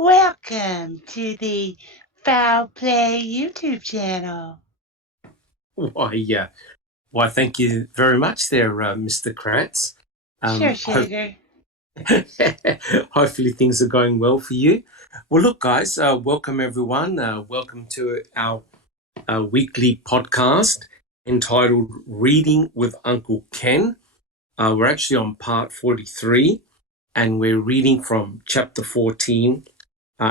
Welcome to the Foul Play YouTube channel. Why, thank you very much there, Mr. Kratz. Sure, sugar. Hopefully things are going well for you. Well, look, guys, welcome everyone. Welcome to our weekly podcast entitled Reading with Uncle Ken. We're actually on part 43, and we're reading from chapter 14,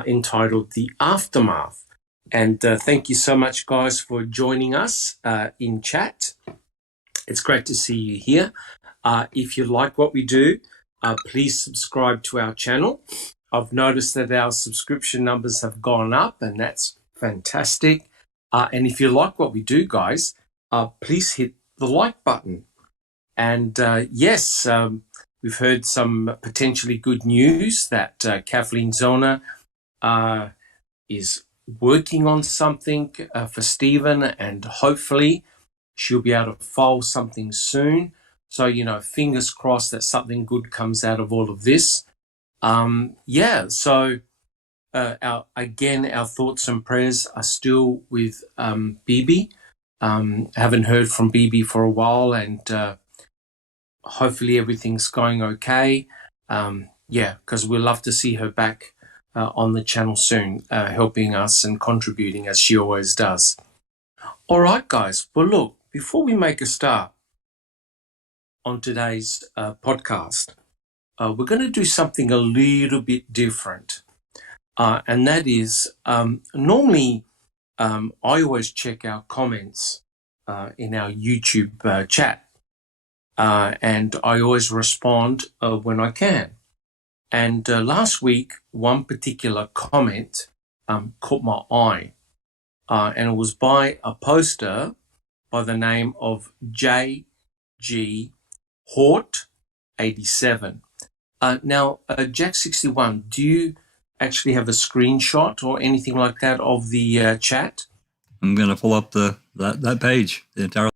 entitled The Aftermath. And thank you so much, guys, for joining us in chat. It's great to see you here. If you like what we do, please subscribe to our channel. I've noticed that our subscription numbers have gone up, and that's fantastic. And if you like what we do, guys, please hit the like button. And yes, we've heard some potentially good news that Kathleen Zellner is working on something for Stephen, and hopefully she'll be able to file something soon. So, fingers crossed that something good comes out of all of this. So our thoughts and prayers are still with Bibi. Haven't heard from Bibi for a while, and hopefully everything's going okay. Because we'd love to see her back on the channel soon, helping us and contributing as she always does. All right, guys. Well, look, before we make a start on today's podcast, we're going to do something a little bit different. And that is, normally I always check our comments in our YouTube chat. And I always respond when I can. And last week, one particular comment caught my eye. And it was by a poster by the name of J.G. Hort 87. Now, Jack61, do you actually have a screenshot or anything like that of the chat? I'm going to pull up that page, the entire.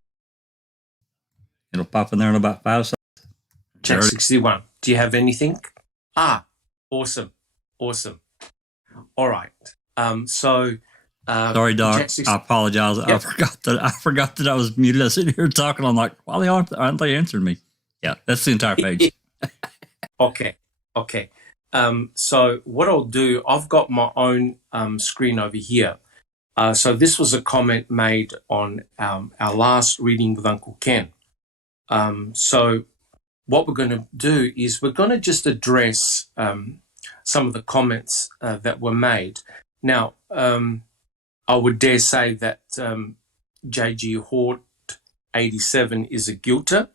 It'll pop in there in about 5 seconds. Jack61, do you have anything? Awesome. All right. Sorry, Doc. I apologize. Yep. I forgot that I was muted. I was sitting here talking. I'm like, why aren't they answering me? Yeah, that's the entire page. Okay. So what I'll do, I've got my own screen over here. So this was a comment made on our last reading with Uncle Ken. So what we're going to do is we're going to just address some of the comments that were made. Now, I would dare say that J.G. Hort 87 is a guilter,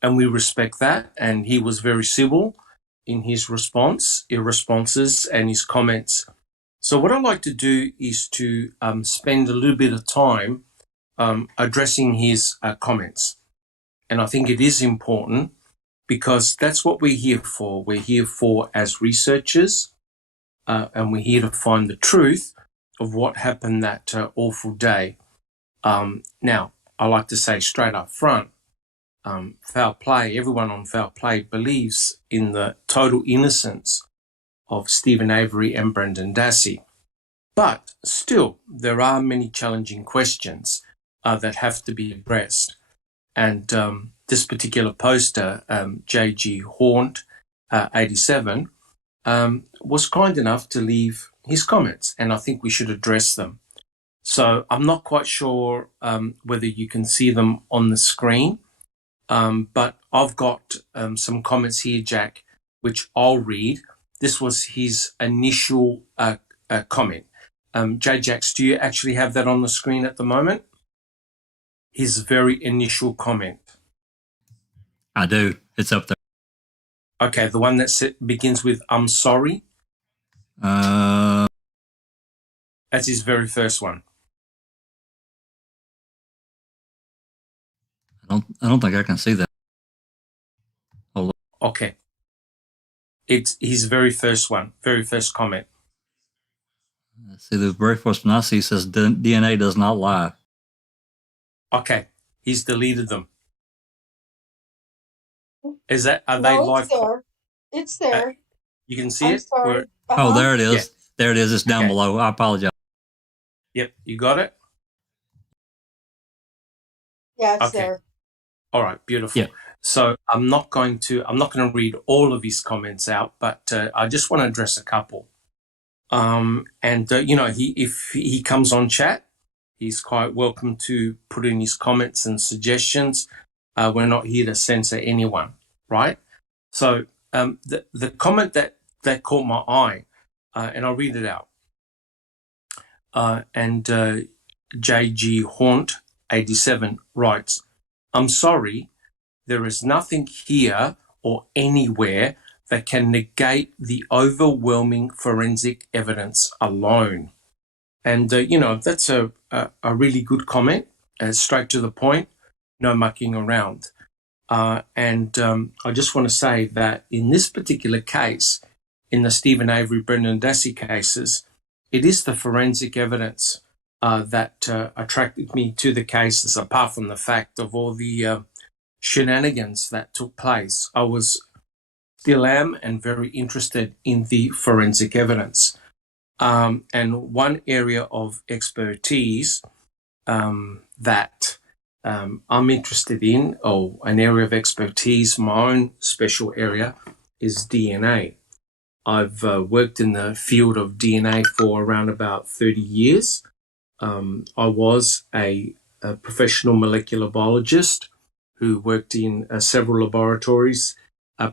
and we respect that. And he was very civil in his responses and his comments. So what I'd like to do is to spend a little bit of time addressing his comments. And I think it is important because that's what we're here for. We're here for as researchers, and we're here to find the truth of what happened that awful day. Now, I like to say straight up front, Foul Play, everyone on Foul Play believes in the total innocence of Stephen Avery and Brendan Dassey. But still, there are many challenging questions that have to be addressed. And this particular poster, J.G. Hort 87, was kind enough to leave his comments, and I think we should address them. So I'm not quite sure whether you can see them on the screen, but I've got some comments here, Jack, which I'll read. This was his initial comment. J-Jax, do you actually have that on the screen at the moment? His very initial comment. I do. It's up there. Okay, the one that begins with "I'm sorry." That's his very first one. I don't think I can see that. Hold on. Okay. It's his very first one, very first comment. See, the very first one I see says DNA does not lie. Okay, he's deleted them. Are they live? It's there. You can see I'm it? sorry. Oh, there it is. Yeah. There it is. It's down Okay. below. I apologize. Yep, you got it? Yeah, it's Okay. there. All right, beautiful. Yeah. So I'm not going to read all of his comments out, but I just want to address a couple. If he comes on chat, he's quite welcome to put in his comments and suggestions. We're not here to censor anyone, right? So the comment that caught my eye, and I'll read it out. JG Haunt 87 writes, "I'm sorry, there is nothing here or anywhere that can negate the overwhelming forensic evidence alone." And, that's a really good comment, straight to the point, no mucking around. I just want to say that in this particular case, in the Stephen Avery, Brendan Dassey cases, it is the forensic evidence that attracted me to the cases, apart from the fact of all the shenanigans that took place. I still am and very interested in the forensic evidence. And one area of expertise that I'm interested in, or an area of expertise, my own special area, is DNA. I've worked in the field of DNA for around about 30 years. I was a professional molecular biologist who worked in several laboratories,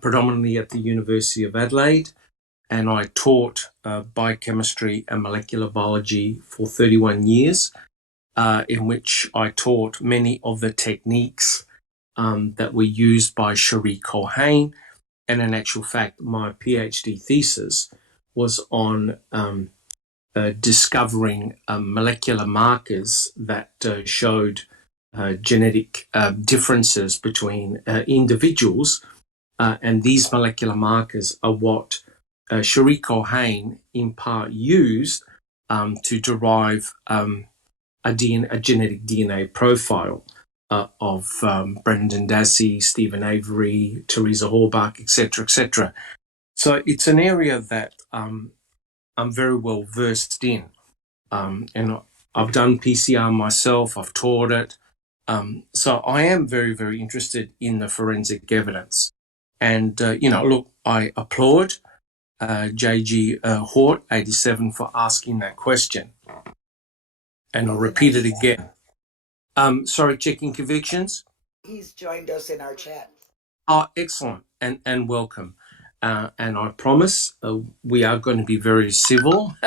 predominantly at the University of Adelaide, and I taught biochemistry and molecular biology for 31 years, in which I taught many of the techniques that were used by Cherie Culhane. And in actual fact, my PhD thesis was on discovering molecular markers that showed genetic differences between individuals. And these molecular markers are what Cherie Culhane in part used to derive a genetic DNA profile of Brendan Dassey, Stephen Avery, Teresa Horbach, etc., etc. So it's an area that I'm very well versed in, and I've done PCR myself. I've taught it, so I am very, very interested in the forensic evidence. And look, I applaud JG Hort 87 for asking that question, and I'll repeat it again. Sorry, checking convictions. He's joined us in our chat. Oh, excellent, and welcome. And I promise we are going to be very civil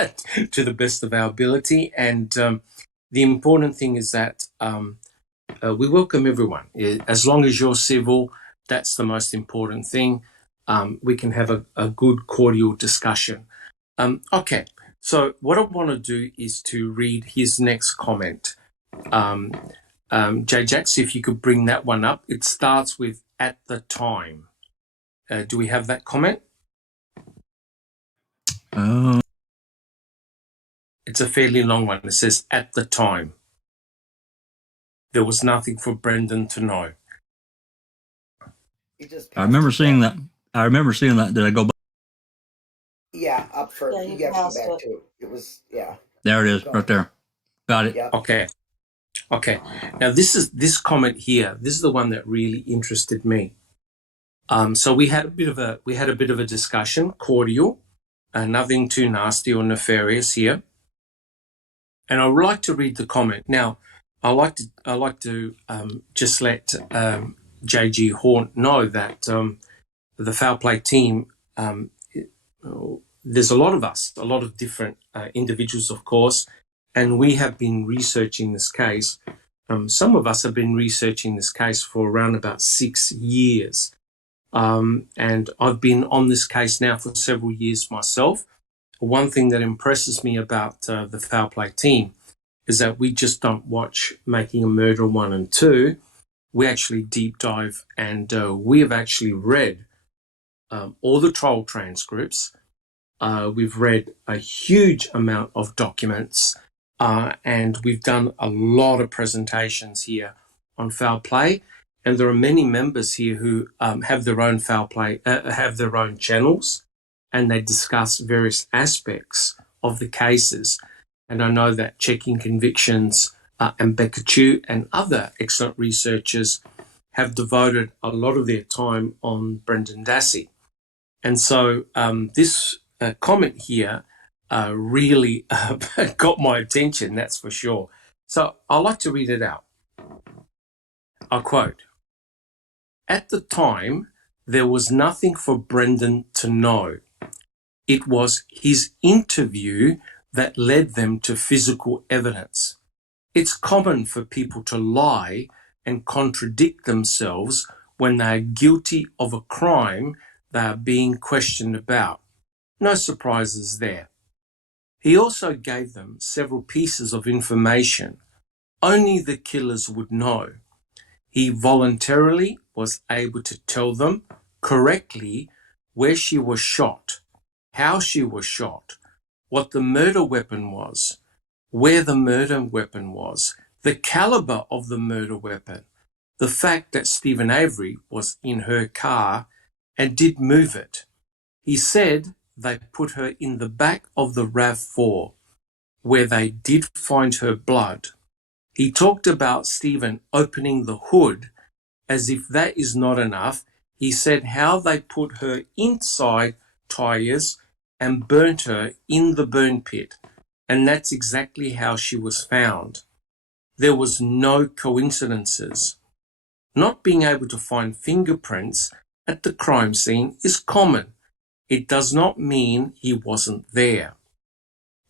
to the best of our ability. And the important thing is that we welcome everyone. As long as you're civil, that's the most important thing. We can have a good, cordial discussion. Okay, so what I want to do is to read his next comment. J-Jax, if you could bring that one up. It starts with "at the time." Do we have that comment? It's a fairly long one. It says, "at the time, there was nothing for Brendan to know." I remember seeing that. Did I go back? Yeah, up for Yeah, you have to go back to it. Was There it is, right there. Got it. Yep. Okay. Now this comment here. This is the one that really interested me. So we had a bit of a discussion, cordial, nothing too nasty or nefarious here. And I would like to read the comment. Now, I like to just let JG Haunt know that the Foul Play team, there's a lot of us, a lot of different individuals, of course, and we have been researching this case. Some of us have been researching this case for around about 6 years. And I've been on this case now for several years myself. One thing that impresses me about the Foul Play team is that we just don't watch Making a Murderer 1 and 2. We actually deep dive, and we have actually read all the trial transcripts. We've read a huge amount of documents, and we've done a lot of presentations here on Foul Play. And there are many members here who have their own Foul Play, have their own channels. and they discuss various aspects of the cases. And I know that Checking Convictions and Beccachu and other excellent researchers have devoted a lot of their time on Brendan Dassey. And so this comment here really got my attention, that's for sure. So I'd like to read it out. I quote, "At the time, there was nothing for Brendan to know. It was his interview that led them to physical evidence. It's common for people to lie and contradict themselves when they are guilty of a crime they are being questioned about. No surprises there. He also gave them several pieces of information only the killers would know. He voluntarily was able to tell them correctly where she was shot, how she was shot, what the murder weapon was, where the murder weapon was, the caliber of the murder weapon, the fact that Stephen Avery was in her car and did move it. He said they put her in the back of the RAV4, where they did find her blood. He talked about Stephen opening the hood. As if that is not enough, he said how they put her inside tyres and burnt her in the burn pit. And that's exactly how she was found. There was no coincidences. Not being able to find fingerprints at the crime scene is common. It does not mean he wasn't there.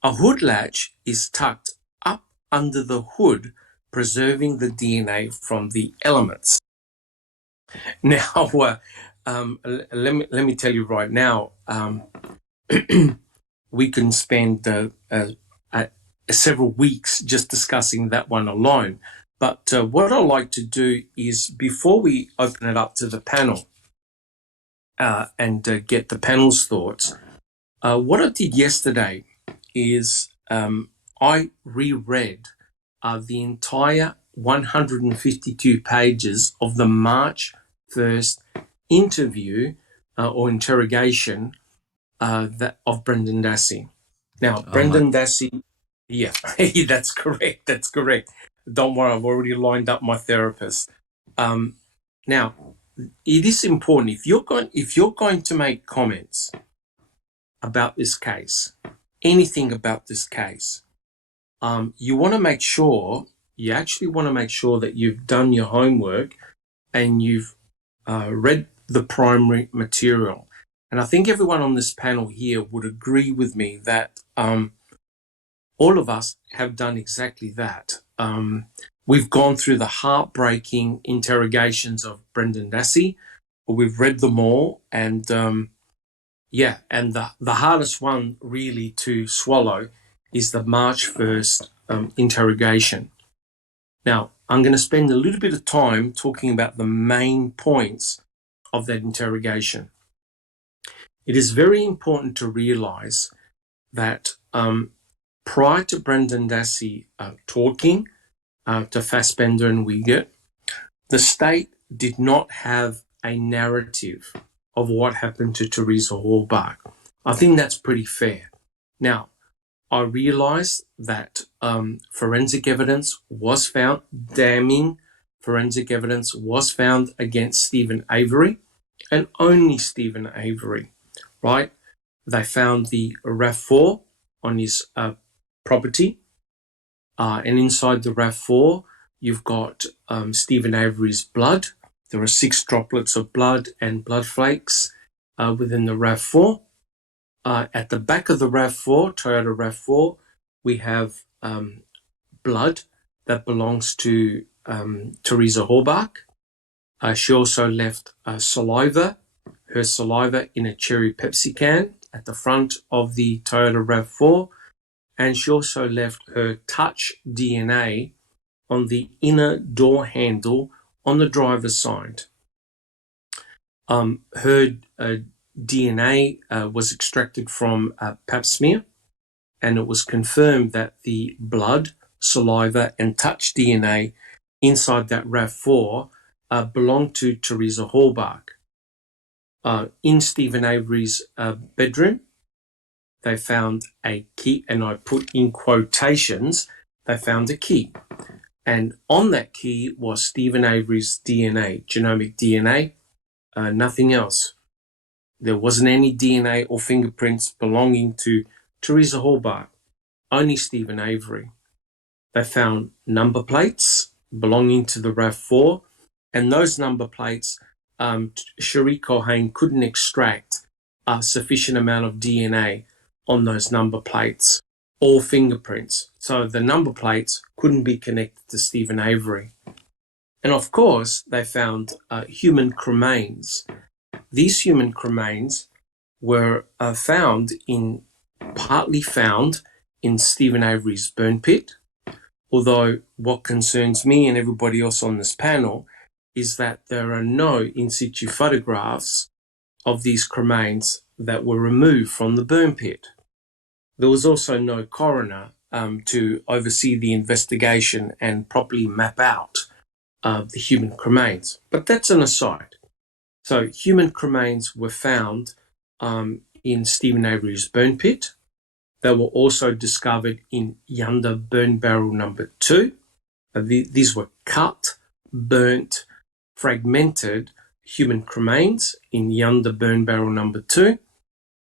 A hood latch is tucked up under the hood, preserving the DNA from the elements." Now, let me tell you right now, we can spend several weeks just discussing that one alone. But what I'd like to do is, before we open it up to the panel and get the panel's thoughts, what I did yesterday is I reread the entire 152 pages of the March 1st interview or interrogation of Brendan Dassey. Now, Brendan Dassey, yeah, that's correct. That's correct. Don't worry, I've already lined up my therapist. Now, it is important if you're going to make comments about this case, anything about this case, you actually want to make sure that you've done your homework and you've read the primary material. And I think everyone on this panel here would agree with me that all of us have done exactly that. We've gone through the heartbreaking interrogations of Brendan Dassey. We've read them all, and and the hardest one really to swallow is the March 1st interrogation. Now, I'm going to spend a little bit of time talking about the main points of that interrogation. It is very important to realise that prior to Brendan Dassey talking to Fassbender and Wiegert, the state did not have a narrative of what happened to Teresa Halbach. I think that's pretty fair. Now, I realise that forensic evidence was found, damning forensic evidence was found against Stephen Avery, and only Stephen Avery, right? They found the RAV4 on his property, and inside the RAV4, you've got Stephen Avery's blood. There are 6 droplets of blood and blood flakes within the RAV4. At the back of the RAV4, Toyota RAV4, we have blood that belongs to Teresa Halbach. She also left her saliva in a cherry Pepsi can at the front of the Toyota RAV4, and she also left her touch DNA on the inner door handle on the driver's side. Her DNA was extracted from pap smear, and it was confirmed that the blood, saliva, and touch DNA inside that RAV4 belonged to Teresa Halbach. in Stephen Avery's bedroom, they found a key, and I put in quotations, they found a key. And on that key was Stephen Avery's DNA, genomic DNA, nothing else. There wasn't any DNA or fingerprints belonging to Teresa Hallbach, only Stephen Avery. They found number plates belonging to the RAV4, and those number plates, Cherie Cohen couldn't extract a sufficient amount of DNA on those number plates or fingerprints. So the number plates couldn't be connected to Stephen Avery. And of course, they found human cremains. These human cremains were partly found in Stephen Avery's burn pit, although what concerns me and everybody else on this panel is that there are no in situ photographs of these cremains that were removed from the burn pit. There was also no coroner to oversee the investigation and properly map out the human cremains. But that's an aside. So human cremains were found in Stephen Avery's burn pit. They were also discovered in Yunda burn barrel number 2. These were cut, burnt, fragmented human cremains in Yunda burn barrel number 2.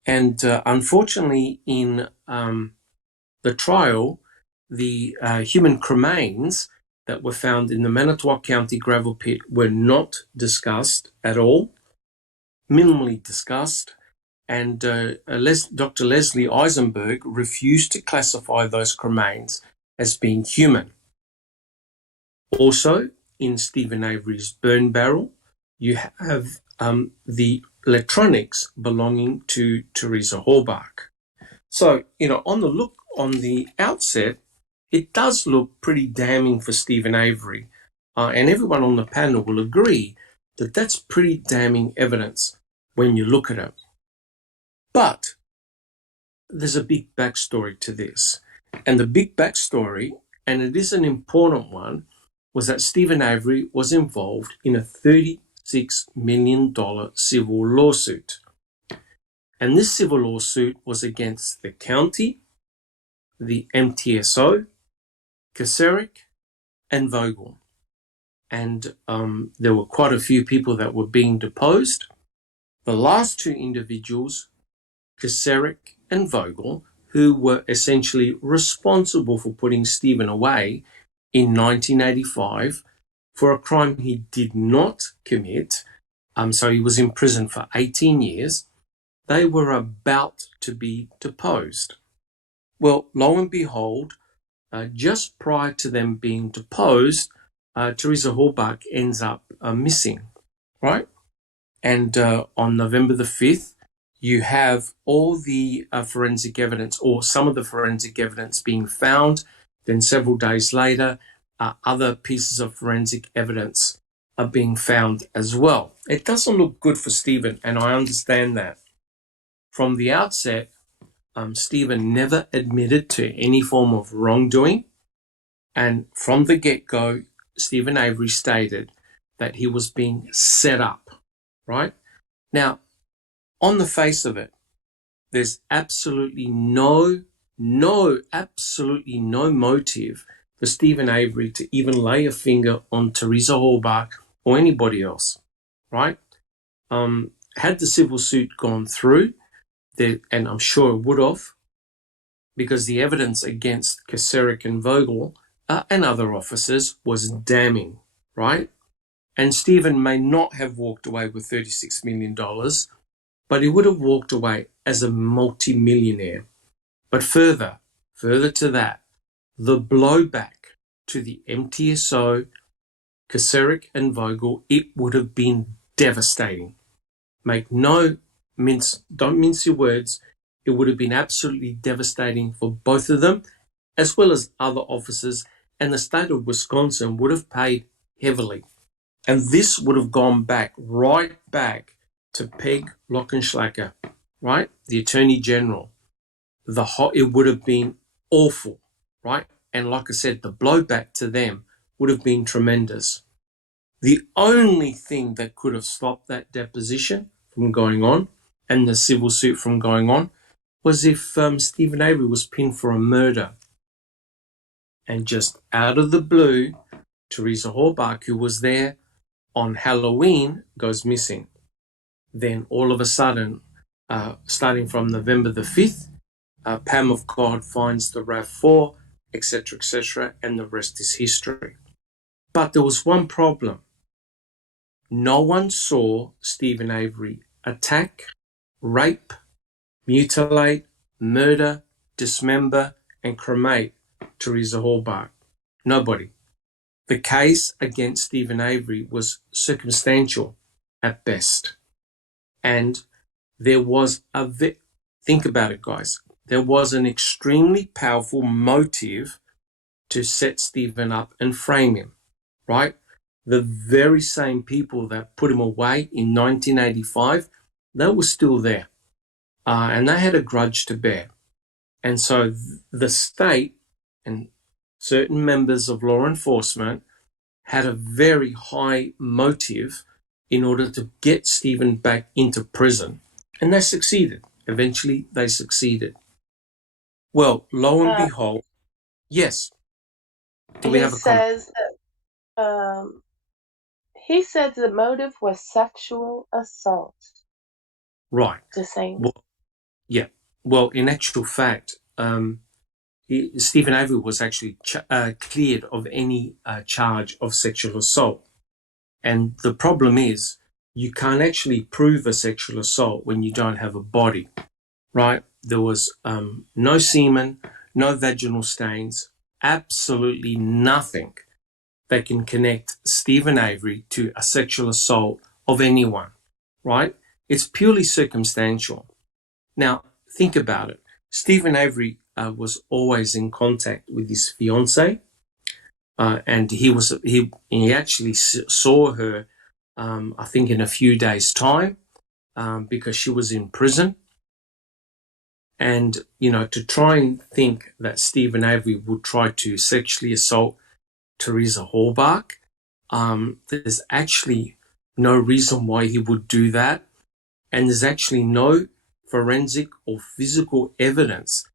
And unfortunately, in the trial, the human cremains that were found in the Manitowoc County gravel pit were not discussed at all, minimally discussed, and Dr. Leslie Eisenberg refused to classify those cremains as being human. Also, in Stephen Avery's burn barrel, you have the electronics belonging to Teresa Hallbach. So, on the outset, it does look pretty damning for Stephen Avery, and everyone on the panel will agree that that's pretty damning evidence when you look at it. But there's a big backstory to this, and the big backstory, and it is an important one, was that Stephen Avery was involved in a $36 million civil lawsuit. And this civil lawsuit was against the county, the MTSO, Kaseric, and Vogel. And there were quite a few people that were being deposed. The last two individuals, Kaseric and Vogel, who were essentially responsible for putting Stephen away in 1985 for a crime he did not commit, so he was in prison for 18 years, they were about to be deposed. Well, lo and behold, just prior to them being deposed, Teresa Hallbach ends up missing, right? And on November the 5th, you have all the forensic evidence, or some of the forensic evidence, being found. Then several days later, other pieces of forensic evidence are being found as well. It doesn't look good for Stephen, and I understand that. From the outset, Stephen never admitted to any form of wrongdoing, and from the get-go, Stephen Avery stated that he was being set up, right? Now, on the face of it, there's absolutely no motive for Stephen Avery to even lay a finger on Teresa Hallbach or anybody else, right? Had the civil suit gone through, and I'm sure it would have, because the evidence against Kaseric and Vogel and other officers was damning, right? And Stephen may not have walked away with $36 million, but he would have walked away as a multi-millionaire. But further to that, the blowback to the MTSO, Kaseric and Vogel, it would have been devastating. Don't mince your words. It would have been absolutely devastating for both of them, as well as other officers, and the state of Wisconsin would have paid heavily. And this would have gone right back to Peg Lockenschlacker, right? The Attorney General. It would have been awful, right? And like I said, the blowback to them would have been tremendous. The only thing that could have stopped that deposition from going on and the civil suit from going on was if Stephen Avery was pinned for a murder and just out of the blue, Teresa Horbach, who was there on Halloween, goes missing. Then all of a sudden, starting from November the 5th, Pam of God finds the RAV4, etc., and the rest is history. But there was one problem. No one saw Stephen Avery attack, rape, mutilate, murder, dismember, and cremate Teresa Horbach. Nobody. The case against Stephen Avery was circumstantial at best. And there was think about it, guys. There was an extremely powerful motive to set Stephen up and frame him, right? The very same people that put him away in 1985, they were still there. And they had a grudge to bear. And so the state and certain members of law enforcement had a very high motive in order to get Stephen back into prison. And they succeeded. Eventually, they succeeded. Well, lo and behold, yes. Do we have a comment? He said the motive was sexual assault. Right. The same. Well, yeah. Well, in actual fact, Stephen Avery was actually cleared of any charge of sexual assault. And the problem is you can't actually prove a sexual assault when you don't have a body, right? There was no semen, no vaginal stains, absolutely nothing that can connect Stephen Avery to a sexual assault of anyone, right? It's purely circumstantial. Now, think about it. Stephen Avery was always in contact with his fiancée, and he actually saw her, I think, in a few days' time, because she was in prison. And, you know, to try and think that Stephen Avery would try to sexually assault Teresa Horbach, there's actually no reason why he would do that. And there's actually no forensic or physical evidence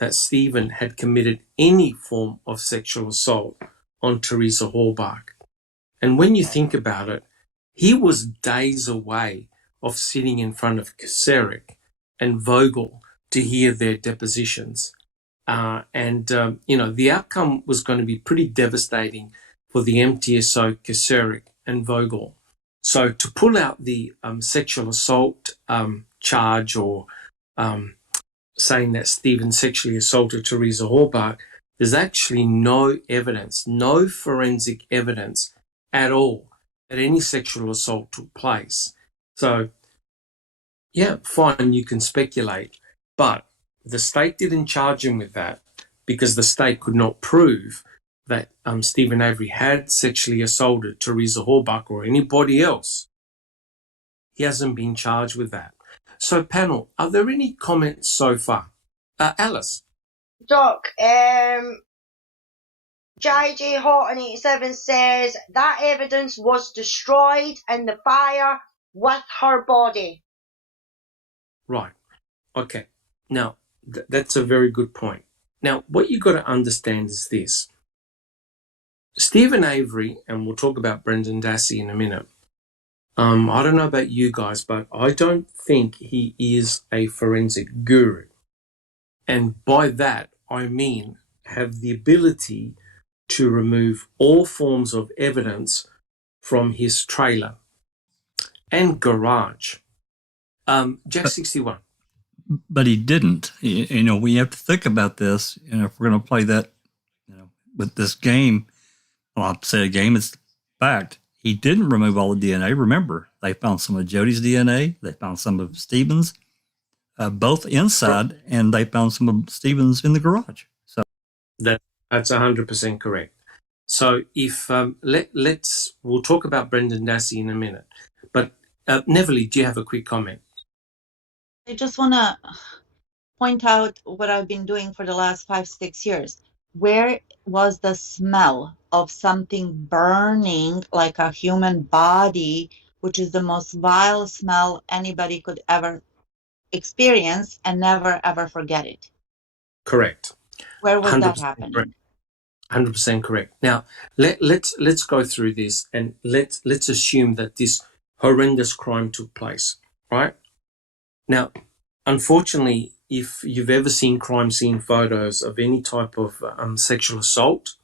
that Stephen had committed any form of sexual assault on Teresa Horbach. And when you think about it, he was days away of sitting in front of Kaseric and Vogel to hear their depositions. You know, the outcome was going to be pretty devastating for the MTSO, Kaseric, and Vogel. So to pull out the sexual assault charge or saying that Stephen sexually assaulted Teresa Horbach, there's actually no evidence, no forensic evidence at all that any sexual assault took place. So, yeah, fine, you can speculate, but the state didn't charge him with that because the state could not prove that Stephen Avery had sexually assaulted Teresa Horbach or anybody else. He hasn't been charged with that. So, panel, are there any comments so far? Alice? Doc, JJ Horton 87 says that evidence was destroyed in the fire with her body. Right. Okay. Now, that's a very good point. Now, what you've got to understand is this. Stephen Avery, and we'll talk about Brendan Dassey in a minute. I don't know about you guys, but I don't think he is a forensic guru. And by that, I mean have the ability to remove all forms of evidence from his trailer and garage. Jack 61. But he didn't. You know, we have to think about this. You know, if we're going to play that, you know, with this game, well, I'll say a game, it's fact. He didn't remove all the DNA. Remember, they found some of Jody's DNA. They found some of Stephen's, both inside, and they found some of Stephen's in the garage. So that's 100% correct. So if we'll talk about Brendan Dassey in a minute. But Neverly, do you have a quick comment? I just want to point out what I've been doing for the last 5-6 years. Where was the smell of something burning like a human body which is the most vile smell anybody could ever experience and never ever forget it. Correct. Where was that 100% happening? correct. 100% correct. Now, let's go through this and let's assume that this horrendous crime took place, right? Now, unfortunately, if you've ever seen crime scene photos of any type of sexual assault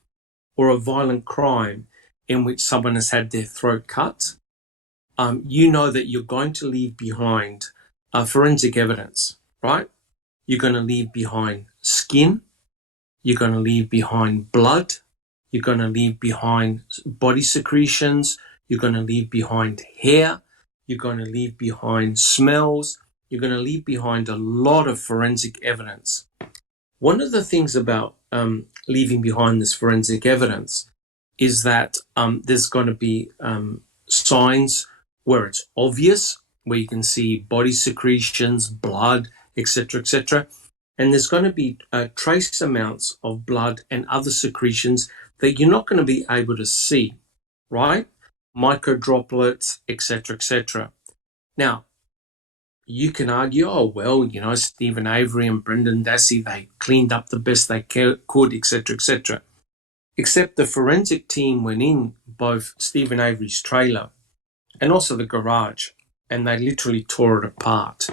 or a violent crime in which someone has had their throat cut, you know that you're going to leave behind forensic evidence, right? You're going to leave behind skin. You're going to leave behind blood. You're going to leave behind body secretions. You're going to leave behind hair. You're going to leave behind smells. You're going to leave behind a lot of forensic evidence. One of the things about leaving behind this forensic evidence is that there's going to be signs where it's obvious, where you can see body secretions, blood, etc., etc. And there's going to be trace amounts of blood and other secretions that you're not going to be able to see, right? Micro droplets, etc., etc. Now, you can argue, oh, well, you know, Stephen Avery and Brendan Dassey, they cleaned up the best they could, etc., etc. Except the forensic team went in both Stephen Avery's trailer and also the garage, and they literally tore it apart.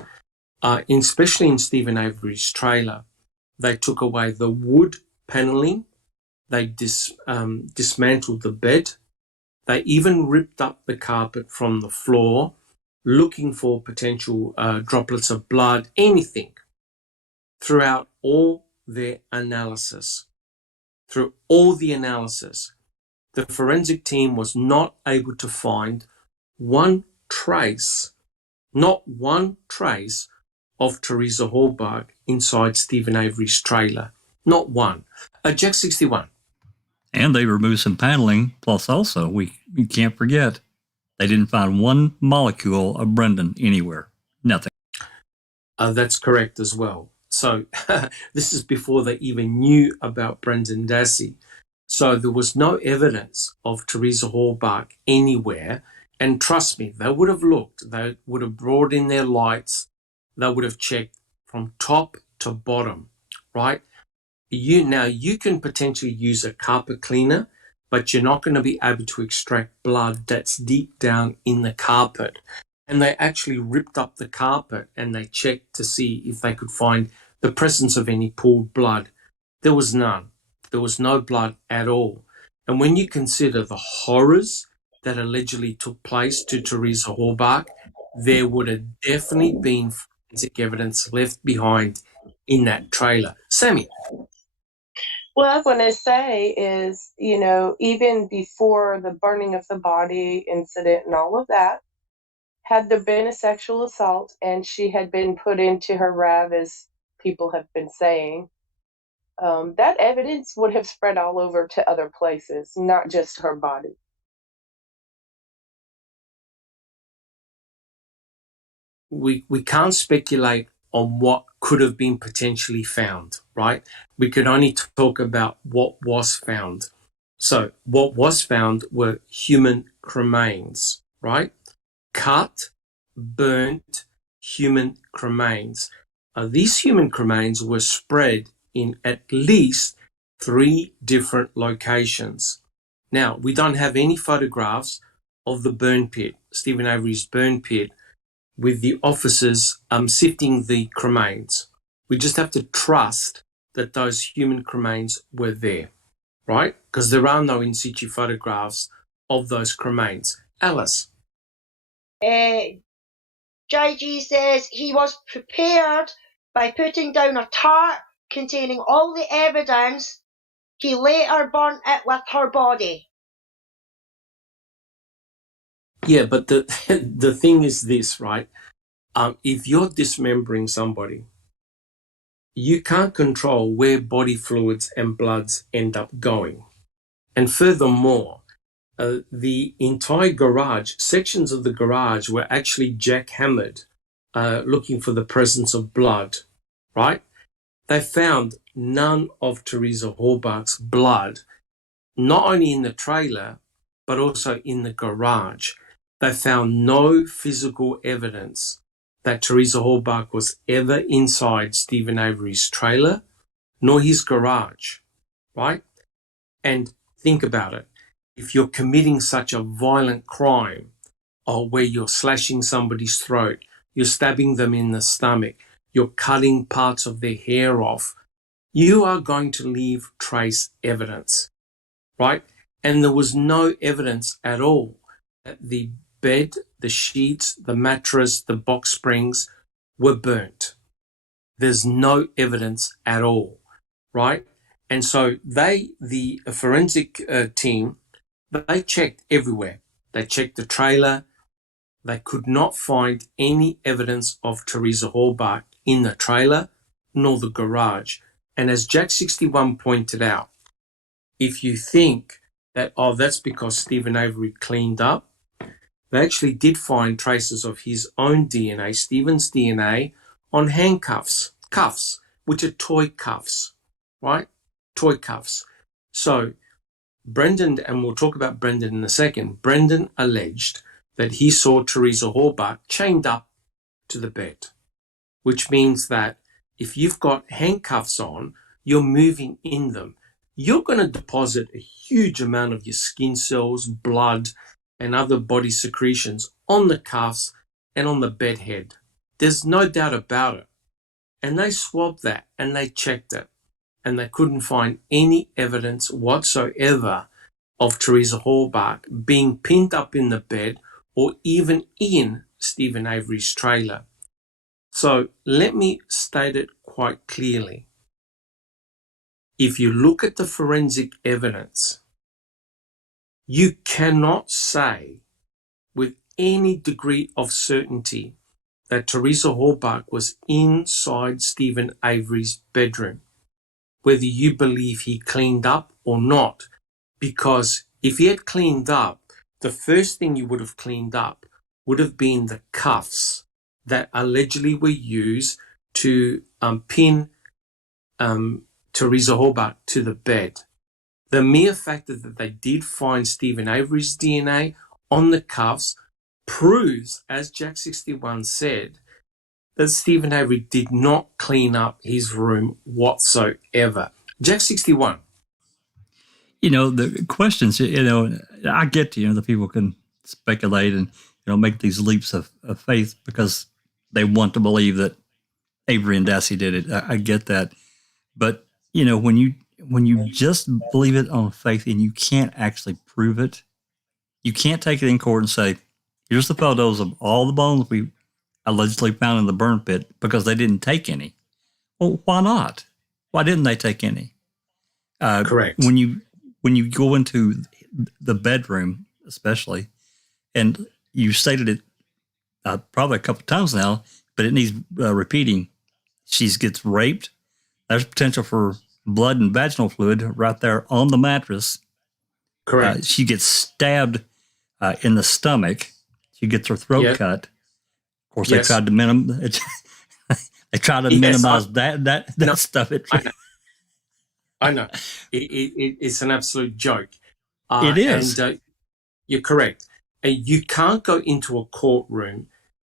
Especially in Stephen Avery's trailer, they took away the wood paneling, they dismantled the bed, they even ripped up the carpet from the floor, looking for potential droplets of blood, anything. Throughout all their analysis, through all the analysis, the forensic team was not able to find one trace, not one trace of Teresa Hallberg inside Stephen Avery's trailer. Not one. Jack 61. And they removed some paneling. Plus, also, we can't forget, they didn't find one molecule of Brendan anywhere. Nothing. That's correct as well. So this is before they even knew about Brendan Dassey. So there was no evidence of Teresa Hallberg anywhere. And trust me, they would have looked. They would have brought in their lights. They would have checked from top to bottom, right? You can potentially use a carpet cleaner, but you're not going to be able to extract blood that's deep down in the carpet. And they actually ripped up the carpet and they checked to see if they could find the presence of any pooled blood. There was none. There was no blood at all. And when you consider the horrors that allegedly took place to Teresa Hallberg, there would have definitely been forensic evidence left behind in that trailer. Sammy. What I want to say is, you know, even before the burning of the body incident and all of that, had there been a sexual assault and she had been put into her RAV, as people have been saying, that evidence would have spread all over to other places, not just her body. We can't speculate on what could have been potentially found, right? We can only talk about what was found. So what was found were human cremains, right? Cut, burnt human cremains. These human cremains were spread in at least 3 different locations. Now, we don't have any photographs of the burn pit, Stephen Avery's burn pit, with the officers sifting the cremains. We just have to trust that those human cremains were there, right? Because there are no in situ photographs of those cremains. Alice. JG says he was prepared by putting down a tarp containing all the evidence. He later burnt it with her body. Yeah, but the thing is this, right? If you're dismembering somebody, you can't control where body fluids and bloods end up going. And furthermore, the entire garage, sections of the garage were actually jackhammered looking for the presence of blood, right? They found none of Teresa Hallberg's blood, not only in the trailer, but also in the garage. They found no physical evidence that Teresa Hallbach was ever inside Stephen Avery's trailer, nor his garage, right? And think about it. If you're committing such a violent crime, or where you're slashing somebody's throat, you're stabbing them in the stomach, you're cutting parts of their hair off, you are going to leave trace evidence, right? And there was no evidence at all that the bed, the sheets, the mattress, the box springs were burnt. There's no evidence at all, right? And so the forensic team, they checked everywhere. They checked the trailer. They could not find any evidence of Teresa Hallbach in the trailer nor the garage. And as Jack 61 pointed out, if you think that, oh, that's because Stephen Avery cleaned up, they actually did find traces of his own DNA, Stephen's DNA, on handcuffs, cuffs, which are toy cuffs, right? Toy cuffs. So Brendan, and we'll talk about Brendan in a second, Brendan alleged that he saw Teresa Hallbach chained up to the bed, which means that if you've got handcuffs on, you're moving in them. You're going to deposit a huge amount of your skin cells, blood, and other body secretions on the cuffs and on the bed head. There's no doubt about it. And they swabbed that and they checked it, and they couldn't find any evidence whatsoever of Teresa Hallbach being pinned up in the bed or even in Stephen Avery's trailer. So let me state it quite clearly. If you look at the forensic evidence, you cannot say with any degree of certainty that Teresa Hallbach was inside Stephen Avery's bedroom, whether you believe he cleaned up or not. Because if he had cleaned up, the first thing you would have cleaned up would have been the cuffs that allegedly were used to pin Teresa Hallbach to the bed. The mere fact that they did find Stephen Avery's DNA on the cuffs proves, as Jack 61 said, that Stephen Avery did not clean up his room whatsoever. Jack 61. The questions, I get, the people can speculate and, make these leaps of faith because they want to believe that Avery and Dassey did it. I get that. But, when you just believe it on faith and you can't actually prove it, you can't take it in court and say, here's the photos of all the bones we allegedly found in the burn pit, because they didn't take any. Well, why not? Why didn't they take any? Correct. When you go into the bedroom, especially, and you stated it probably a couple of times now, but it needs repeating. She gets raped. There's potential for blood and vaginal fluid right there on the mattress. Correct. She gets stabbed in the stomach. She gets her throat cut. Of course, they tried to minimize that stuff. I know. It's an absolute joke. It is. And you're correct. And you can't go into a courtroom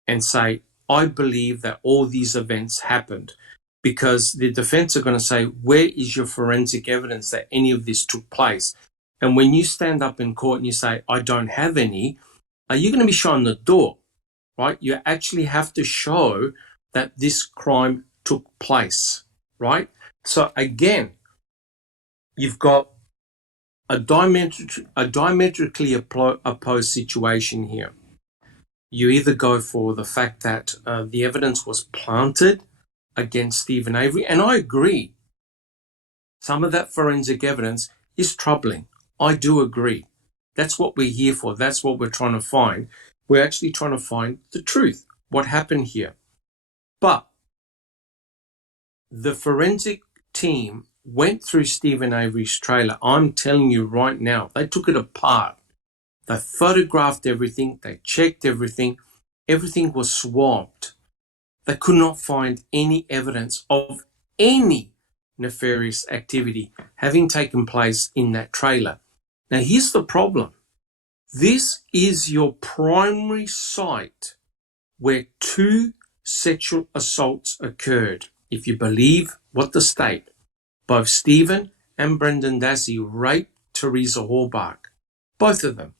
and say, I believe that all these events happened, because the defense are going to say, where is your forensic evidence that any of this took place? And when you stand up in court and you say, I don't have any, you're going to be shown the door, right? You actually have to show that this crime took place, right? So again, you've got a diametrically opposed situation here. You either go for the fact that the evidence was planted against Stephen Avery, and I agree. Some of that forensic evidence is troubling. I do agree. That's what we're here for. That's what we're trying to find. We're actually trying to find the truth, what happened here. But the forensic team went through Stephen Avery's trailer. I'm telling you right now, they took it apart. They photographed everything. They checked everything. Everything was swabbed. They could not find any evidence of any nefarious activity having taken place in that trailer. Now, here's the problem. This is your primary site where 2 sexual assaults occurred. If you believe what the state, both Stephen and Brendan Dassey raped Teresa Halbach, both of them,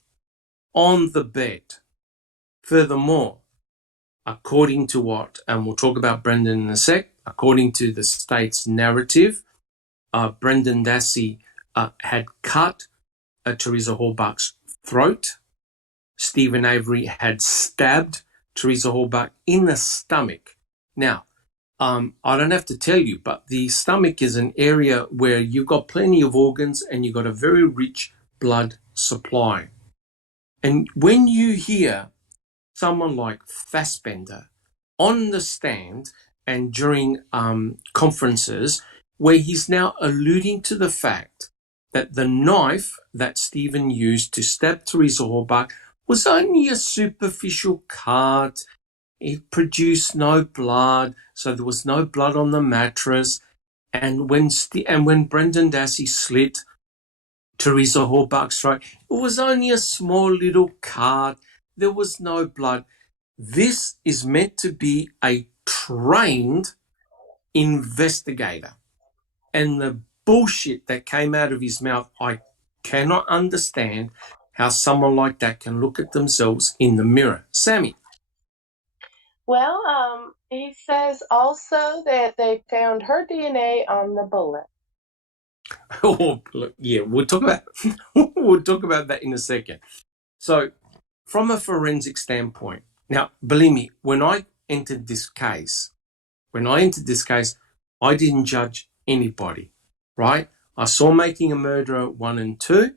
on the bed. Furthermore, according to what, and we'll talk about Brendan in a sec, according to the state's narrative, Brendan Dassey had cut Teresa Halbach's throat. Stephen Avery had stabbed Teresa Halbach in the stomach. Now, I don't have to tell you, but the stomach is an area where you've got plenty of organs and you've got a very rich blood supply. And when you hear someone like Fassbender on the stand and during conferences where he's now alluding to the fact that the knife that Stephen used to stab Teresa Halbach was only a superficial cut. It produced no blood, so there was no blood on the mattress. And when Brendan Dassey slit Teresa Halbach's throat, it was only a small little cut. There was no blood. This is meant to be a trained investigator. And the bullshit that came out of his mouth, I cannot understand how someone like that can look at themselves in the mirror. Sammy. Well, he says also that they found her DNA on the bullet. Oh, look, yeah, we'll talk about that in a second. So, from a forensic standpoint, now believe me, when I entered this case, I didn't judge anybody, right? I saw Making a Murderer 1 and 2.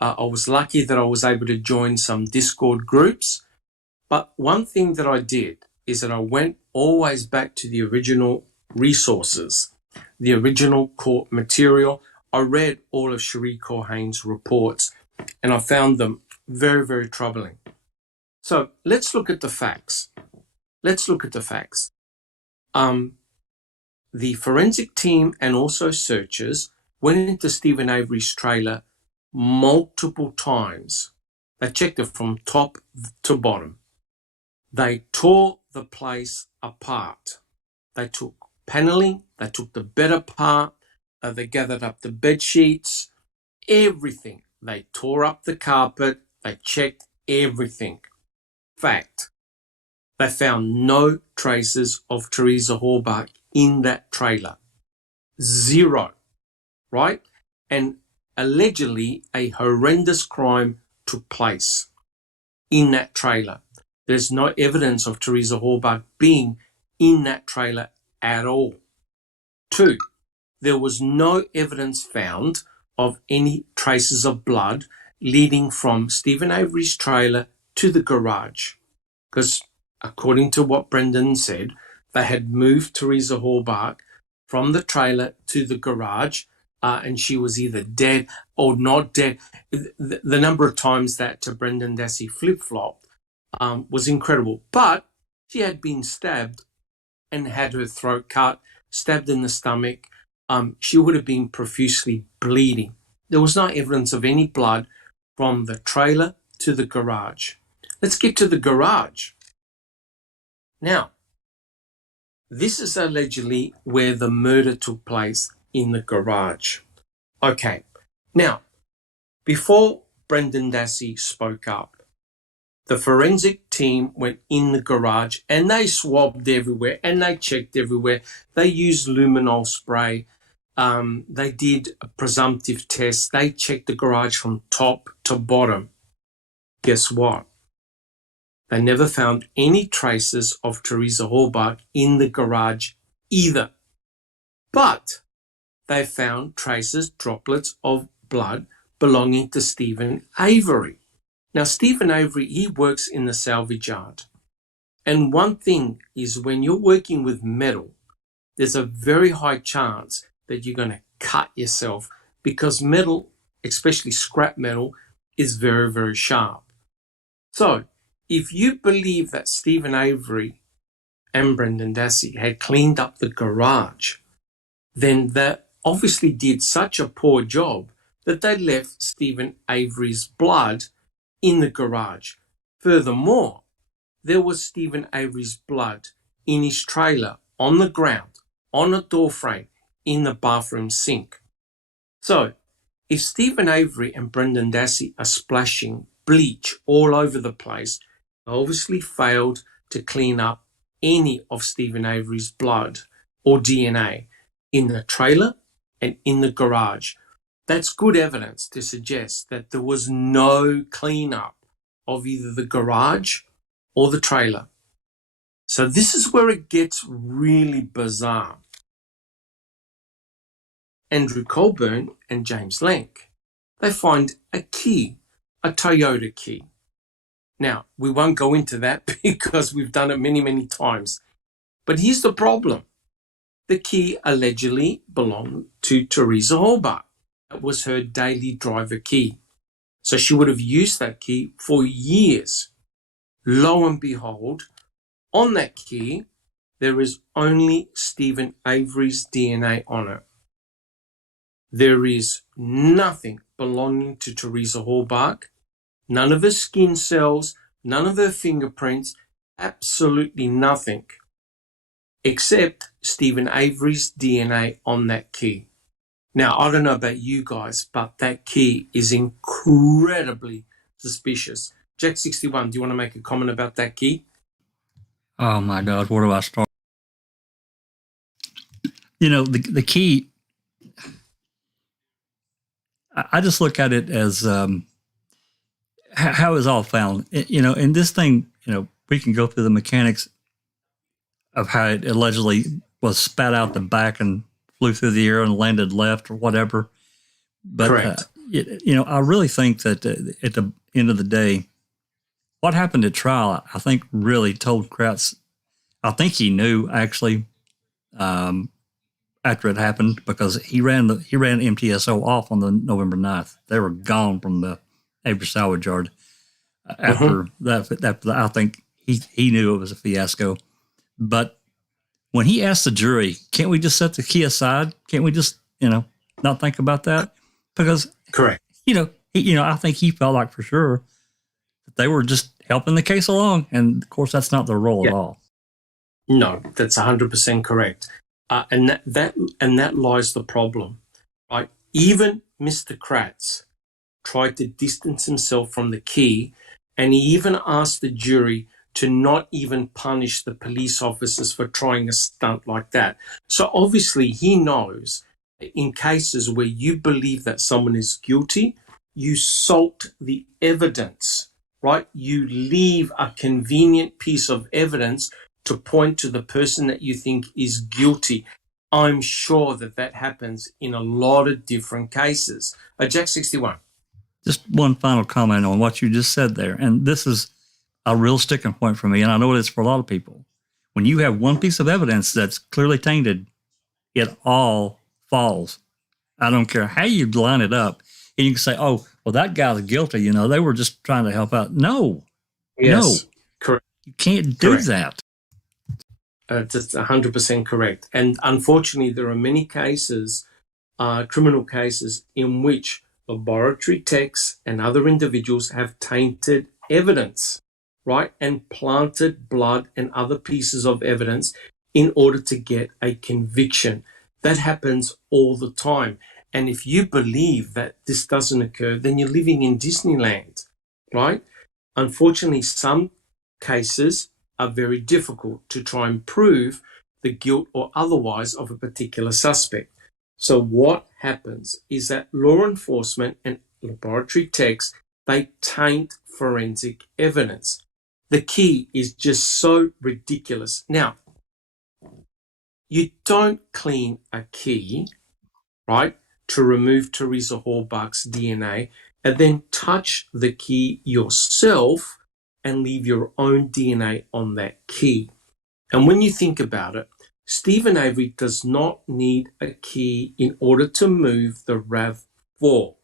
I was lucky that I was able to join some Discord groups. But one thing that I did is that I went always back to the original resources, the original court material. I read all of Cherie Corhane's reports and I found them very, very troubling. So let's look at the facts. The forensic team and also searchers went into Stephen Avery's trailer multiple times. They checked it from top to bottom. They tore the place apart. They took paneling, they took the bed apart, they gathered up the bed sheets, everything. They tore up the carpet, they checked everything. Fact, they found no traces of Teresa Halbach in that trailer. 0, right? And allegedly a horrendous crime took place in that trailer. There's no evidence of Teresa Halbach being in that trailer at all. 2, there was no evidence found of any traces of blood leading from Stephen Avery's trailer to the garage. Because according to what Brendan said, they had moved Teresa Halbach from the trailer to the garage and she was either dead or not dead. The number of times that Brendan Dassey flip-flopped was incredible. But she had been stabbed and had her throat cut, stabbed in the stomach. She would have been profusely bleeding. There was no evidence of any blood from the trailer to the garage. Let's get to the garage. Now, this is allegedly where the murder took place, in the garage. Okay, now, before Brendan Dassey spoke up, the forensic team went in the garage and they swabbed everywhere and they checked everywhere. They used luminol spray. They did a presumptive test. They checked the garage from top to bottom. Guess what? They never found any traces of Teresa Halbach in the garage either. But they found traces, droplets of blood belonging to Stephen Avery. Now, Stephen Avery, he works in the salvage yard. And one thing is when you're working with metal, there's a very high chance that you're going to cut yourself because metal, especially scrap metal, is very, very sharp. So, if you believe that Stephen Avery and Brendan Dassey had cleaned up the garage, then they obviously did such a poor job that they left Stephen Avery's blood in the garage. Furthermore, there was Stephen Avery's blood in his trailer, on the ground, on a door frame, in the bathroom sink. So, if Stephen Avery and Brendan Dassey are splashing bleach all over the place, they obviously failed to clean up any of Stephen Avery's blood or DNA in the trailer and in the garage. That's good evidence to suggest that there was no cleanup of either the garage or the trailer. So this is where it gets really bizarre. Andrew Colburn and James Lenk, they find a key, a Toyota key. Now, we won't go into that because we've done it many, many times. But here's the problem. The key allegedly belonged to Teresa Hallbach. That was her daily driver key. So she would have used that key for years. Lo and behold, on that key, there is only Stephen Avery's DNA on it. There is nothing belonging to Teresa Hallbach, none of her skin cells, none of her fingerprints, absolutely nothing, except Stephen Avery's DNA on that key. Now, I don't know about you guys, but that key is incredibly suspicious. Jack 61, do you want to make a comment about that key? Oh my God, where do I start? You know, the key, I just look at it as how it's all found. You know, in this thing, you know, we can go through the mechanics of how it allegedly was spat out the back and flew through the air and landed left or whatever. But, Correct. You know, I really think that at the end of the day, what happened at trial, I think really told Kratz, I think he knew actually after it happened, because he ran MTSO off on the November 9th. They were gone from the Avery salvage yard after that. I think he knew it was a fiasco. But when he asked the jury, can't we just set the key aside? Can't we just, you know, not think about that? Because, Correct. you know, I think he felt like for sure that they were just helping the case along. And of course, that's not their role at all. No, that's 100% correct. And that lies the problem, right? Even Mr. Kratz tried to distance himself from the key, and he even asked the jury to not even punish the police officers for trying a stunt like that. So obviously he knows that in cases where you believe that someone is guilty, you salt the evidence, right? You leave a convenient piece of evidence to point to the person that you think is guilty. I'm sure that happens in a lot of different cases. Jack 61. Just one final comment on what you just said there. And this is a real sticking point for me, and I know it is for a lot of people. When you have one piece of evidence that's clearly tainted, it all falls. I don't care how you line it up. And you can say, oh, well, that guy's guilty. You know, they were just trying to help out. No. Yes. No. Correct. You can't do Correct. that. That's 100% correct. And unfortunately, there are many cases, criminal cases, in which laboratory techs and other individuals have tainted evidence, right? And planted blood and other pieces of evidence in order to get a conviction. That happens all the time. And if you believe that this doesn't occur, then you're living in Disneyland, right? Unfortunately, some cases are very difficult to try and prove the guilt or otherwise of a particular suspect. So what happens is that law enforcement and laboratory techs, they taint forensic evidence. The key is just so ridiculous. Now, you don't clean a key, right, to remove Teresa Hallbach's DNA and then touch the key yourself and leave your own DNA on that key. And when you think about it, Stephen Avery does not need a key in order to move the RAV4.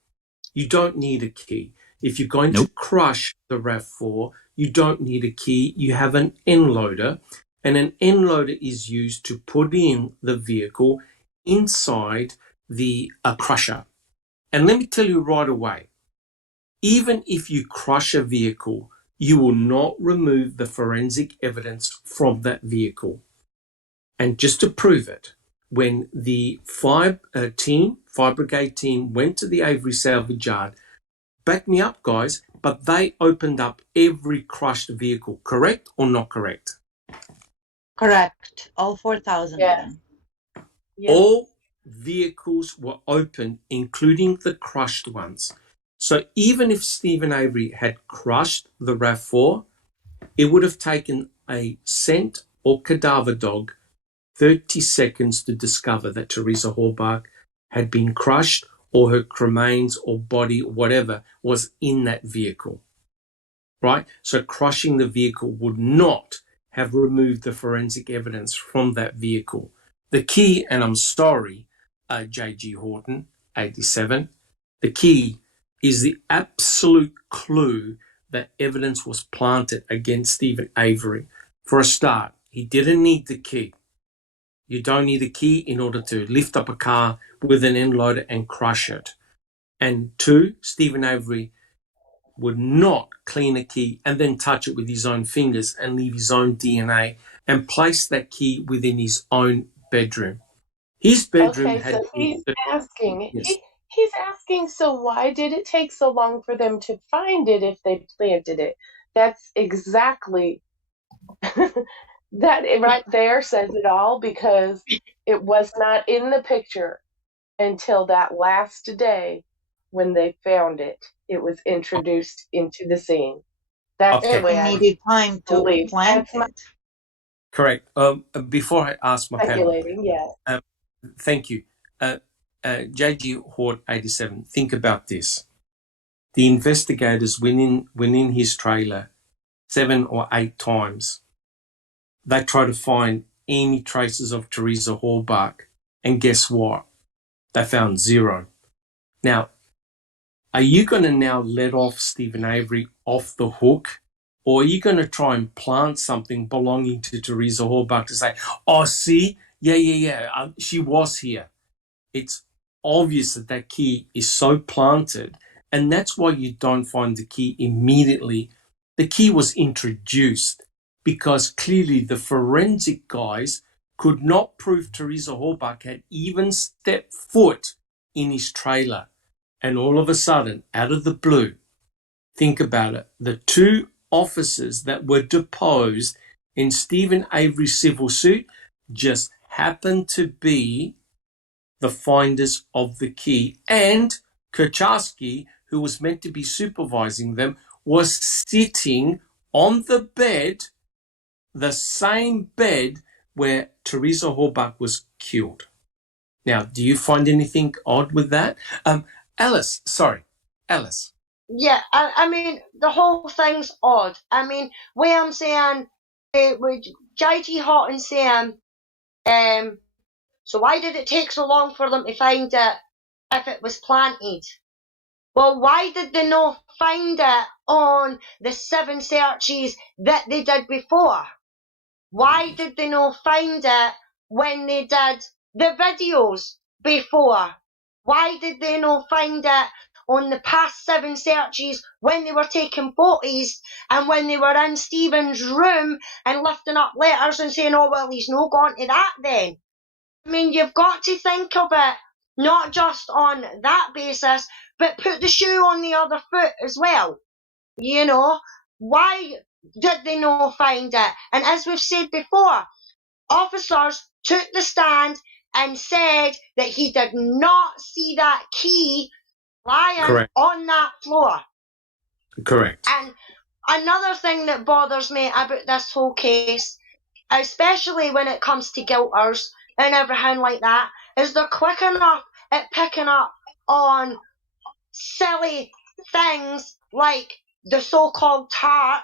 You don't need a key. If you're going to crush the RAV4, you don't need a key. You have an end loader, and an end loader is used to put in the vehicle inside the crusher. And let me tell you right away, even if you crush a vehicle, you will not remove the forensic evidence from that vehicle. And just to prove it, when the fire brigade team went to the Avery salvage yard, back me up, guys, but they opened up every crushed vehicle, correct or not correct? Correct. All 4,000 of them. Yeah. All vehicles were open, including the crushed ones. So even if Stephen Avery had crushed the RAV4, it would have taken a scent or cadaver dog 30 seconds to discover that Teresa Halbach had been crushed or her cremains or body, whatever, was in that vehicle, right? So crushing the vehicle would not have removed the forensic evidence from that vehicle. The key, and I'm sorry, J.G. Horton, 87, the key is the absolute clue that evidence was planted against Stephen Avery. For a start, he didn't need the key. You don't need a key in order to lift up a car with an end loader and crush it. And two, Stephen Avery would not clean a key and then touch it with his own fingers and leave his own DNA and place that key within his own bedroom. His bedroom Okay, had so he's asking. Yes. He's asking. So why did it take so long for them to find it if they planted it? That's exactly that right there says it all, because it was not in the picture until that last day when they found it. It was introduced into the scene. That's Okay. the way They I needed time to believe. plant That's my it. Correct. Before I ask my panel, speculating. Yeah. thank you. J.G. Hort, 87, think about this. The investigators went in his trailer 7 or 8 times. They tried to find any traces of Teresa Halbach, and guess what? They found 0. Now, are you going to now let off Stephen Avery off the hook, or are you going to try and plant something belonging to Teresa Halbach to say, oh, see, yeah, she was here? It's obvious that that key is so planted, and that's why you don't find the key immediately. The key was introduced because clearly the forensic guys could not prove Teresa Halbach had even stepped foot in his trailer. And all of a sudden, out of the blue, think about it, the 2 officers that were deposed in Stephen Avery's civil suit just happened to be the finders of the key. And Kercharsky, who was meant to be supervising them, was sitting on the bed, the same bed where Teresa Halbach was killed. Now, do you find anything odd with that? Alice. Yeah, I mean, the whole thing's odd. I mean, where I'm saying, with J.G. Horton saying, so why did it take so long for them to find it if it was planted? Well, why did they not find it on the 7 searches that they did before? Why did they not find it when they did the videos before? Why did they not find it on the past 7 searches when they were taking photos and when they were in Stephen's room and lifting up letters and saying, oh, well, he's not gone to that then? I mean, you've got to think of it not just on that basis, but put the shoe on the other foot as well. You know, why did they not find it? And as we've said before, officers took the stand and said that he did not see that key lying on that floor. Correct. And another thing that bothers me about this whole case, especially when it comes to guilters and everything like that, is they're quick enough at picking up on silly things like the so-called tarp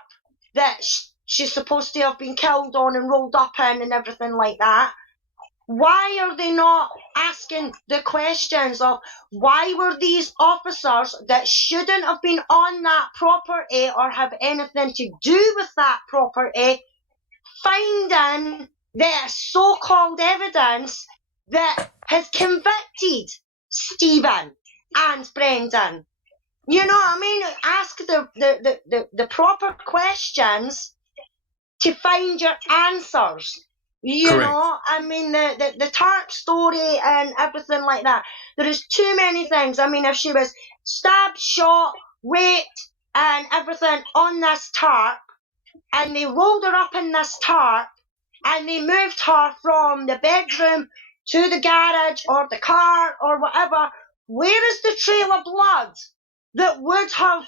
that she's supposed to have been killed on and rolled up in and everything like that. Why are they not asking the questions of why were these officers that shouldn't have been on that property or have anything to do with that property finding their so-called evidence that has convicted Stephen and Brendan? You know what I mean? Ask the proper questions to find your answers. You Correct. know, I mean, the tarp story and everything like that. There is too many things. I mean, if she was stabbed, shot, raped, and everything on this tarp, and they rolled her up in this tarp, and they moved her from the bedroom to the garage or the car or whatever, where is the trail of blood that would have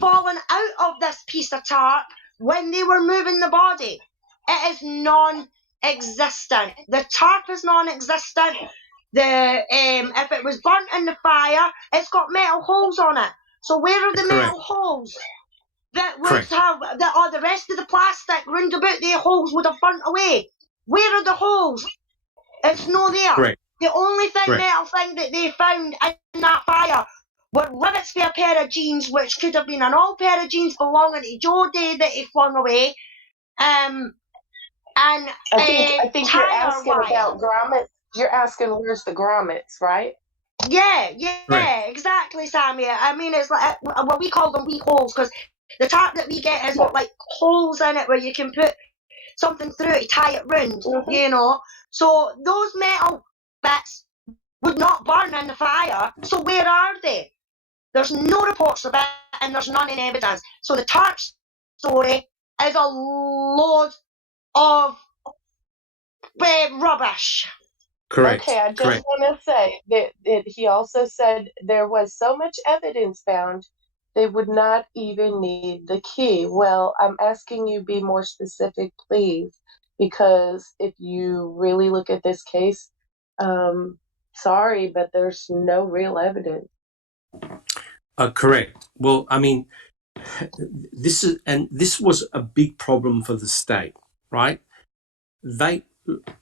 fallen out of this piece of tarp when they were moving the body? It is non-existent. The tarp is non-existent. If it was burnt in the fire, it's got metal holes on it. So where are the metal holes that would have the rest of the plastic round about the holes would have burnt away? Where are the holes? It's not there. Correct. The only metal thing that they found in that fire were rivets for a pair of jeans, which could have been an old pair of jeans belonging to Joe Day that he flung away. And I think you're tire asking wire. about grommets. You're asking where's the grommets, right? Yeah, exactly, Sammy. I mean, it's like, well, we call them wee holes because the tarp that we get has got like holes in it where you can put something through it to tie it round, you know. So those metal bits would not burn in the fire. So where are they? There's no reports of it, and there's none in evidence. So the tarp story is a load of rubbish. Correct. Okay, I just want to say that he also said there was so much evidence found they would not even need the key. Well, I'm asking you be more specific, please, because if you really look at this case, sorry, but there's no real evidence. Correct. Well, I mean, this was a big problem for the state, right?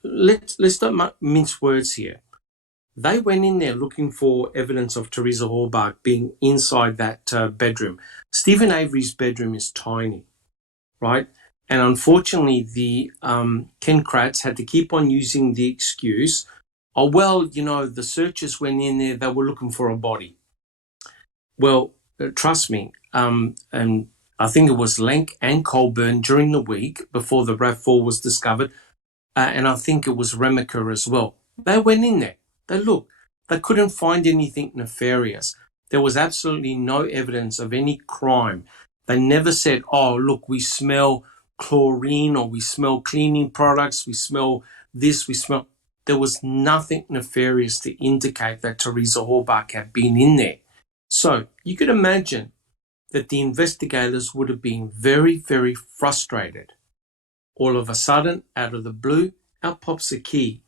Let's not mince words here. They went in there looking for evidence of Teresa Halbach being inside that bedroom. Stephen Avery's bedroom is tiny, right? And unfortunately, the Ken Kratz had to keep on using the excuse, oh, well, you know, the searchers went in there, they were looking for a body. Well, trust me, and I think it was Lenk and Colburn during the week before the RAV4 was discovered, and I think it was Remiker as well. They went in there. They looked. They couldn't find anything nefarious. There was absolutely no evidence of any crime. They never said, oh, look, we smell chlorine or we smell cleaning products, we smell this, we smell... There was nothing nefarious to indicate that Teresa Halbach had been in there. So you could imagine that the investigators would have been very, very frustrated. All of a sudden, out of the blue, out pops a key.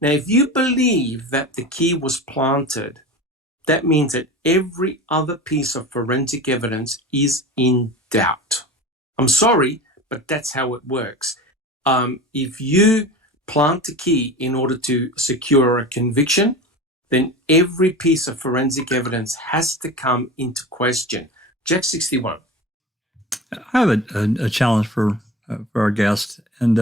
Now, if you believe that the key was planted, that means that every other piece of forensic evidence is in doubt. I'm sorry, but that's how it works. If you plant a key in order to secure a conviction, then every piece of forensic evidence has to come into question. Jack 61. I have a challenge for our guest, and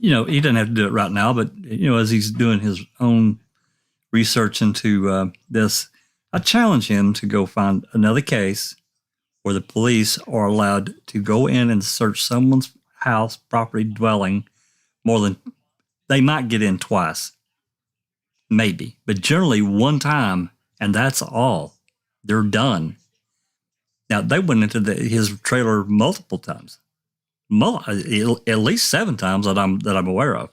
you know, he doesn't have to do it right now, but you know, as he's doing his own research into this, I challenge him to go find another case where the police are allowed to go in and search someone's house, property, dwelling more than they might get in twice, maybe, but generally one time, and that's all. They're done. Now, they went into his trailer multiple times, at least 7 times that I'm aware of.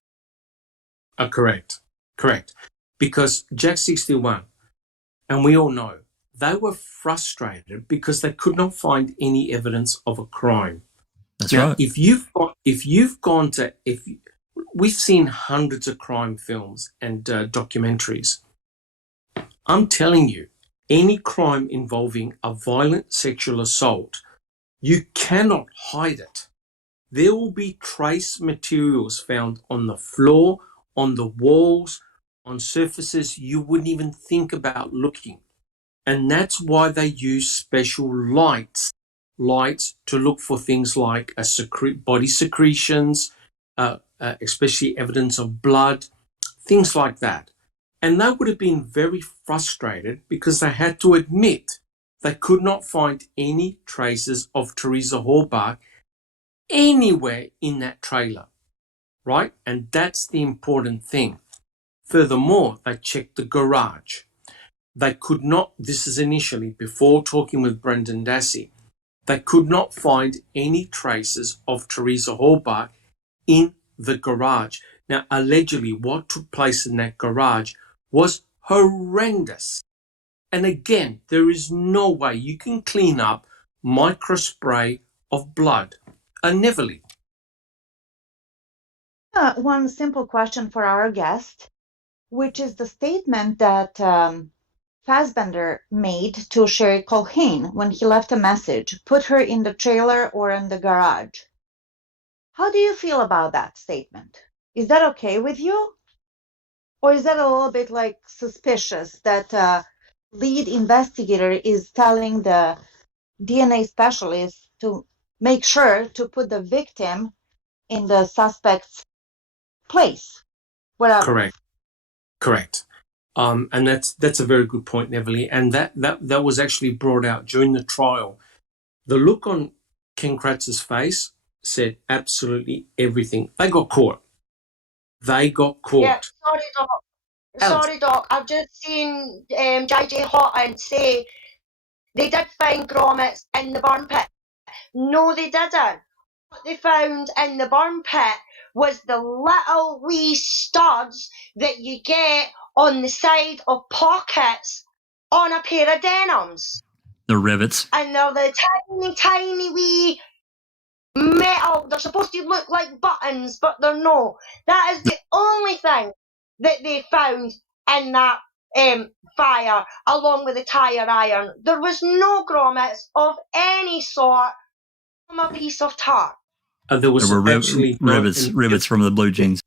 Correct. Because Jack 61, and we all know, they were frustrated because they could not find any evidence of a crime. That's now, right. We've seen hundreds of crime films and documentaries. I'm telling you, any crime involving a violent sexual assault, you cannot hide it. There will be trace materials found on the floor, on the walls, on surfaces you wouldn't even think about looking. And that's why they use special lights to look for things like body secretions, especially evidence of blood, things like that. And they would have been very frustrated because they had to admit they could not find any traces of Teresa Hallbach anywhere in that trailer, right? And that's the important thing. Furthermore, they checked the garage. They could not, this is initially before talking with Brendan Dassey, they could not find any traces of Teresa Hallbach in the garage. Now, allegedly, what took place in that garage was horrendous. And again, there is no way you can clean up microspray of blood. Neverly. One simple question for our guest, which is the statement that Fassbender made to Sherry Culhane when he left a message, put her in the trailer or in the garage. How do you feel about that statement? Is that okay with you? Or is that a little bit like suspicious that lead investigator is telling the DNA specialist to make sure to put the victim in the suspect's place, whatever? Correct. And that's a very good point, Neverly. And that was actually brought out during the trial. The look on Ken Kratz's face said absolutely everything. They got caught. Yeah, sorry, Doc. I've just seen JJ Houghton say they did find grommets in the burn pit. No, they didn't. What they found in the burn pit was the little wee studs that you get on the side of pockets on a pair of denims. The rivets. And they're the tiny, tiny wee metal. They're supposed to look like buttons, but they're not. That is the only thing that they found in that fire, along with the tire iron. There was no grommets of any sort from a piece of tarp. There were rivets from the blue jeans.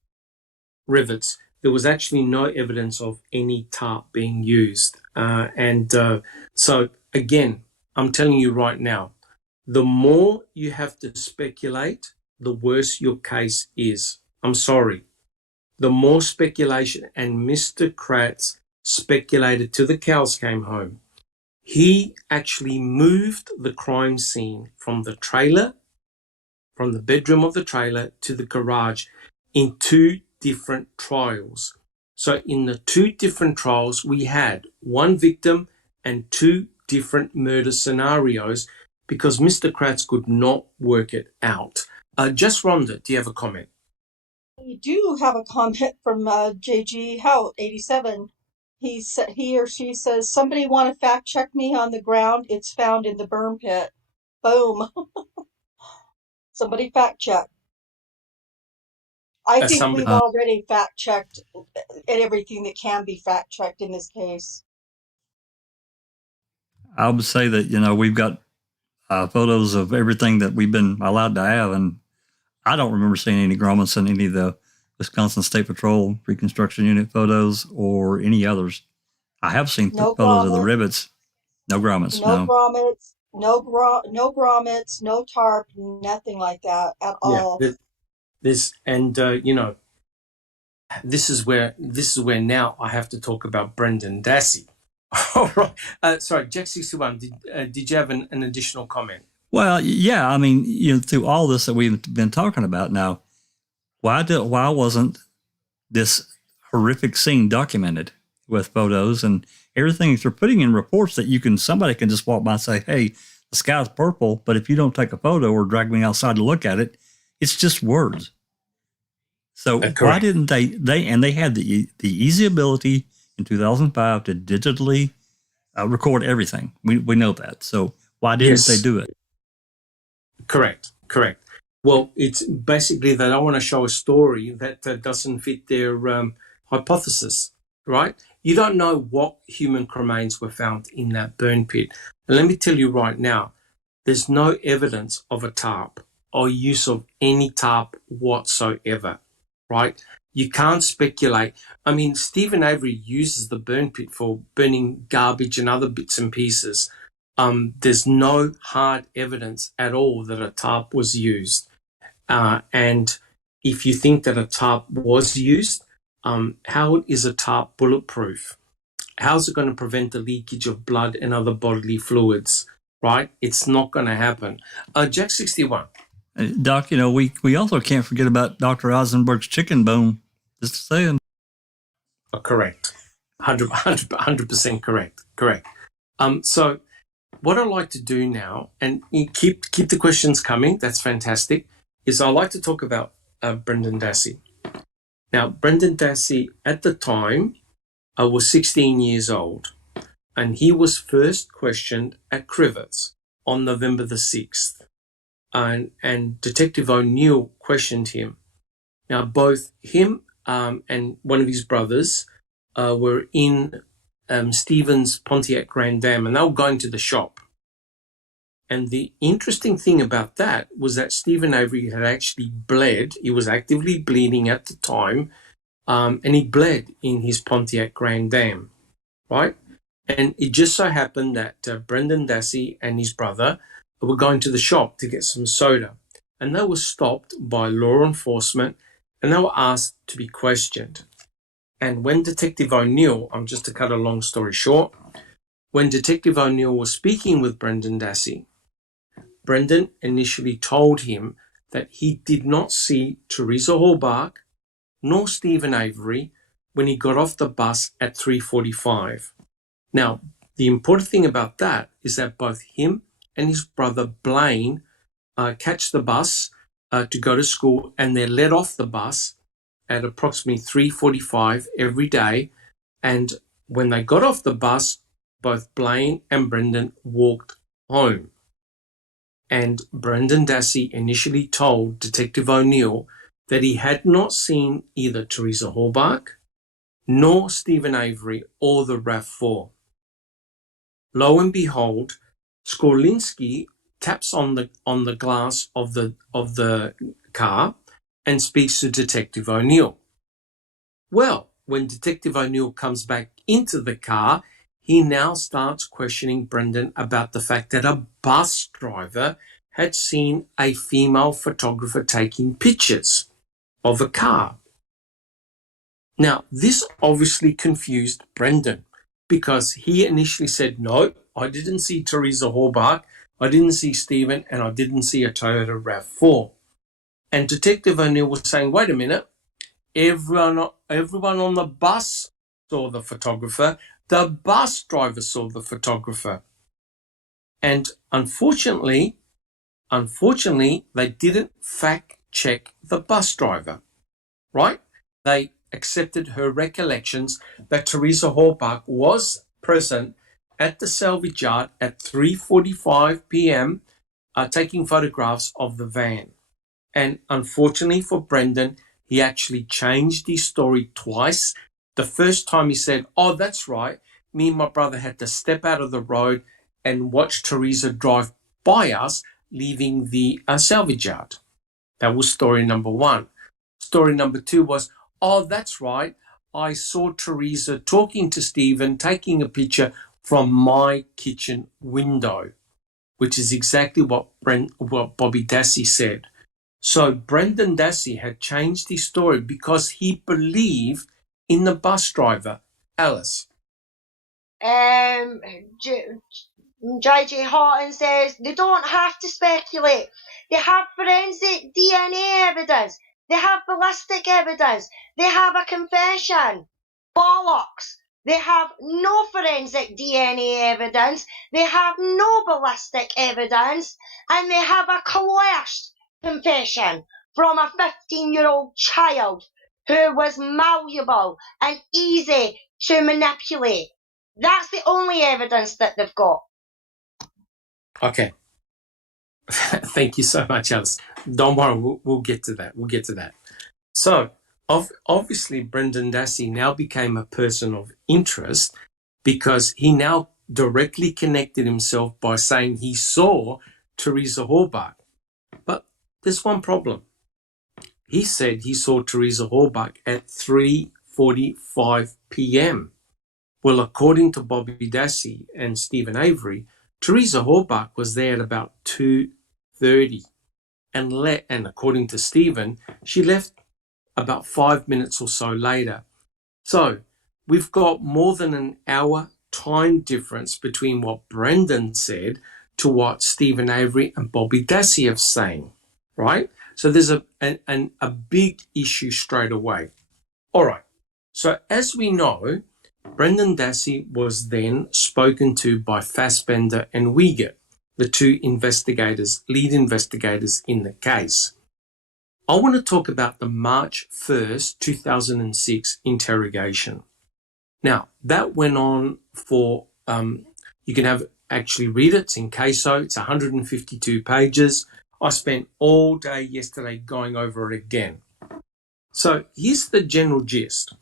Rivets. There was actually no evidence of any tarp being used. So, again, I'm telling you right now, the more you have to speculate, the worse your case is. I'm sorry. The more speculation, and Mr. Kratz speculated till the cows came home. He actually moved the crime scene from the trailer, from the bedroom of the trailer to the garage in 2 different trials. So in the 2 different trials, we had 1 victim and 2 different murder scenarios because Mr. Kratz could not work it out. Just Rhonda, do you have a comment? We do have a comment from JG Hout, 87. He or she says, somebody want to fact check me on the ground? It's found in the burn pit. Boom. Somebody fact check. I think we've already fact checked everything that can be fact checked in this case. I would say that, we've got photos of everything that we've been allowed to have, and I don't remember seeing any grommets in any of the Wisconsin State Patrol Reconstruction Unit photos or any others. I have seen photos of the rivets. No grommets. No grommets. No grommets. No tarp. Nothing like that at all. This is where now I have to talk about Brendan Dassey. All right. Sorry, Jack 61. Did you have an additional comment? Well, yeah. I mean, through all this that we've been talking about now, why wasn't this horrific scene documented with photos and everything that you're putting in reports that somebody can just walk by and say, hey, the sky's purple, but if you don't take a photo or drag me outside to look at it, it's just words. So why didn't they had the easy ability in 2005 to digitally record everything. We know that. So why didn't they do it? Correct. Well, it's basically they don't want to show a story that doesn't fit their hypothesis, right? You don't know what human cremains were found in that burn pit. And let me tell you right now, there's no evidence of a tarp or use of any tarp whatsoever, right? You can't speculate. I mean, Stephen Avery uses the burn pit for burning garbage and other bits and pieces. There's no hard evidence at all that a tarp was used. And if you think that a tarp was used, how is a tarp bulletproof? how's it going to prevent the leakage of blood and other bodily fluids, right? It's not going to happen. Jack 61. Doc, we also can't forget about Dr. Eisenberg's chicken bone. Just saying. Correct. 100% correct. So what I like to do now, and you keep the questions coming, that's fantastic, is I like to talk about Brendan Dassey. Now, Brendan Dassey at the time was 16 years old, and he was first questioned at Crivets on November the 6th, and Detective O'Neill questioned him. Now, both him and one of his brothers were in Stephen's Pontiac Grand Dam, and they were going to the shop. And the interesting thing about that was that Stephen Avery had actually bled. He was actively bleeding at the time, and he bled in his Pontiac Grand Dam, right? And it just so happened that Brendan Dassey and his brother were going to the shop to get some soda, and they were stopped by law enforcement, and they were asked to be questioned. And when Detective O'Neill, just to cut a long story short, when Detective O'Neill was speaking with Brendan Dassey, Brendan initially told him that he did not see Teresa Hallbach nor Stephen Avery when he got off the bus at 3:45. Now, the important thing about that is that both him and his brother Blaine catch the bus to go to school, and they're let off the bus at approximately 3:45 every day. And when they got off the bus, both Blaine and Brendan walked home. And Brendan Dassey initially told Detective O'Neill that he had not seen either Teresa Hallbach nor Stephen Avery or the RAV4. Lo and behold, Skorlinski taps on the glass of the car and speaks to Detective O'Neill. Well, when Detective O'Neill comes back into the car, he now starts questioning Brendan about the fact that a bus driver had seen a female photographer taking pictures of a car. Now, this obviously confused Brendan, because he initially said, no, I didn't see Teresa Hallbach, I didn't see Stephen, and I didn't see a Toyota RAV4. And Detective O'Neill was saying, wait a minute, everyone on the bus saw the photographer. The bus driver saw the photographer. And unfortunately, they didn't fact check the bus driver, right? They accepted her recollections that Teresa Hallbach was present at the salvage yard at 3:45 p.m. Taking photographs of the van. And unfortunately for Brendan, he actually changed his story twice. The first time he said, oh, that's right, me and my brother had to step out of the road and watch Teresa drive by us, leaving the salvage yard. That was story number one. Story number two was, oh, that's right, I saw Teresa talking to Stephen, taking a picture from my kitchen window, which is exactly what Bobby Dassey said. So Brendan Dassey had changed his story because he believed in the bus driver. Alice. J.J. Horton says they don't have to speculate. They have forensic DNA evidence. They have ballistic evidence. They have a confession. Bollocks. They have no forensic DNA evidence. They have no ballistic evidence. And they have a coerced confession from a 15-year-old child who was malleable and easy to manipulate. That's the only evidence that they've got. Okay. Thank you so much, Alice. Don't worry, we'll get to that. So, obviously, Brendan Dassey now became a person of interest because he now directly connected himself by saying he saw Teresa Hallbach. But there's one problem. He said he saw Teresa Hallbach at 3:45 p.m. Well, according to Bobby Dassey and Stephen Avery, Teresa Hallbach was there at about 2:30. And according to Stephen, she left about 5 minutes or so later. So we've got more than an hour time difference between what Brendan said to what Stephen Avery and Bobby Dassey have saying, right? So there's a big issue straight away. All right. So as we know, Brendan Dassey was then spoken to by Fassbender and Uyghur, the two investigators, lead investigators in the case. I want to talk about the March 1st, 2006 interrogation. Now, that went on for, you can actually read it. It's in CASO. It's 152 pages. I spent all day yesterday going over it again. So here's the general gist.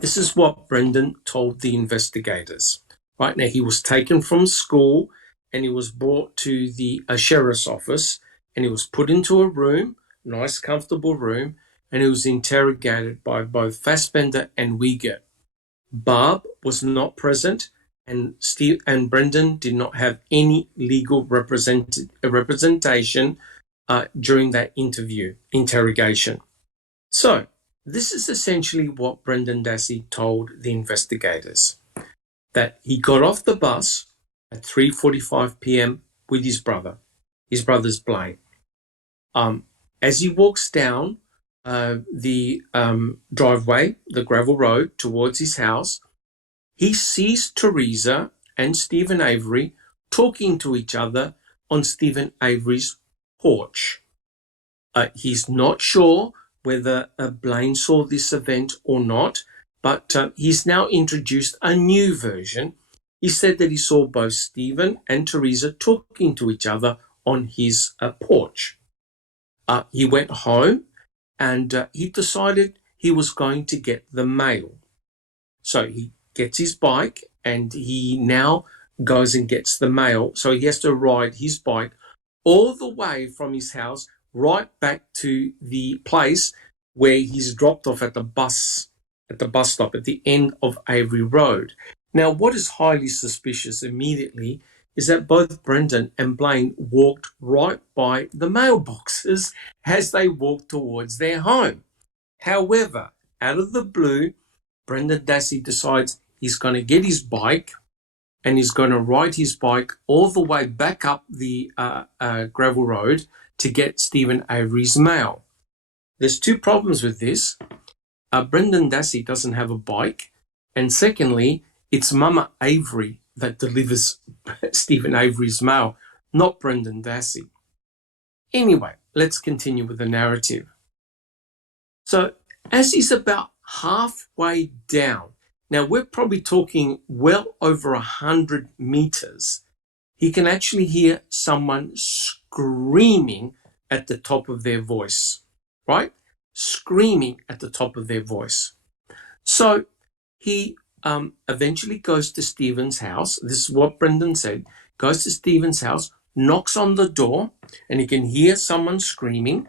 This is what Brendan told the investigators. Right now, he was taken from school and he was brought to the sheriff's office and he was put into a room, nice, comfortable room, and he was interrogated by both Fassbender and Uyghur. Barb was not present, and Steve and Brendan did not have any legal representation during that interrogation. So this is essentially what Brendan Dassey told the investigators, that he got off the bus at 3:45 p.m. with his brother. His brother's Blaine. As he walks down the driveway, the gravel road towards his house, he sees Teresa and Stephen Avery talking to each other on Stephen Avery's porch. He's not sure whether Blaine saw this event or not, but he's now introduced a new version. He said that he saw both Stephen and Teresa talking to each other on his porch. He went home and he decided he was going to get the mail. So he gets his bike and he now goes and gets the mail. So he has to ride his bike all the way from his house right back to the place where he's dropped off at the bus stop at the end of Avery Road. Now, what is highly suspicious immediately is that both Brendan and Blaine walked right by the mailboxes as they walked towards their home. However, out of the blue, Brendan Dassey decides he's going to get his bike and he's going to ride his bike all the way back up the gravel road to get Stephen Avery's mail. There's two problems with this. Brendan Dassey doesn't have a bike. And secondly, it's Mama Avery that delivers Stephen Avery's mail, not Brendan Dassey. Anyway, let's continue with the narrative. So as he's about halfway down, now we're probably talking well over 100 meters, he can actually hear someone screaming at the top of their voice, right? Screaming at the top of their voice. So he eventually goes to Stephen's house. This is what Brendan said. Goes to Stephen's house, knocks on the door, and he can hear someone screaming.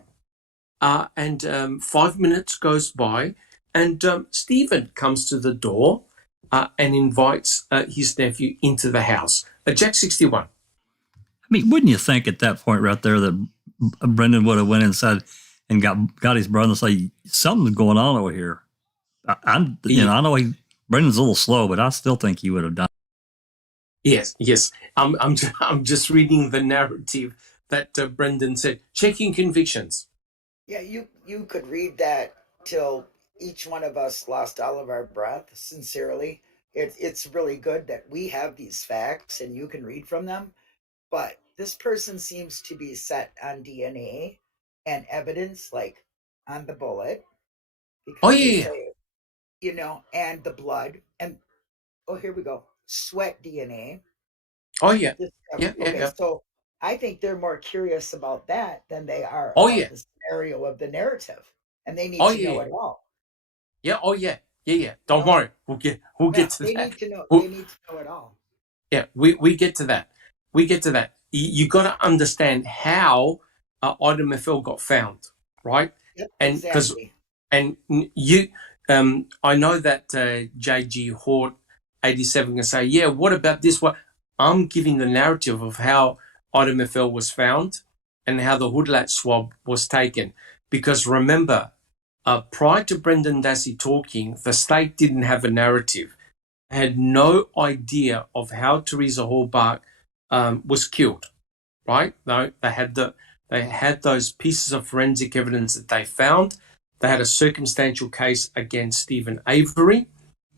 And 5 minutes goes by, and Stephen comes to the door and invites his nephew into the house. Jack 61. I mean, wouldn't you think at that point right there that Brendan would have went inside and got his brother and say, something's going on over here? I know Brendan's a little slow, but I still think he would have done. Yes. I'm just reading the narrative that Brendan said. Checking convictions. Yeah, you could read that till each one of us lost all of our breath, sincerely. It's really good that we have these facts and you can read from them. But this person seems to be set on DNA and evidence, like on the bullet. Oh, yeah. Say, and the blood. And, here we go. Sweat DNA. Oh, yeah. Okay, so I think they're more curious about that than they are about the scenario of the narrative. And they need to know it all. Yeah, yeah. Don't worry. We'll get to that. They need to know it all. Yeah, we get to that. You got to understand how item FL got found, right? Yep, and exactly. And you, I know that JG Hort 87 can say, yeah, what about this? What I'm giving the narrative of how item FL was found and how the hood latch swab was taken. Because remember, prior to Brendan Dassey talking, the state didn't have a narrative, had no idea of how Teresa Hallbark was killed, right? No, they had those pieces of forensic evidence that they found. They had a circumstantial case against Stephen Avery,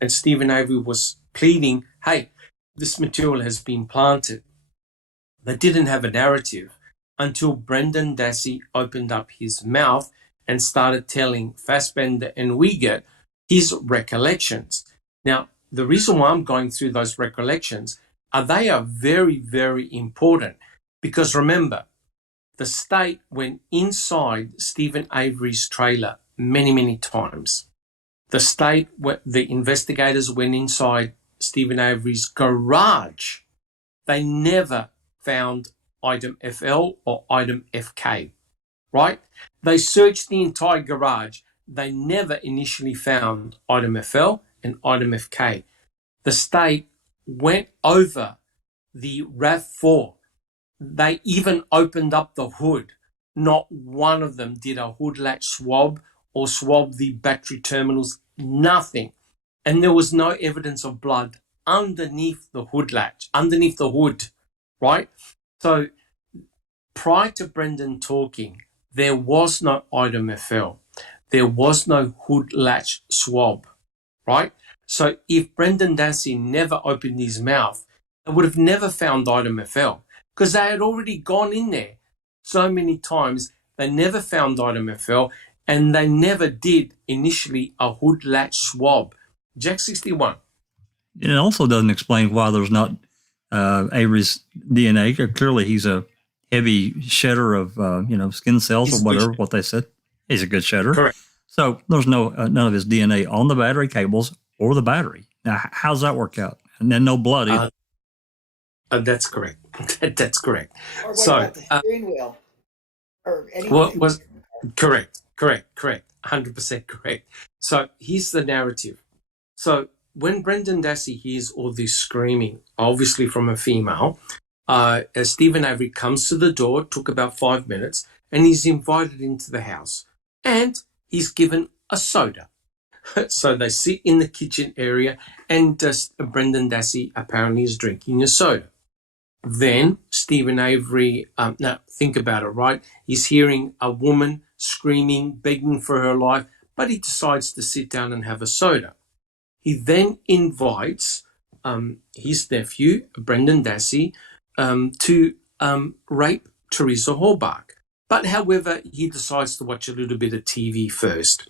and Stephen Avery was pleading, hey, this material has been planted. They didn't have a narrative until Brendan Dassey opened up his mouth and started telling Fassbender and Wiegert his recollections. Now, the reason why I'm going through those recollections they are very, very important, because remember, the state went inside Stephen Avery's trailer many, many times. The investigators went inside Stephen Avery's garage. They never found item FL or item FK, right? They searched the entire garage. They never initially found item FL and item FK. The state went over the RAV4. They even opened up the hood. Not one of them did a hood latch swab or swab the battery terminals, nothing. And there was no evidence of blood underneath the hood latch, underneath the hood, right? So prior to Brendan talking, there was no item FL. There was no hood latch swab, right? So if Brendan Dassey never opened his mouth, they would have never found item FL, because they had already gone in there so many times. They never found item FL, and they never did initially a hood latch swab. Jack 61. It also doesn't explain why there's not Avery's DNA. Clearly, he's a heavy shedder of skin cells or whatever. What they said, he's a good shedder. Correct. So there's none of his DNA on the battery cables or the battery. Now, how's that work out? And then no blood either. That's correct. That's correct. Or what about the steering wheel? Or anything? What was correct? 100% correct. So here's the narrative. So when Brendan Dassey hears all this screaming, obviously from a female, as Stephen Avery comes to the door, took about 5 minutes, and he's invited into the house. And he's given a soda. So they sit in the kitchen area, and Brendan Dassey apparently is drinking a soda. Then Stephen Avery, now think about it, right? He's hearing a woman screaming, begging for her life, but he decides to sit down and have a soda. He then invites his nephew, Brendan Dassey, to rape Teresa Hallbark. But however, he decides to watch a little bit of TV first.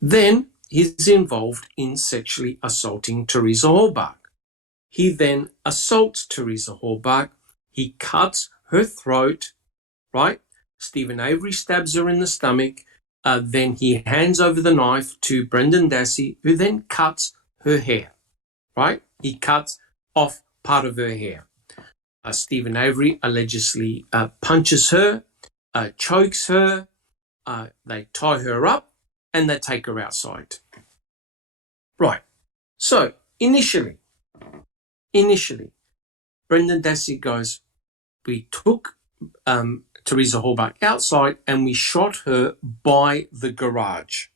Then he's involved in sexually assaulting Teresa Hallbark. He then assaults Teresa Hallbark. He cuts her throat, right? Stephen Avery stabs her in the stomach. Then he hands over the knife to Brendan Dassey, who then cuts her hair, right? He cuts off part of her hair. Stephen Avery allegedly punches her, chokes her. They tie her up and they take her outside. Right. So initially, Brendan Dassey goes, we took Teresa Hallbark outside and we shot her by the garage.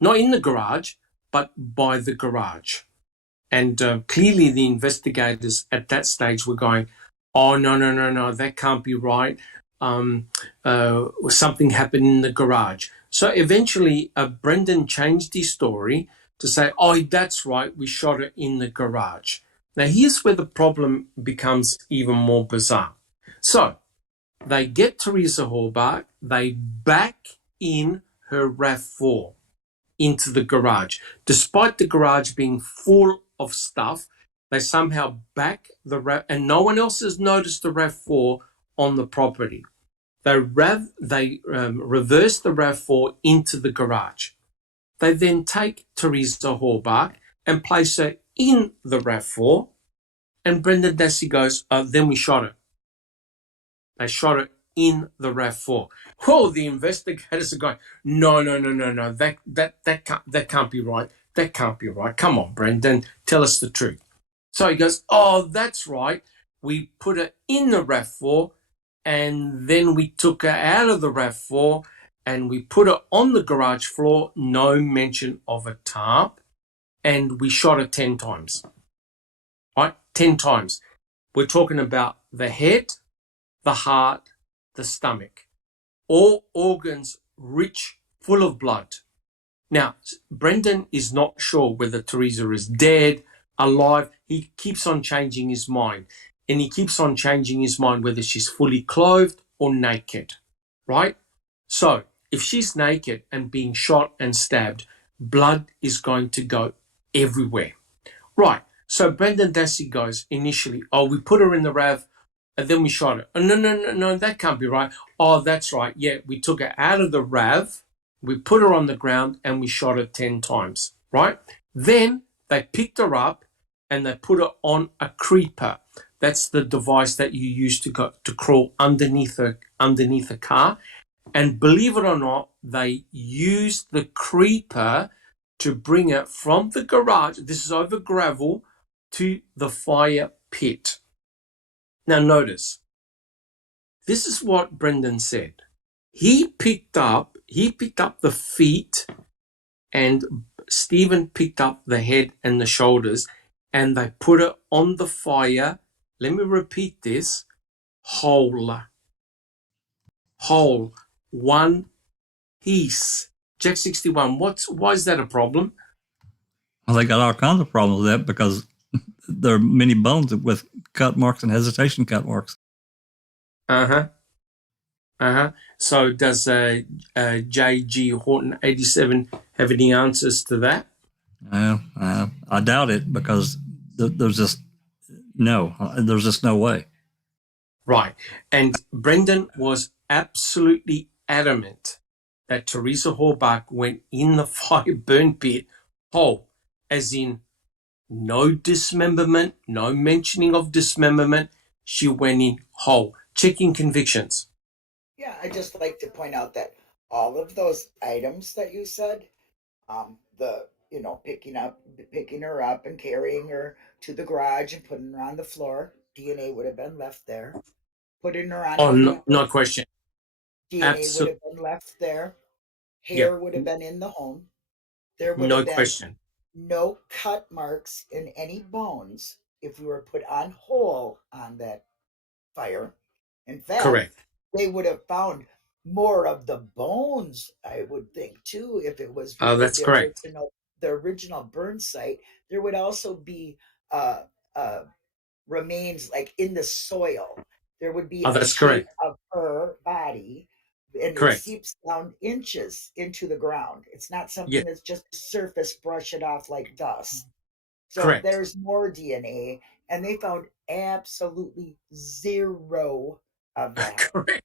Not in the garage, but by the garage. And clearly the investigators at that stage were going, oh, no, that can't be right. Something happened in the garage. So eventually Brendan changed his story to say, oh, that's right, we shot her in the garage. Now, here's where the problem becomes even more bizarre. So they get Teresa Hallbark, they back in her RAV4 into the garage. Despite the garage being full of stuff, they somehow back the RAV, and no one else has noticed the RAV4 on the property. They reverse the RAV4 into the garage. They then take Teresa Hallbark and place her in the RAV4, and Brendan Dassey goes, then we shot her. They shot her in the RAV4. Oh, the investigators are going, no, that can't be right. That can't be right. Come on, Brendan, tell us the truth. So he goes, oh, that's right. We put her in the RAV4, and then we took her out of the RAV4, and we put her on the garage floor, no mention of a tarp, and we shot her 10 times. Right? 10 times. We're talking about the head, the heart, the stomach. All organs rich, full of blood. Now, Brendan is not sure whether Teresa is dead, alive. He keeps on changing his mind. And he keeps on changing his mind whether she's fully clothed or naked. Right? So, if she's naked and being shot and stabbed, blood is going to go everywhere. Right. So Brendan Dassey goes initially, we put her in the RAV and then we shot her. Oh, no, that can't be right. Oh, that's right. Yeah, we took her out of the RAV, we put her on the ground and we shot her 10 times, right? Then they picked her up and they put her on a creeper. That's the device that you use to crawl underneath a car. And believe it or not, they used the creeper to bring it from the garage, this is over gravel, to the fire pit. Now notice, this is what Brendan said. He picked up the feet and Stephen picked up the head and the shoulders and they put it on the fire. Let me repeat this. Whole. One piece. Jack 61, why is that a problem? Well, they got all kinds of problems with that because there are many bones with cut marks and hesitation cut marks. So does J.G. Horton 87 have any answers to that? I doubt it because there's just no way. Right. And Brendan was absolutely adamant that Teresa Horbach went in the fire burn pit whole, as in no dismemberment, no mentioning of dismemberment. She went in whole. Checking convictions. Yeah, I just like to point out that all of those items that you said, picking her up and carrying her to the garage and putting her on the floor, DNA would have been left there. Putting her on. Oh, no question. DNA would have been left there. Hair would have been in the home. There would have been no cut marks in any bones if we were put on whole on that fire. In fact, correct. They would have found more of the bones, I would think, too, if it was that's correct. The original burn site. There would also be remains like in the soil. There would be a shape of her body, and it seeps down inches into the ground. It's not something that's just surface, brush it off like dust. So there's more DNA, and they found absolutely zero of that. Correct.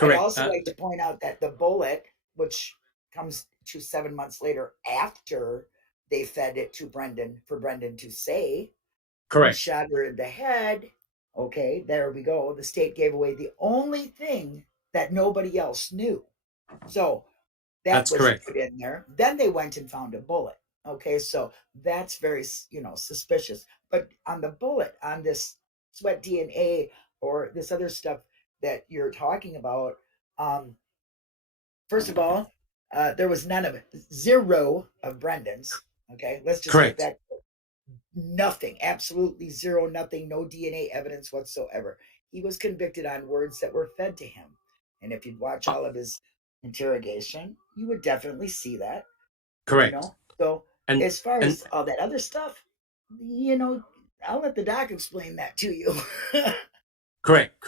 I'd also like to point out that the bullet, which comes to 7 months later after they fed it to Brendan for Brendan to say, he shot her in the head. Okay, there we go. The state gave away the only thing that nobody else knew. So that's put in there. Then they went and found a bullet. Okay, so that's very, suspicious. But on the bullet, on this sweat DNA or this other stuff that you're talking about, first of all, there was none of it. Zero of Brendan's. Okay, let's just get that. Nothing, absolutely zero, nothing, no DNA evidence whatsoever. He was convicted on words that were fed to him. And if you'd watch all of his interrogation, you would definitely see that. Correct. So as far as all that other stuff, I'll let the doc explain that to you. Correct.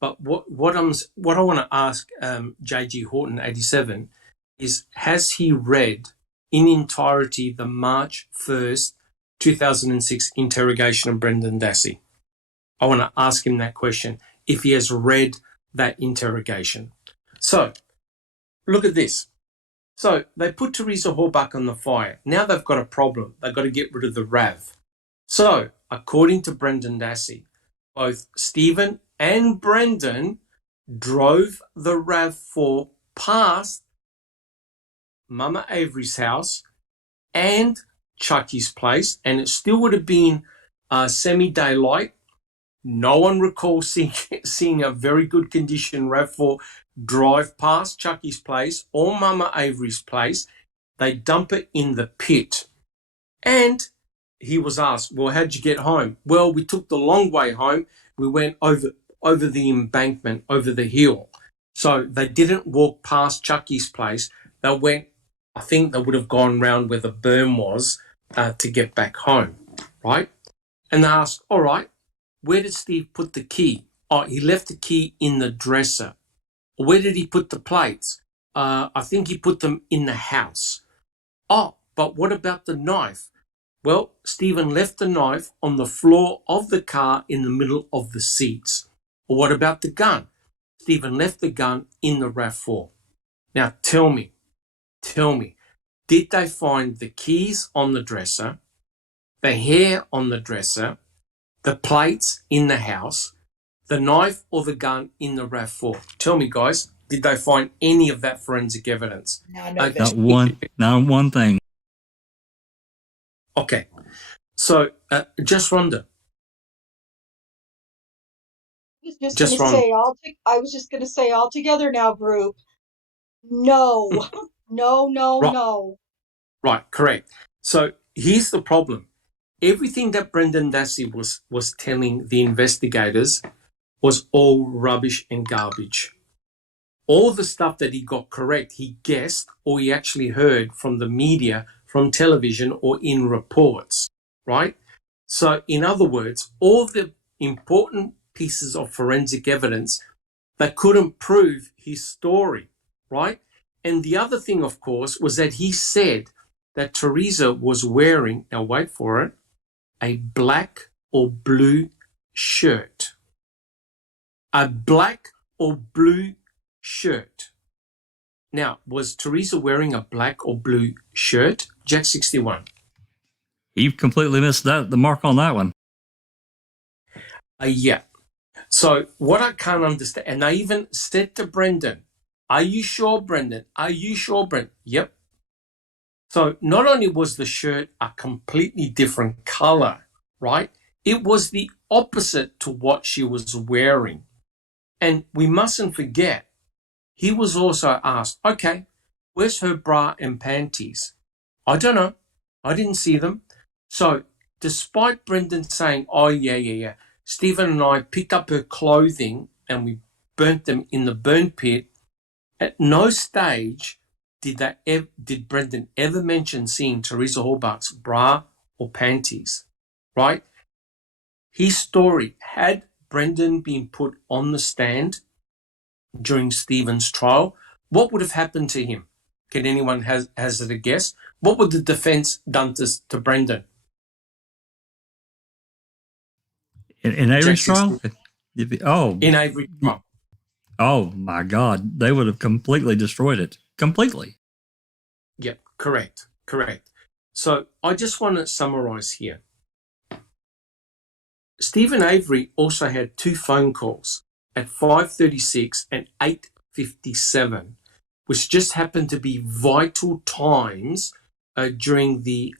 But what I want to ask J.G. Horton 87 is, has he read in entirety the March 1st, 2006 interrogation of Brendan Dassey? I want to ask him that question, if he has read that interrogation. So, look at this. So, they put Teresa Horbach on the fire. Now they've got a problem. They've got to get rid of the RAV. So, according to Brendan Dassey, both Stephen and Brendan drove the RAV4 past Mama Avery's house and Chucky's place, and it still would have been semi-daylight. No one recalls seeing a very good condition RAV4 drive past Chucky's place or Mama Avery's place. They dump it in the pit. And he was asked, well, how'd you get home? Well, we took the long way home. We went over the embankment, over the hill. So they didn't walk past Chucky's place. They went, I think they would have gone round where the berm was to get back home, right? And they asked, all right, where did Steve put the key? Oh, he left the key in the dresser. Where did he put the plates? I think he put them in the house. Oh, but what about the knife? Well, Stephen left the knife on the floor of the car in the middle of the seats. Or what about the gun? Stephen left the gun in the RAV4. Now tell me, did they find the keys on the dresser, the hair on the dresser, the plates in the house, the knife or the gun in the RAV4? Tell me, guys, did they find any of that forensic evidence? None of it. Not one thing. Okay, so just Rhonda. I was just going to say all together now, group. No, no. Right, correct. So here's the problem. Everything that Brendan Dassey was telling the investigators was all rubbish and garbage. All the stuff that he got correct, he guessed or he actually heard from the media, from television or in reports, right? So in other words, all the important pieces of forensic evidence that couldn't prove his story, right? And the other thing, of course, was that he said that Teresa was wearing, now wait for it, a black or blue shirt. A black or blue shirt. Now, was Teresa wearing a black or blue shirt? Jack 61. You completely missed the mark on that one. Yeah. So what I can't understand, and I even said to Brendan, are you sure, Brendan? Are you sure, Brendan? Yep. So not only was the shirt a completely different color, right? It was the opposite to what she was wearing. And we mustn't forget, he was also asked, okay, where's her bra and panties? I don't know. I didn't see them. So despite Brendan saying, oh, yeah, Stephen and I picked up her clothing and we burnt them in the burn pit, at no stage did Brendan ever mention seeing Teresa Hallbach's bra or panties, right? His story, had Brendan been put on the stand during Stephen's trial, what would have happened to him? Can anyone hazard a guess? What would the defense done to Brendan? In Avery's trial? In Avery's trial. Oh, my God. They would have completely destroyed it. Completely. Yep, correct. So I just want to summarize here. Stephen Avery also had two phone calls at 5:36 and 8:57, which just happened to be vital times during the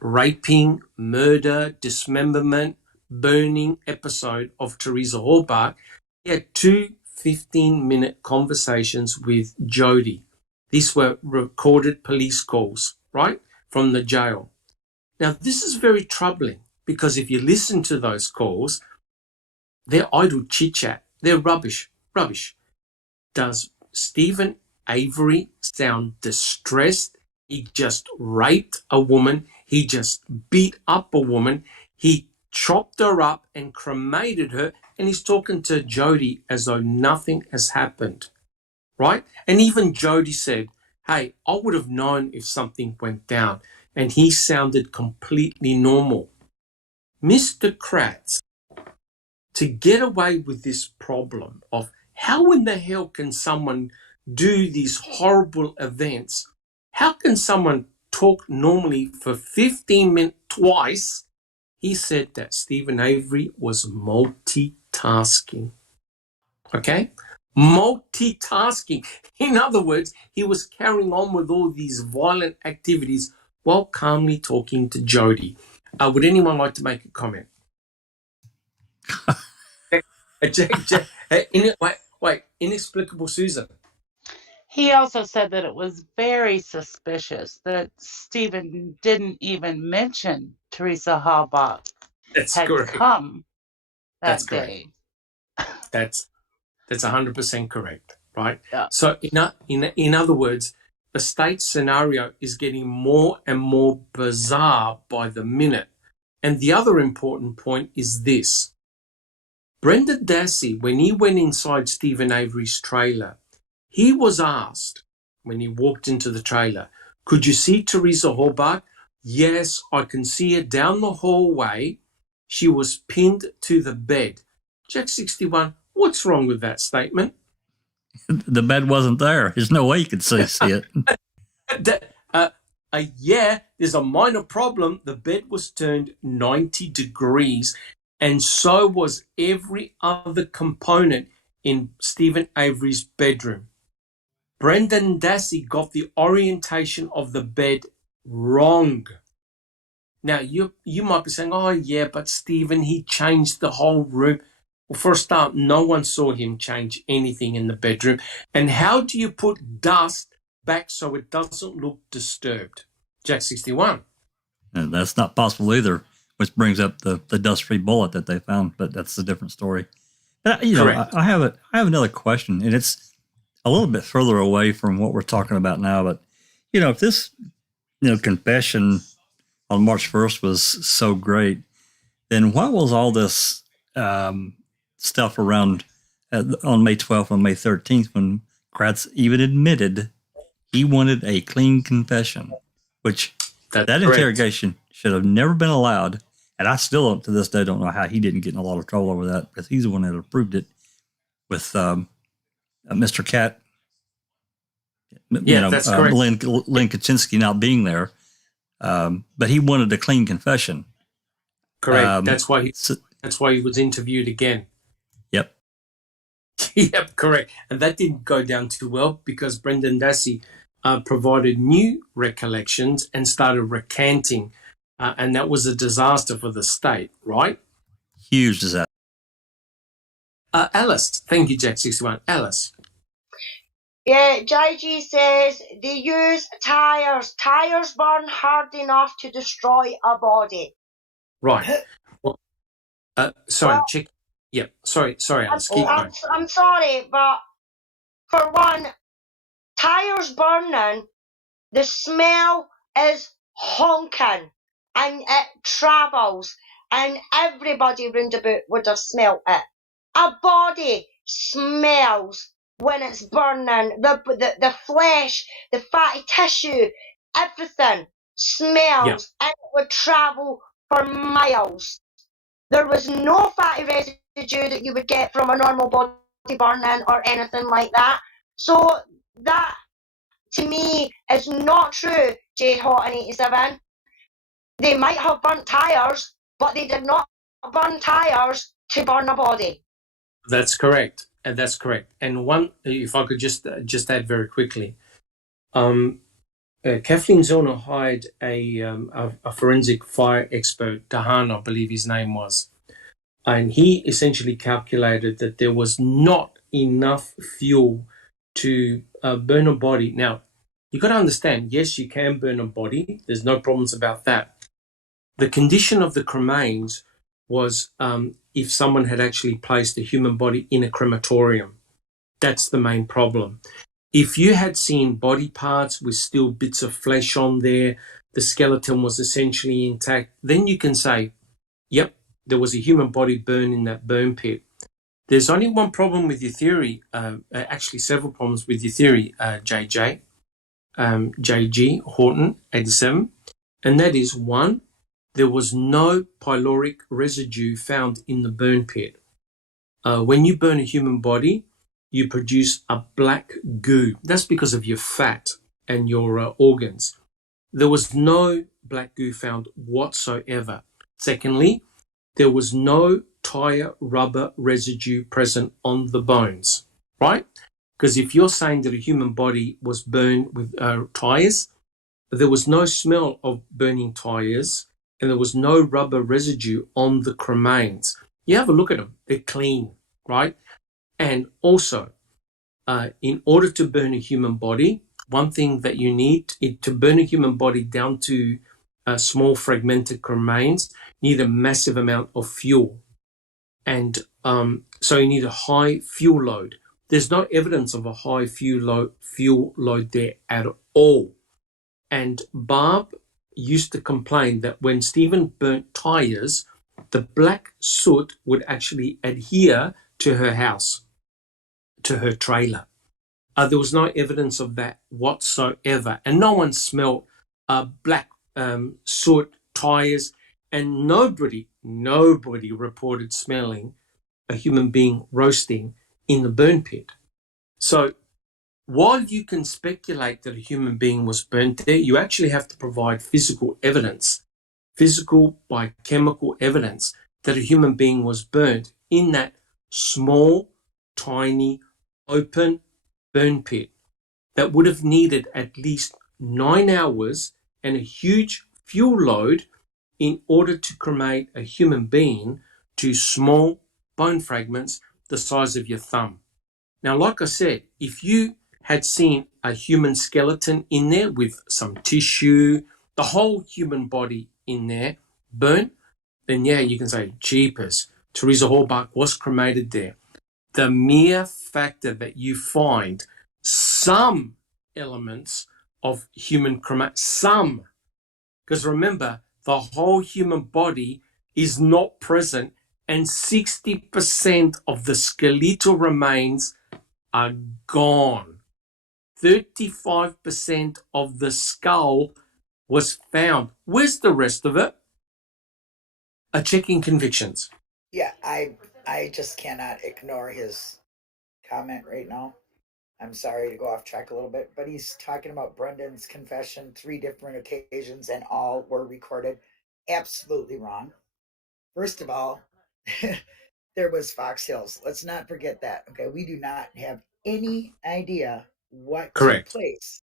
raping, murder, dismemberment, burning episode of Teresa Hallbach. He had two 15-minute conversations with Jody. These were recorded police calls, right, from the jail. Now, this is very troubling because if you listen to those calls, they're idle chit-chat. They're rubbish. Does Stephen Avery sound distressed? He just raped a woman. He just beat up a woman. He chopped her up and cremated her, and he's talking to Jody as though nothing has happened, right? And even Jody said, hey, I would have known if something went down, and he sounded completely normal. Mr. Kratz, to get away with this problem of how in the hell can someone do these horrible events? How can someone talk normally for 15 minutes twice? He said that Stephen Avery was multitasking. Okay? Multitasking. In other words, he was carrying on with all these violent activities while calmly talking to Jody. Would anyone like to make a comment? Jack, anyway, Wait, inexplicable Susan. He also said that it was very suspicious that Stephen didn't even mention Teresa Halbach That's had correct. come That's that correct. day. That's 100% correct, right? Yeah. So in other words, the state scenario is getting more and more bizarre by the minute. And the other important point is this. Brendan Dassey, when he went inside Stephen Avery's trailer, he was asked when he walked into the trailer, could you see Teresa Halbach? Yes, I can see her down the hallway. She was pinned to the bed. Jack 61, what's wrong with that statement? The bed wasn't there. There's no way you could see it. Yeah, there's a minor problem. The bed was turned 90 degrees, and so was every other component in Stephen Avery's bedroom. Brendan Dassey got the orientation of the bed wrong. Now, you might be saying, oh, yeah, but Stephen, he changed the whole room. Well, for a start, no one saw him change anything in the bedroom. And how do you put dust back so it doesn't look disturbed? Jack 61. And that's not possible either, which brings up the dust-free bullet that they found, but that's a different story. Correct. I have another question, and it's a little bit further away from what we're talking about now. But if this confession on March 1st was so great, then why was all this stuff around on May 12th and May 13th when Kratz even admitted he wanted a clean confession, which that interrogation should have never been allowed. And I still, to this day, don't know how he didn't get in a lot of trouble over that, because he's the one that approved it with Mr. Cat. That's correct. Lynn Kaczynski not being there. But he wanted a clean confession. Correct. That's why he was interviewed again. Yep. Yep, correct. And that didn't go down too well because Brendan Dassey provided new recollections and started recanting. And that was a disaster for the state, right? Huge disaster. Alice. Thank you, Jack 61. Alice. Yeah, JG says they use tires. Tires burn hard enough to destroy a body. Right. Well, sorry, check. Yeah, sorry, Alice. Keep going. I'm sorry, but for one, tires burning, the smell is honking and it travels and everybody round about would have smelt it. A body smells when it's burning. The flesh, the fatty tissue, everything smells and it would travel for miles. There was no fatty residue that you would get from a normal body burning or anything like that. So that, to me, is not true, Jade Hot and 87. They might have burnt tires, but they did not burn tires to burn a body. That's correct. And that's correct. And one, if I could just add very quickly, Kathleen Zellner hired a forensic fire expert, Dahan, I believe his name was, and he essentially calculated that there was not enough fuel to burn a body. Now, you got to understand, yes, you can burn a body. There's no problems about that. The condition of the cremains was if someone had actually placed a human body in a crematorium. That's the main problem. If you had seen body parts with still bits of flesh on there, the skeleton was essentially intact, then you can say, yep, there was a human body burned in that burn pit. There's only one problem with your theory, actually several problems with your theory, JG Horton, 87, and that is, one, there was no pyloric residue found in the burn pit. When you burn a human body, you produce a black goo. That's because of your fat and your organs. There was no black goo found whatsoever. Secondly, there was no tire rubber residue present on the bones, right? Because if you're saying that a human body was burned with tires, there was no smell of burning tires and there was no rubber residue on the cremains. You have a look at them. They're clean, right? And also, in order to burn a human body, one thing that you need to burn a human body down to small fragmented cremains, you need a massive amount of fuel. And so you need a high fuel load. There's no evidence of a high fuel load there at all. And Barb used to complain that when Stephen burnt tires, the black soot would actually adhere to her house, to her trailer. There was no evidence of that whatsoever. And no one smelled black soot, tires, and nobody reported smelling a human being roasting in the burn pit. So while you can speculate that a human being was burnt there, you actually have to provide physical evidence, physical biochemical evidence that a human being was burnt in that small, tiny, open burn pit that would have needed at least 9 hours and a huge fuel load in order to cremate a human being to small bone fragments the size of your thumb. Now, like I said, if you had seen a human skeleton in there with some tissue, the whole human body in there burnt, then yeah, you can say, jeepers, Teresa Halbach was cremated there. The mere factor that you find some elements of human cremation, because remember, the whole human body is not present, and 60% of the skeletal remains are gone. 35% of the skull was found. Where's the rest of it? Checking convictions. Yeah, I just cannot ignore his comment right now. I'm sorry to go off track a little bit, but he's talking about Brendan's confession, 3 different occasions, and all were recorded. Absolutely wrong. First of all, there was Fox Hills. Let's not forget that. Okay, we do not have any idea what Correct. took place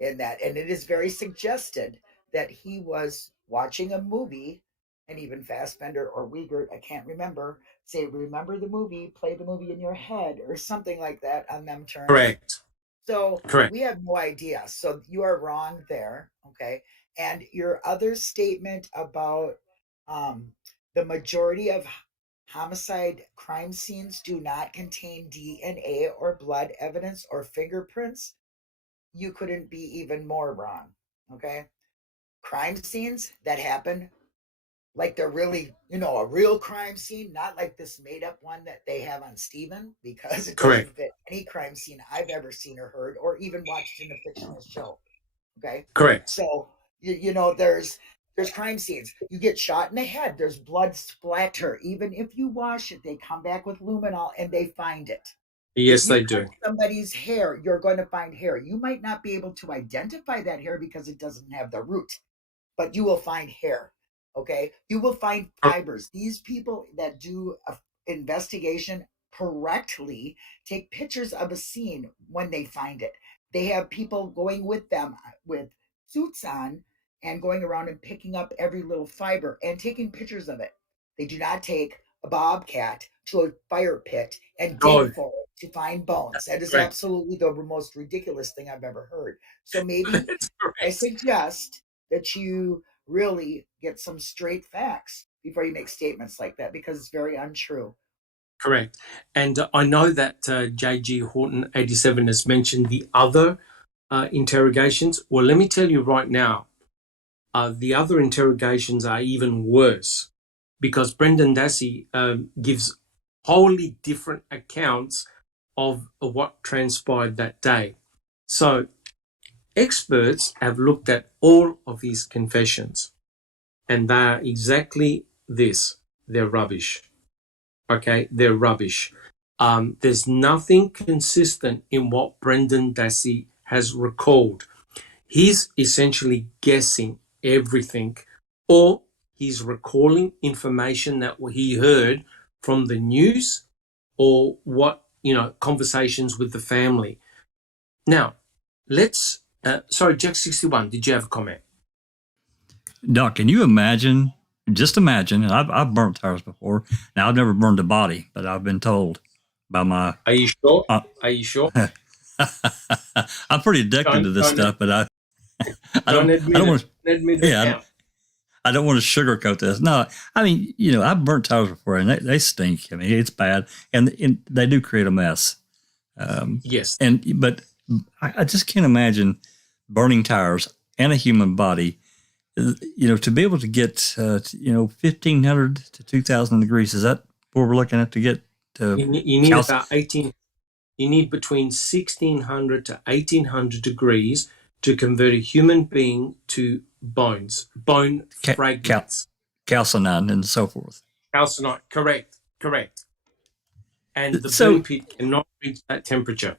in that, and it is very suggested that he was watching a movie, and even Fassbender or Wiegert, I can't remember, say, remember the movie, play the movie in your head, or something like that on them terms. Correct. So Correct. we have no idea. So you are wrong there. Okay. And your other statement about the majority of homicide crime scenes do not contain DNA or blood evidence or fingerprints, you couldn't be even more wrong. Okay. Crime scenes that happen like they're really, a real crime scene, not like this made up one that they have on Steven, because it doesn't fit any crime scene I've ever seen or heard or even watched in a fictional show. Okay. Correct. So, there's crime scenes. You get shot in the head. There's blood splatter. Even if you wash it, they come back with luminol and they find it. Yes, they do. Somebody's hair, you're going to find hair. You might not be able to identify that hair because it doesn't have the root, but you will find hair. Okay, you will find fibers. These people that do an investigation correctly take pictures of a scene when they find it. They have people going with them with suits on and going around and picking up every little fiber and taking pictures of it. They do not take a bobcat to a fire pit and dig for it to find bones. That is absolutely the most ridiculous thing I've ever heard. So maybe I suggest that you really get some straight facts before you make statements like that, because it's very untrue. Correct. And I know that J.G. Horton 87 has mentioned the other interrogations. Well, let me tell you right now, the other interrogations are even worse, because Brendan Dassey gives wholly different accounts of what transpired that day. So experts have looked at all of his confessions, and they are exactly this. They're rubbish. Okay, they're rubbish. There's nothing consistent in what Brendan Dassey has recalled. He's essentially guessing everything, or he's recalling information that he heard from the news or conversations with the family. Now, let's sorry, Jack 61, did you have a comment? Doc, can you imagine, just imagine, and I've burnt tires before. Now, I've never burned a body, but I've been told by my. Are you sure? Uh, Are you sure? I'm pretty addicted to this stuff, but I Don't don't want to. admit it Yeah, now. I don't want to sugarcoat this. No, I mean, I've burnt tires before, and they stink. I mean, it's bad, and they do create a mess. Yes. But I just can't imagine burning tires and a human body. To be able to get 1,500 to 2,000 degrees. Is that what we're looking at to get? You need about 18. You need between 1,600 to 1,800 degrees to convert a human being to bone fragments. Calcinine and so forth. Calcinite, correct. And the burn pit cannot reach that temperature.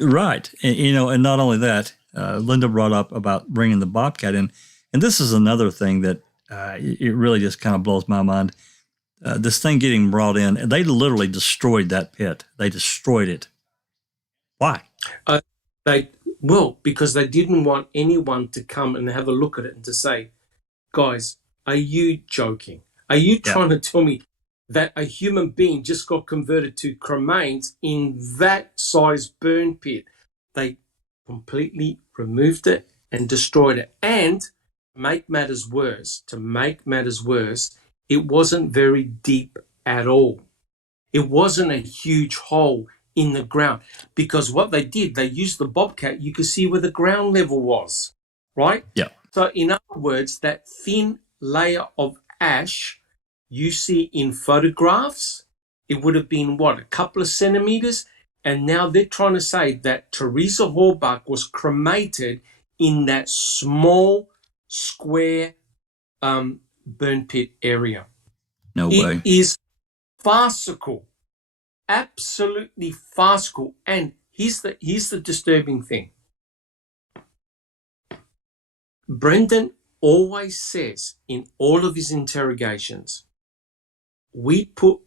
Right. And not only that, Linda brought up about bringing the Bobcat in. And this is another thing that it really just kind of blows my mind. This thing getting brought in, and they literally destroyed that pit. They destroyed it. Why? Because they didn't want anyone to come and have a look at it and to say, guys, are you joking? Are you trying to tell me that a human being just got converted to cremains in that size burn pit? They completely removed it and destroyed it. And to make matters worse, it wasn't very deep at all. It wasn't a huge hole in the ground, because what they did, they used the Bobcat. You could see where the ground level was, right? Yeah. So in other words, that thin layer of ash you see in photographs, it would have been, a couple of centimeters? And now they're trying to say that Teresa Halbach was cremated in that small square burn pit area. No way. It is farcical. Absolutely farcical. And here's the disturbing thing. Brendan always says in all of his interrogations, we put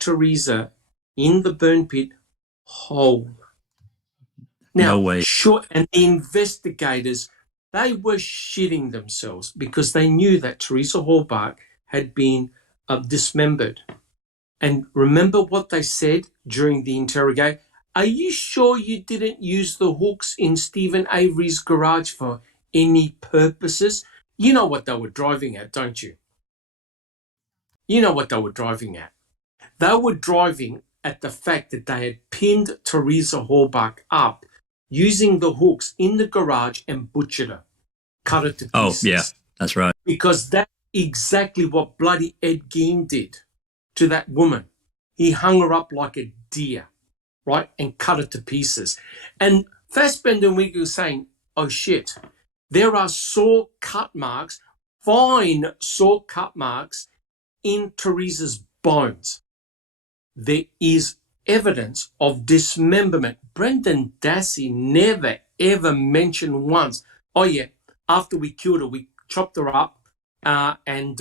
Teresa in the burn pit whole. Now, no way. Sure, and the investigators, they were shitting themselves because they knew that Teresa Halbach had been dismembered. And remember what they said during the interrogation? Are you sure you didn't use the hooks in Stephen Avery's garage for any purposes? You know what they were driving at, don't you? You know what they were driving at. They were driving at the fact that they had pinned Teresa Halbach up using the hooks in the garage and butchered her, cut her to pieces. Oh, yeah, that's right. Because that's exactly what bloody Ed Gein did to that woman. He hung her up like a deer, right, and cut her to pieces. And Fassbender and Wiggy were saying, oh, shit, there are saw cut marks, fine saw cut marks in Teresa's bones. There is evidence of dismemberment. Brendan Dassey never, ever mentioned once, oh, yeah, after we killed her, we chopped her up and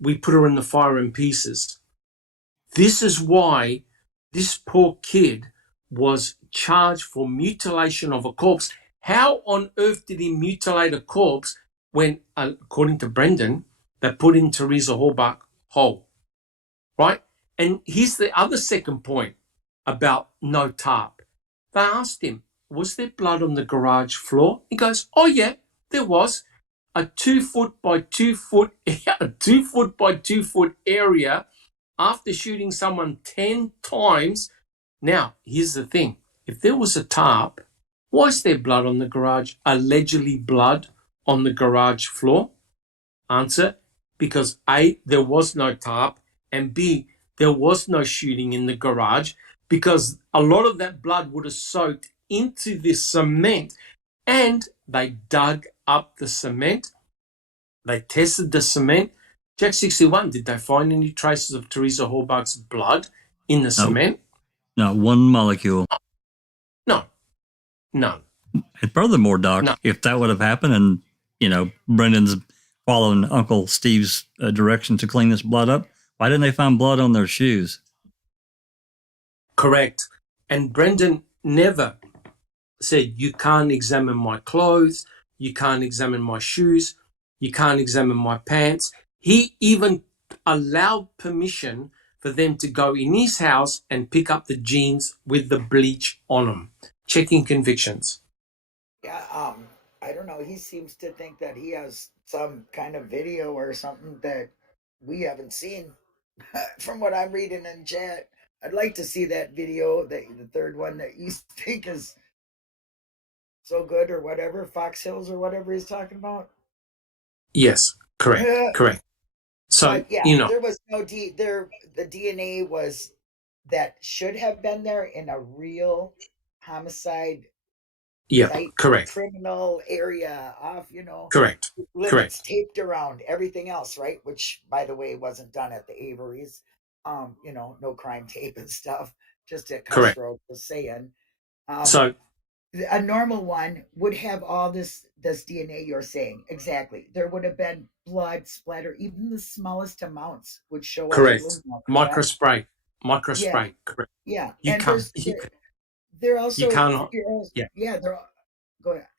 we put her in the fire in pieces. This is why this poor kid was charged for mutilation of a corpse. How on earth did he mutilate a corpse when, according to Brendan, they put in Teresa Halbach whole, right? And here's the other second point about no tarp. They asked him, was there blood on the garage floor? He goes, oh, yeah, there was. A 2 foot by 2 foot, a 2 foot by 2 foot area after shooting someone 10 times. Now, here's the thing. If there was a tarp, why is there blood on the garage, allegedly blood on the garage floor? Answer, because A, there was no tarp, and B, there was no shooting in the garage, because a lot of that blood would have soaked into the cement, and they dug up the cement. They tested the cement. Jack 61, did they find any traces of Teresa Halbach's blood in the cement? Not one molecule. No. None. And furthermore, Doc, if that would have happened and, Brendan's following Uncle Steve's direction to clean this blood up, why didn't they find blood on their shoes? Correct. And Brendan never said, you can't examine my clothes, you can't examine my shoes, you can't examine my pants. He even allowed permission for them to go in his house and pick up the jeans with the bleach on them. Checking convictions. Yeah, I don't know. He seems to think that he has some kind of video or something that we haven't seen from what I'm reading in chat. I'd like to see that video, the third one that you think is so good or whatever, Fox Hills or whatever he's talking about. Yes, correct. So, But yeah, there was no the DNA was that should have been there in a real homicide site, correct, criminal area off, correct. limits taped around everything else, right? Which, by the way, wasn't done at the Averys. No crime tape and stuff. Just at Correct. Cutthroat was saying. So a normal one would have all this DNA you're saying. Exactly. There would have been blood splatter, even the smallest amounts would show up. correct. Microspray. Correct. Yeah. You And can't. they're also You cannot. yeah,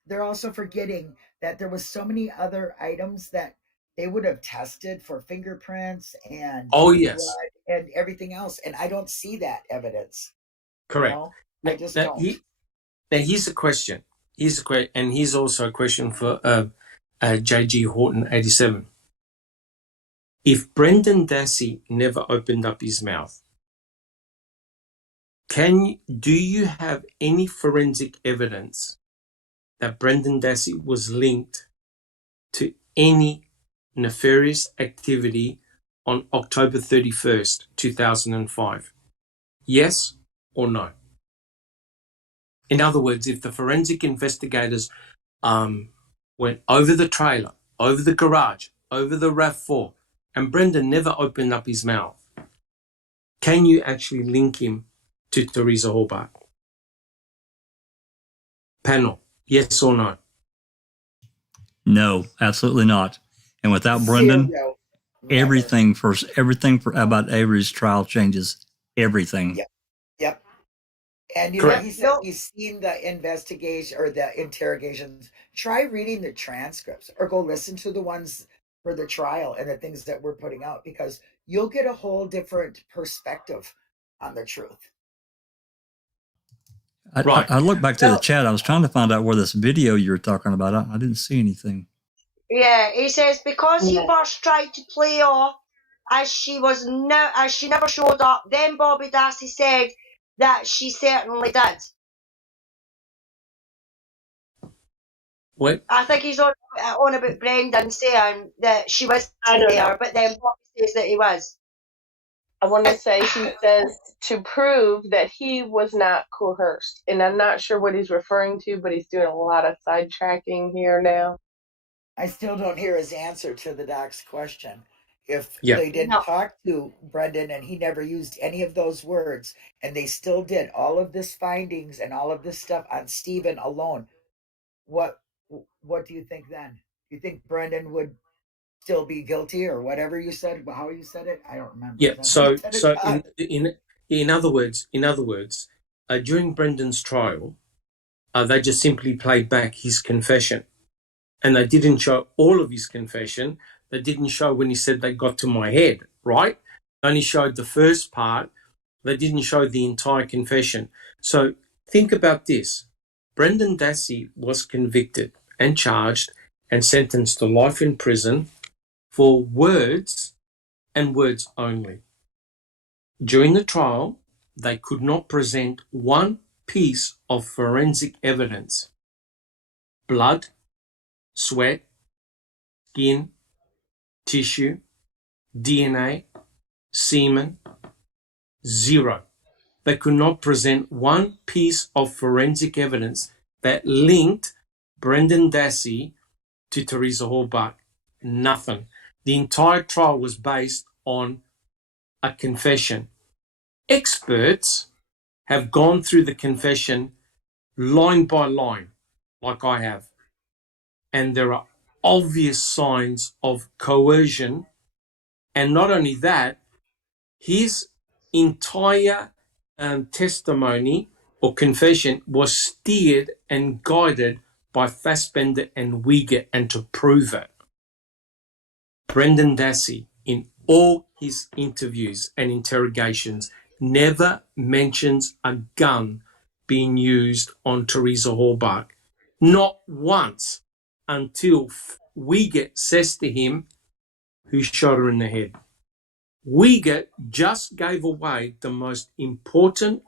they're also forgetting that there was so many other items that they would have tested for fingerprints and Yes, blood and everything else, and I don't see that evidence. correct. I just don't. Now here's a question. And here's also a question for JG Horton 87. If Brendan Dassey never opened up his mouth, do you have any forensic evidence that Brendan Dassey was linked to any nefarious activity on October 31st, 2005? Yes or no? In other words, if the forensic investigators went over the trailer, over the garage, over the RAV4, and Brendan never opened up his mouth, can you actually link him to Teresa Halbach? Panel, yes or no? No, absolutely not. And without Brendan, everything for about Avery's trial changes. Everything. Yep. And Correct. he says he's seen the investigation or the interrogations. Try reading the transcripts or go listen to the ones for the trial and the things that we're putting out, because you'll get a whole different perspective on the truth. I looked back to the chat. I was trying to find out where this video you were talking about. I didn't see anything. Yeah, he says because he first tried to play off as she never showed up, then Bobby Dassey said that she certainly did. What? I think he's on about Brendan saying that she was there, but then Bobby says that he was. I want to say he says to prove that he was not coerced. And I'm not sure what he's referring to, but he's doing a lot of sidetracking here now. I still don't hear his answer to the doc's question. If they didn't talk to Brendan and he never used any of those words, and they still did all of this findings and all of this stuff on Stephen alone, what do you think then? Do you think Brendan would still be guilty or whatever you said, how you said it? I don't remember. Yeah. So in other words, during Brendan's trial, they just simply played back his confession, and they didn't show all of his confession. They didn't show when he said they got to my head, right? They only showed the first part. They didn't show the entire confession. So think about this. Brendan Dassey was convicted and charged and sentenced to life in prison for words and words only. During the trial, they could not present one piece of forensic evidence. Blood, sweat, skin, tissue, DNA, semen, zero. They could not present one piece of forensic evidence that linked Brendan Dassey to Teresa Halbach. Nothing. The entire trial was based on a confession. Experts have gone through the confession line by line, like I have, and there are obvious signs of coercion. And not only that, his entire testimony or confession was steered and guided by Fassbender and Uyghur, and to prove it, Brendan Dassey, in all his interviews and interrogations never mentions a gun being used on Teresa Halbach. Not once, until Wiegert says to him, who shot her in the head. Wiegert just gave away the most important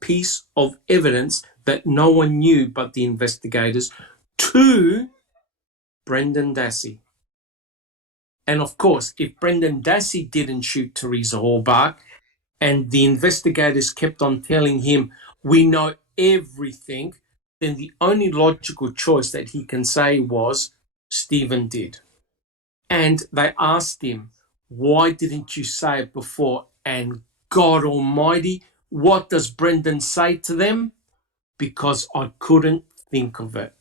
piece of evidence that no one knew but the investigators to Brendan Dassey. And of course, if Brendan Dassey didn't shoot Teresa Halbach and the investigators kept on telling him, we know everything, then the only logical choice that he can say was, Stephen did. And they asked him, why didn't you say it before? And God Almighty, what does Brendan say to them? Because I couldn't think of it.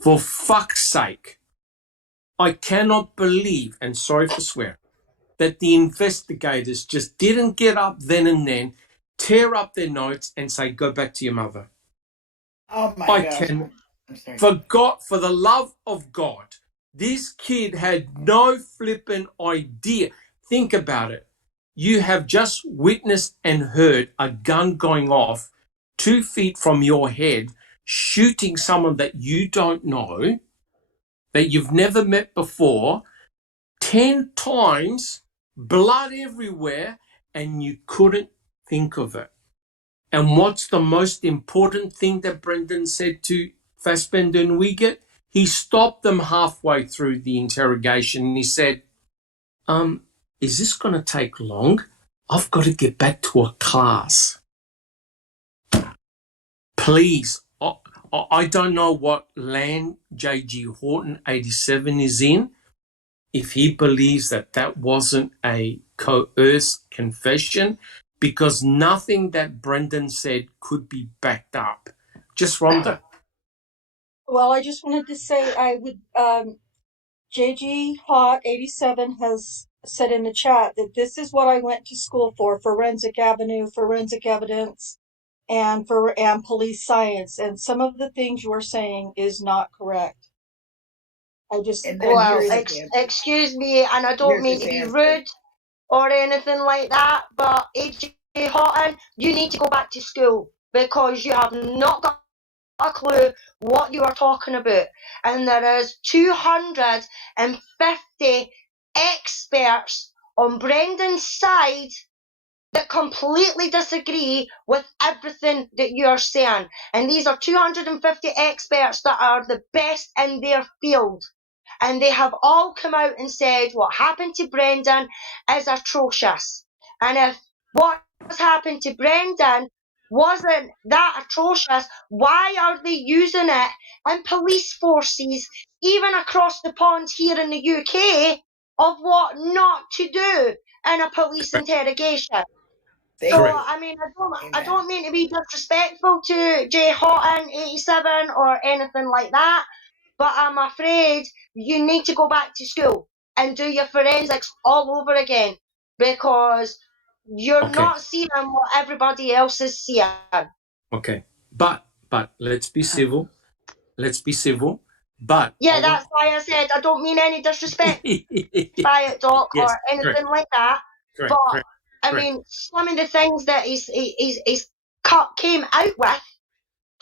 For fuck's sake, I cannot believe, and sorry for swearing, that the investigators just didn't get up then and then, tear up their notes and say, go back to your mother. Oh my I gosh. can, I'm sorry. for the love of God, this kid had no flipping idea. Think about it. You have just witnessed and heard a gun going off 2 feet from your head, shooting someone that you don't know, that you've never met before, 10 times, blood everywhere, and you couldn't think of it. And what's the most important thing that Brendan said to Fassbender and Wiegert? He stopped them halfway through the interrogation and he said, is this going to take long? I've got to get back to a class. Please, I don't know what land J.G. Horton 87 is in, if he believes that that wasn't a coerced confession, because nothing that Brendan said could be backed up. Just Rhonda. Well, I just wanted to say I would, JG Hot 87 has said in the chat that this is what I went to school for, forensic avenue, forensic evidence, and police science. And some of the things you're saying is not correct. And then Well, here's his answer. excuse me, and I don't Here's mean his to be answer. rude or anything like that, but AJ Houghton, you need to go back to school because you have not got a clue what you are talking about. And there is 250 experts on Brendan's side that completely disagree with everything that you're saying. And these are 250 experts that are the best in their field. And they have all come out and said what happened to Brendan is atrocious. And if what has happened to Brendan wasn't that atrocious, why are they using it in police forces, even across the pond here in the UK, of what not to do in a police interrogation? So, I mean, I don't mean to be disrespectful to J Houghton 87 or anything like that, but I'm afraid you need to go back to school and do your forensics all over again because you're not seeing what everybody else is seeing. Okay. But let's be civil. Let's be civil. But yeah, that's why I said I don't mean any disrespect by it, Doc, yes, or anything correct. like that. Correct, but correct, I mean, some of the things that he's came out with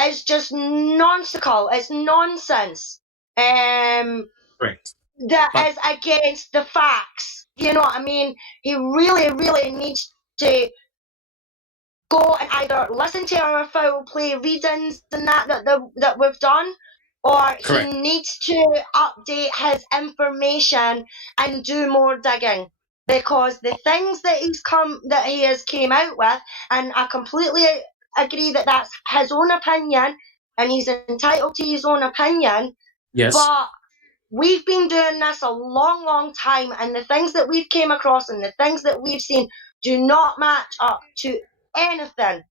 is just nonsensical. It's nonsense. Correct. That is against the facts. You know what I mean? He really, really needs to go and either listen to our foul play readings and that we've done, or Correct. he needs to update his information and do more digging. Because the things that he has came out with, and I completely agree that that's his own opinion, and he's entitled to his own opinion. Yes. But we've been doing this a long, long time, and the things that we've came across and the things that we've seen do not match up to anything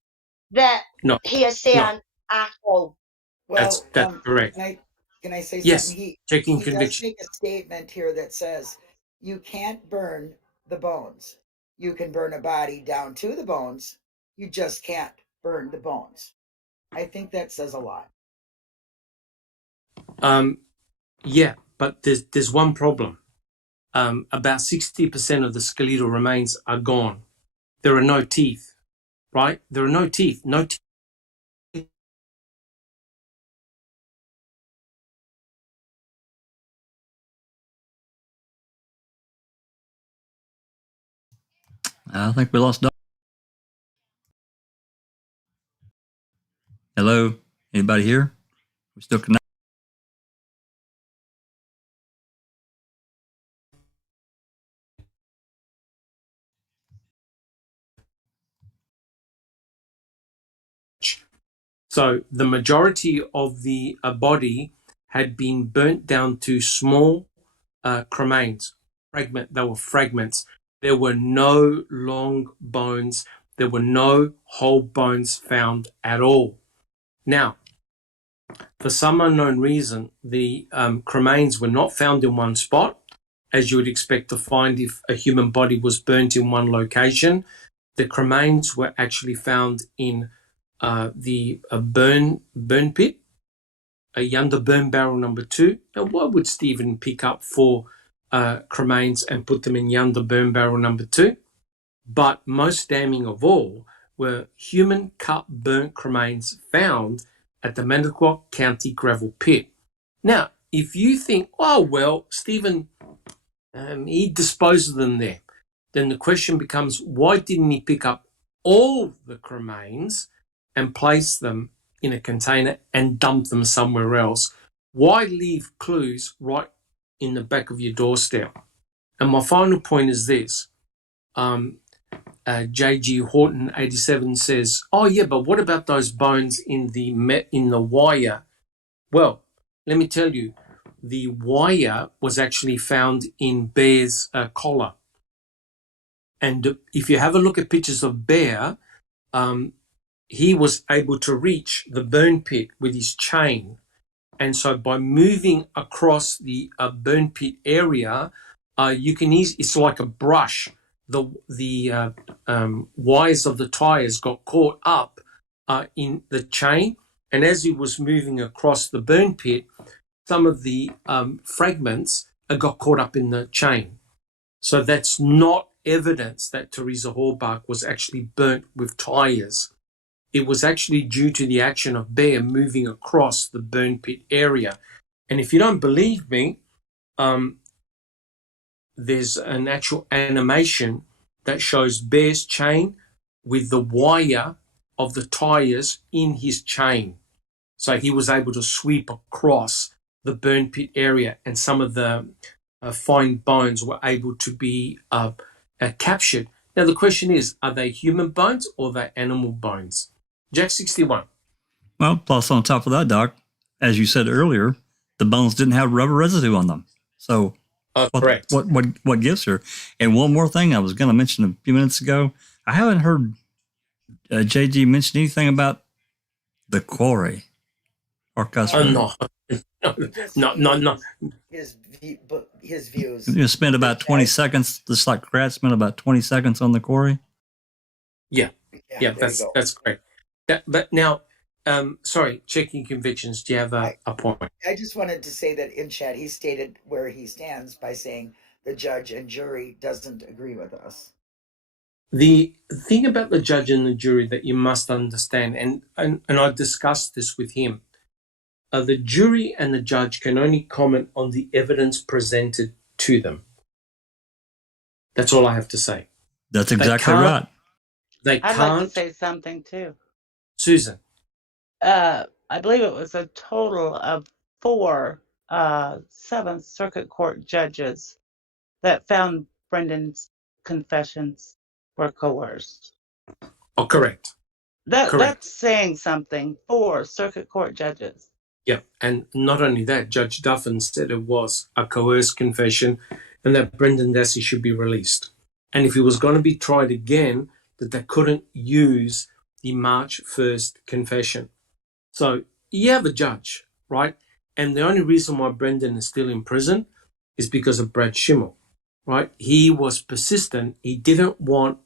that he is saying at all. Well, that's correct. Can I say yes. something? He conviction. does make a statement here that says you can't burn the bones. You can burn a body down to the bones. You just can't burn the bones. I think that says a lot. Yeah, but there's one problem. about 60% of the skeletal remains are gone. There are no teeth, right? There are no teeth. No teeth. I think we lost Doc. Hello? Anybody here? We still connected? So the majority of the body had been burnt down to small cremains. They were fragments. There were no long bones. There were no whole bones found at all. Now, for some unknown reason, the cremains were not found in one spot, as you would expect to find if a human body was burnt in one location. The cremains were actually found in the burn pit, Yonder burn barrel number 2. Now, why would Stephen pick up 4 cremains and put them in Yonder burn barrel number 2? But most damning of all were human cut burnt cremains found at the Manitowoc County gravel pit. Now, if you think, oh, well, Stephen, he disposed of them there, then the question becomes, why didn't he pick up all the cremains and place them in a container and dump them somewhere else? Why leave clues right in the back of your doorstep? And my final point is this. J.G. Horton 87 says, oh yeah, but what about those bones in the wire? Well, let me tell you, the wire was actually found in Bear's collar. And if you have a look at pictures of Bear, he was able to reach the burn pit with his chain. And so by moving across the burn pit area, you can it's like a brush. The wires of the tires got caught up in the chain. And as he was moving across the burn pit, some of the fragments got caught up in the chain. So that's not evidence that Teresa Halbach was actually burnt with tires. It was actually due to the action of Bear moving across the burn pit area. And if you don't believe me, there's an actual animation that shows Bear's chain with the wire of the tires in his chain. So he was able to sweep across the burn pit area, and some of the fine bones were able to be captured. Now the question is, are they human bones or are they animal bones? Jack 61. Well, plus on top of that, Doc, as you said earlier, the bones didn't have rubber residue on them. So correct. What gives her? And one more thing I was going to mention a few minutes ago, I haven't heard JG mention anything about the quarry or customer. No. His views. You spend about 20 seconds, just like Krat spent about 20 seconds on the quarry. Yeah, that's great. But now, sorry, checking convictions. Do you have a point? I just wanted to say that in chat, he stated where he stands by saying the judge and jury doesn't agree with us. The thing about the judge and the jury that you must understand, and I discussed this with him, the jury and the judge can only comment on the evidence presented to them. That's all I have to say. That's exactly right. They I'd can't. like to say something too. Susan. I believe it was a total of 4 Seventh Circuit Court judges that found Brendan's confessions were coerced. Oh, correct. Correct. That's saying something. 4 Circuit Court judges. Yeah, and not only that, Judge Duffin said it was a coerced confession and that Brendan Dassey should be released. And if he was going to be tried again, that they couldn't use the March 1st confession. So you have a judge, right? And the only reason why Brendan is still in prison is because of Brad Schimmel, right? He was persistent. He didn't want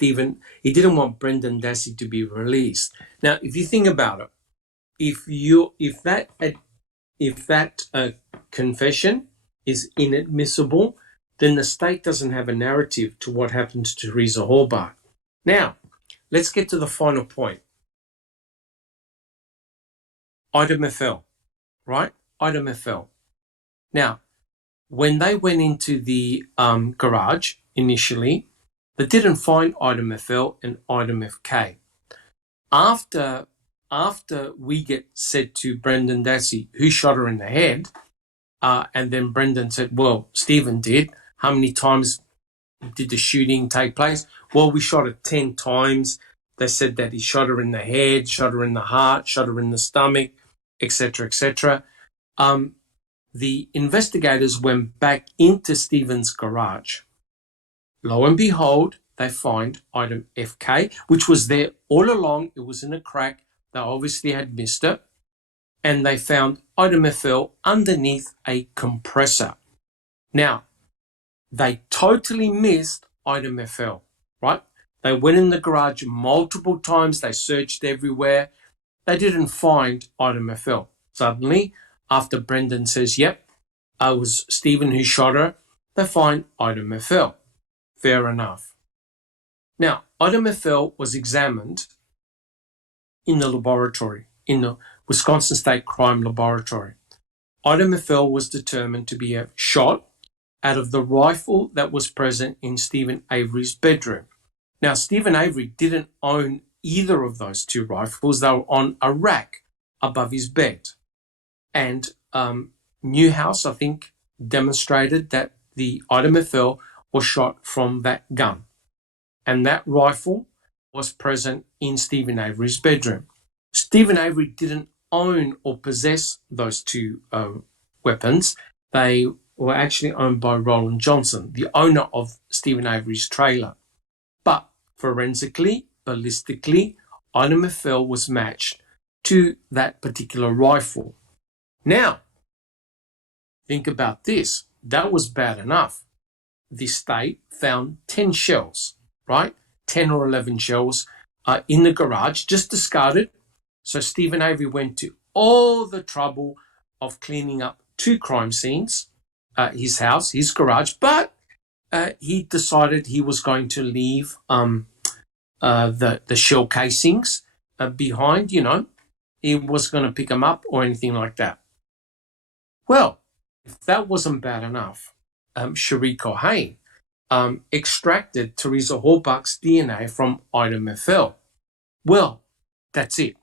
Brendan Dassey to be released. Now, if you think about it, if that confession is inadmissible, then the state doesn't have a narrative to what happened to Teresa Halbach. Now, let's get to the final point. Item FL, right? Item FL. Now, when they went into the garage initially, they didn't find item FL and item FK. After we get said to Brendan Dassey, who shot her in the head, and then Brendan said, well, Stephen did. How many times did the shooting take place? Well, we shot it 10 times. They said that he shot her in the head, shot her in the heart, shot her in the stomach, etc., etc. The investigators went back into Stephen's garage. Lo and behold, they find item FK, which was there all along. It was in a crack. They obviously had missed it. And they found item FL underneath a compressor. Now, they totally missed item FL, right? They went in the garage multiple times. They searched everywhere. They didn't find item FL. Suddenly, after Brendan says, yep, it was Stephen who shot her, they find item FL. Fair enough. Now, item FL was examined in the laboratory, in the Wisconsin State Crime Laboratory. Item FL was determined to be a shot out of the rifle that was present in Stephen Avery's bedroom. Now, Stephen Avery didn't own either of those two rifles. They were on a rack above his bed. And Newhouse, I think, demonstrated that the item FL was shot from that gun. And that rifle was present in Stephen Avery's bedroom. Stephen Avery didn't own or possess those two weapons. They were actually owned by Roland Johnson, the owner of Stephen Avery's trailer. But forensically, ballistically, item FL was matched to that particular rifle. Now, think about this. That was bad enough. The state found 10 shells, right? 10 or 11 shells in the garage, just discarded. So Stephen Avery went to all the trouble of cleaning up 2 crime scenes, his house, his garage, but he decided he was going to leave the shell casings behind, you know. He wasn't going to pick them up or anything like that. Well, if that wasn't bad enough, Cherie Cohen extracted Teresa Halbach's DNA from item FL. Well, that's it.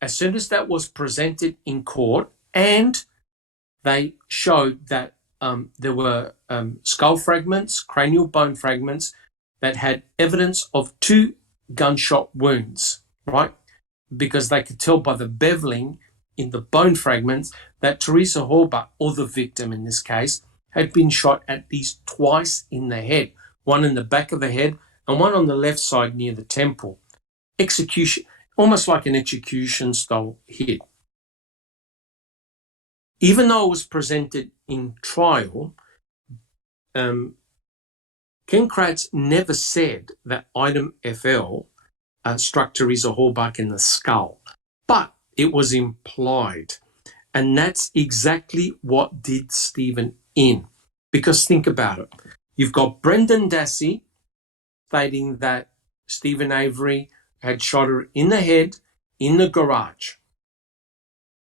As soon as that was presented in court and they showed that there were skull fragments, cranial bone fragments that had evidence of 2 gunshot wounds, right? Because they could tell by the beveling in the bone fragments that Teresa Halbach, or the victim in this case, had been shot at least twice in the head, one in the back of the head and one on the left side near the temple. Execution, almost like an execution style hit. Even though it was presented in trial, Ken Kratz never said that item FL struck Teresa Halbach in the skull, but it was implied. And that's exactly what did Stephen in. Because think about it. You've got Brendan Dassey stating that Stephen Avery had shot her in the head in the garage.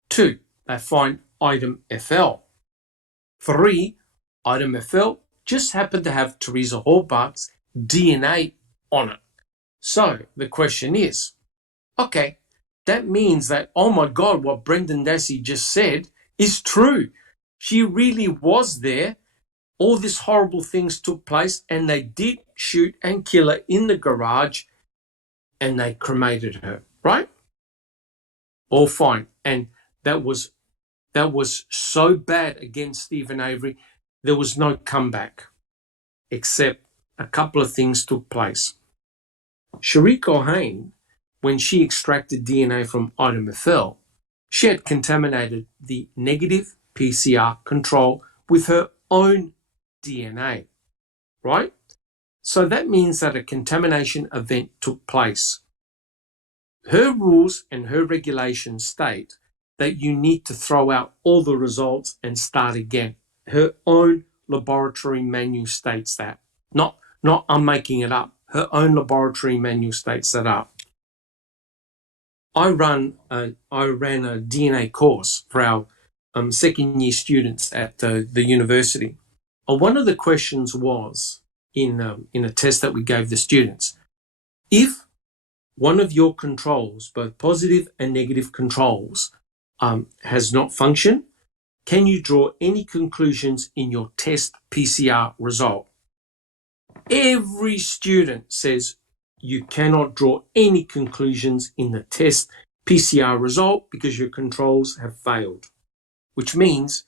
2, they find item FL. 3, item FL just happened to have Teresa Halbach's DNA on it. So the question is, okay, that means that, oh my God, what Brendan Dassey just said is true. She really was there. All these horrible things took place and they did shoot and kill her in the garage and they cremated her, right? All fine. And that was so bad against Stephen Avery, there was no comeback, except a couple of things took place. Cherie Cohen, when she extracted DNA from item FL, she had contaminated the negative PCR control with her own DNA, right? So that means that a contamination event took place. Her rules and her regulations state that you need to throw out all the results and start again. Her own laboratory manual states that. Not I'm making it up. Her own laboratory manual states that up. I ran a DNA course for our second year students at the university. One of the questions was in a test that we gave the students, if one of your controls, both positive and negative controls, has not functioned, can you draw any conclusions in your test PCR result? Every student says you cannot draw any conclusions in the test PCR result because your controls have failed, which means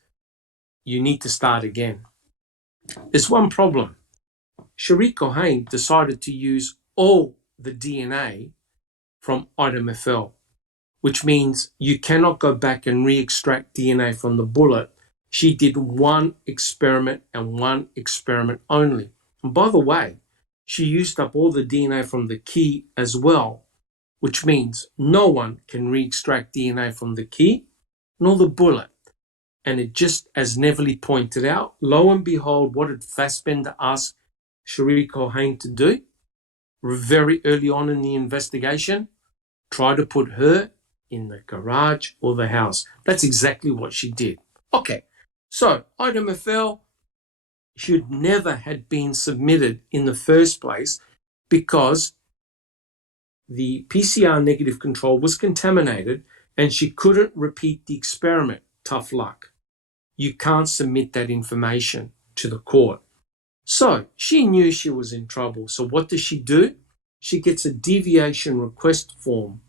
you need to start again. There's one problem. Cherie Cohen decided to use all the DNA from item FL, which means you cannot go back and re-extract DNA from the bullet. She did one experiment and one experiment only. And by the way, she used up all the DNA from the key as well, which means no one can re-extract DNA from the key nor the bullet. And it just, as Neverly pointed out, lo and behold, what did Fassbender ask Cherie Cohen to do? Very early on in the investigation, try to put her in the garage or the house. That's exactly what she did. Okay, so item FL should never have been submitted in the first place because the PCR negative control was contaminated and she couldn't repeat the experiment. Tough luck. You can't submit that information to the court. So she knew she was in trouble. So what does she do? She gets a deviation request form.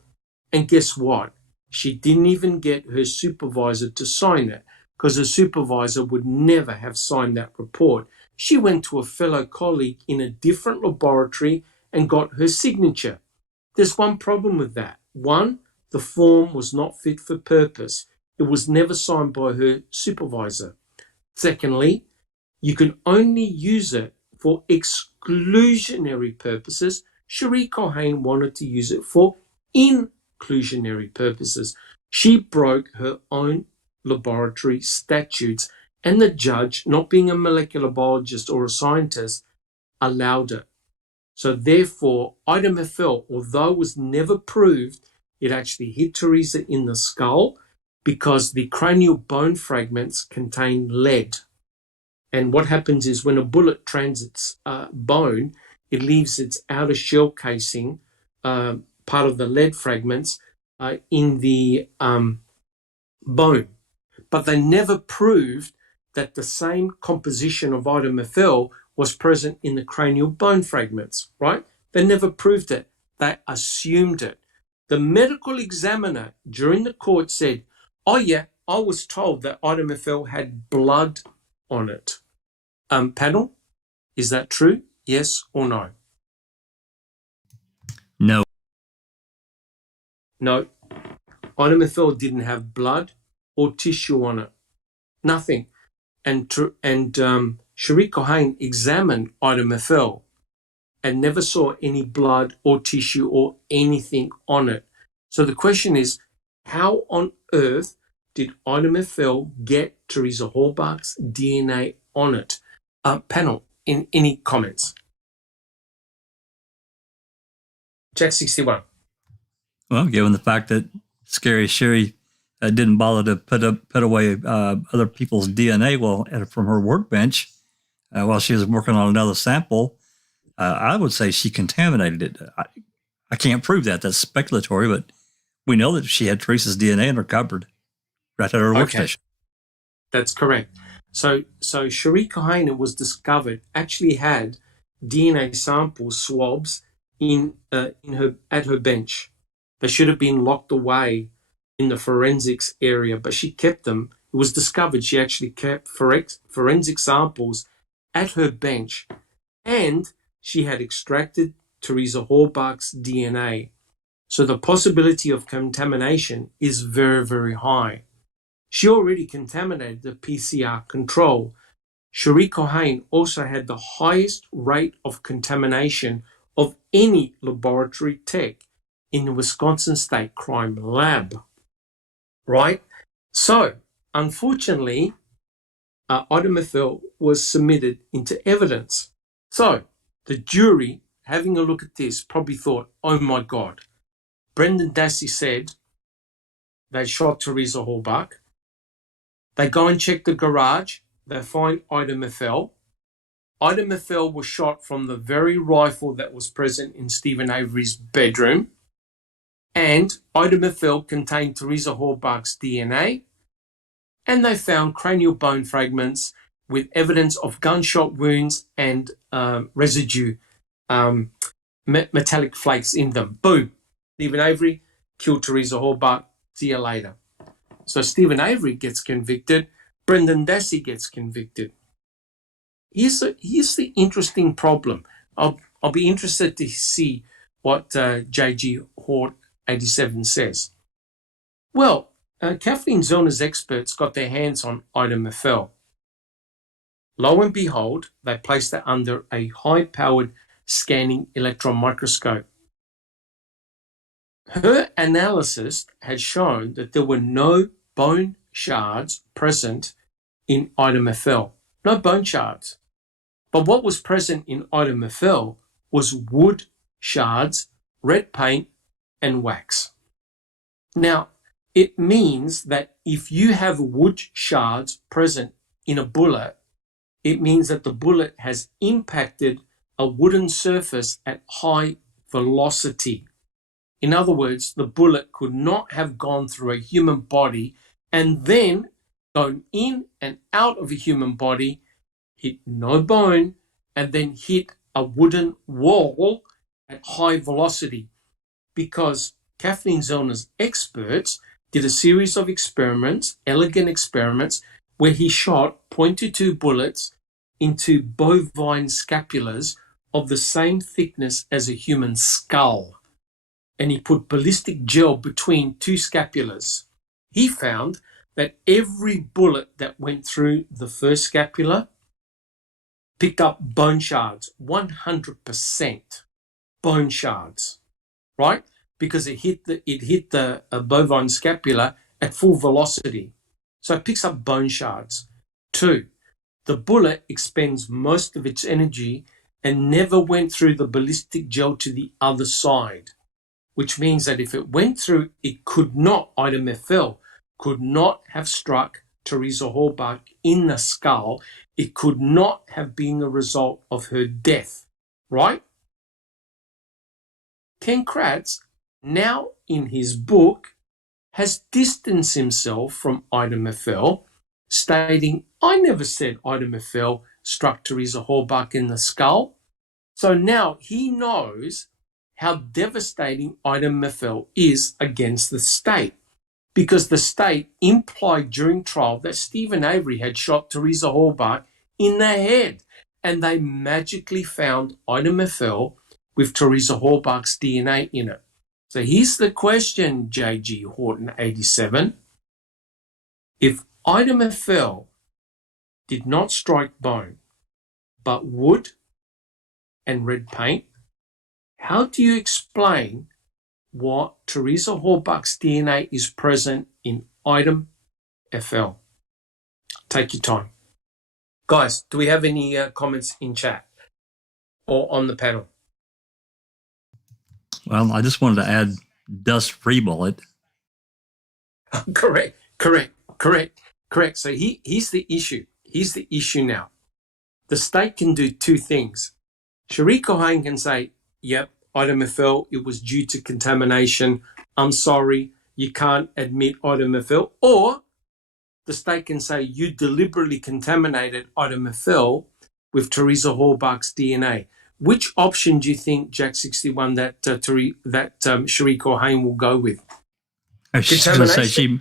And guess what? She didn't even get her supervisor to sign it because her supervisor would never have signed that report. She went to a fellow colleague in a different laboratory and got her signature. There's one problem with that. One, the form was not fit for purpose. It was never signed by her supervisor. Secondly, you can only use it for exclusionary purposes. Cherie Cohen wanted to use it for inclusionary purposes. She broke her own laboratory statutes, and the judge, not being a molecular biologist or a scientist, allowed it. So therefore, item FL, although it was never proved, it actually hit Teresa in the skull because the cranial bone fragments contain lead. And what happens is when a bullet transits bone, it leaves its outer shell casing, part of the lead fragments, in the bone. But they never proved that the same composition of item FL was present in the cranial bone fragments, right? They never proved it. They assumed it. The medical examiner during the court said, oh yeah, I was told that item FL had blood on it. Panel, is that true? Yes or no? No. No. Item FL didn't have blood or tissue on it. Nothing. And Cherie Cohen examined item FL and never saw any blood or tissue or anything on it. So the question is, how on earth did item FL get Teresa Halbach's DNA on it? Panel, in any comments? Jack 61. Well, given the fact that Scary Sherry didn't bother to put away other people's DNA from her workbench while she was working on another sample, I would say she contaminated it. I can't prove that. That's speculatory, but we know that she had Teresa's DNA in her cupboard right at her workstation. That's correct. So Cherie Cohen, it was discovered, actually had DNA sample swabs at her bench. They should have been locked away in the forensics area, but she kept them. It was discovered she actually kept forensic samples at her bench, and she had extracted Teresa Halbach's DNA. So the possibility of contamination is very, very high. She already contaminated the PCR control. Cherie Cohen also had the highest rate of contamination of any laboratory tech in the Wisconsin State Crime Lab. Right? So, unfortunately, idomethil was submitted into evidence. So the jury, having a look at this, probably thought, oh my God, Brendan Dassey said they shot Teresa Hallbuck. They go and check the garage. They find idomethil. Idomethil was shot from the very rifle that was present in Stephen Avery's bedroom. And idomethil contained Teresa Hallbuck's DNA. And they found cranial bone fragments with evidence of gunshot wounds and residue, metallic flakes in them. Boom. Stephen Avery killed Teresa Hallbuck. See you later. So Stephen Avery gets convicted. Brendan Dassey gets convicted. Here's the interesting problem. I'll be interested to see what J.G. Hort 87 says. Well, Kathleen Zellner's experts got their hands on idomethil. Lo and behold, they placed it under a high-powered scanning electron microscope. Her analysis had shown that there were no bone shards present in idomethil. No bone shards. But what was present in idomethil was wood shards, red paint, and wax. Now, it means that if you have wood shards present in a bullet, it means that the bullet has impacted a wooden surface at high velocity. In other words, the bullet could not have gone through a human body and then gone in and out of a human body, hit no bone, and then hit a wooden wall at high velocity. Because Kathleen Zellner's experts did a series of experiments, elegant experiments, where he shot .22 bullets into bovine scapulars of the same thickness as a human skull. And he put ballistic gel between two scapulars. He found that every bullet that went through the first scapula picked up bone shards, 100% bone shards, right? Because it hit the bovine scapula at full velocity. So it picks up bone shards. 2, the bullet expends most of its energy and never went through the ballistic gel to the other side, which means that if it went through, it could not, idomethil, could not have struck Teresa Hallbuck in the skull. It could not have been the result of her death, right? Ken Kratz, now in his book, has distanced himself from idomethil, stating, I never said idomethil struck Teresa Hallbuck in the skull. So now he knows how devastating idomethil is against the state, because the state implied during trial that Stephen Avery had shot Teresa Hallbuck in the head, and they magically found idomethil with Teresa Hallbuck's DNA in it. So here's the question, J.G. Horton 87. If idomethil did not strike bone, but wood and red paint, how do you explain what Teresa Hallbuck's DNA is present in idomethil? Take your time. Guys, do we have any comments in chat or on the panel? Well, I just wanted to add dust-free bullet. Correct. So here's the issue. Here's the issue now. The state can do two things. Shariko Hain can say, yep, idomethil, it was due to contamination. I'm sorry, you can't admit idomethil. Or the state can say, you deliberately contaminated idomethil with Teresa Hallbuck's DNA. Which option do you think, Jack 61, that Shariko Hain will go with? She's going to say she's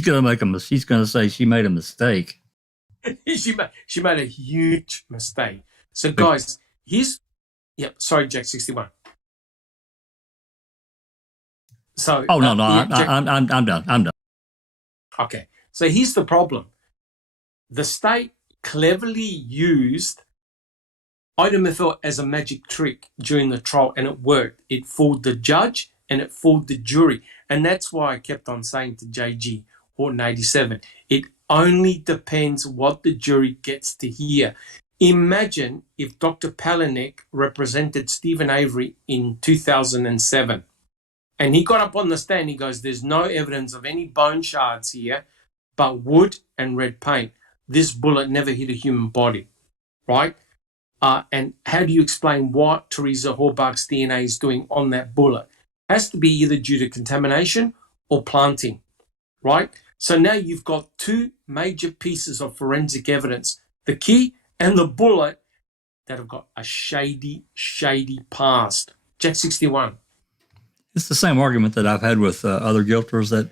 going to say she made a mistake. she made a huge mistake. So guys, sorry, Jack 61. So I'm done. Okay. So here's the problem. The state cleverly used idomethil as a magic trick during the trial, and it worked. It fooled the judge and it fooled the jury. And that's why I kept on saying to JG Horton 87, it only depends what the jury gets to hear. Imagine if Dr. Palanek represented Stephen Avery in 2007 and he got up on the stand. He goes, there's no evidence of any bone shards here, but wood and red paint. This bullet never hit a human body, right? And how do you explain what Teresa Horbach's DNA is doing on that bullet? It has to be either due to contamination or planting, right? So now you've got two major pieces of forensic evidence, the key and the bullet, that have got a shady past. Jack 61. It's the same argument that I've had with other guilters that,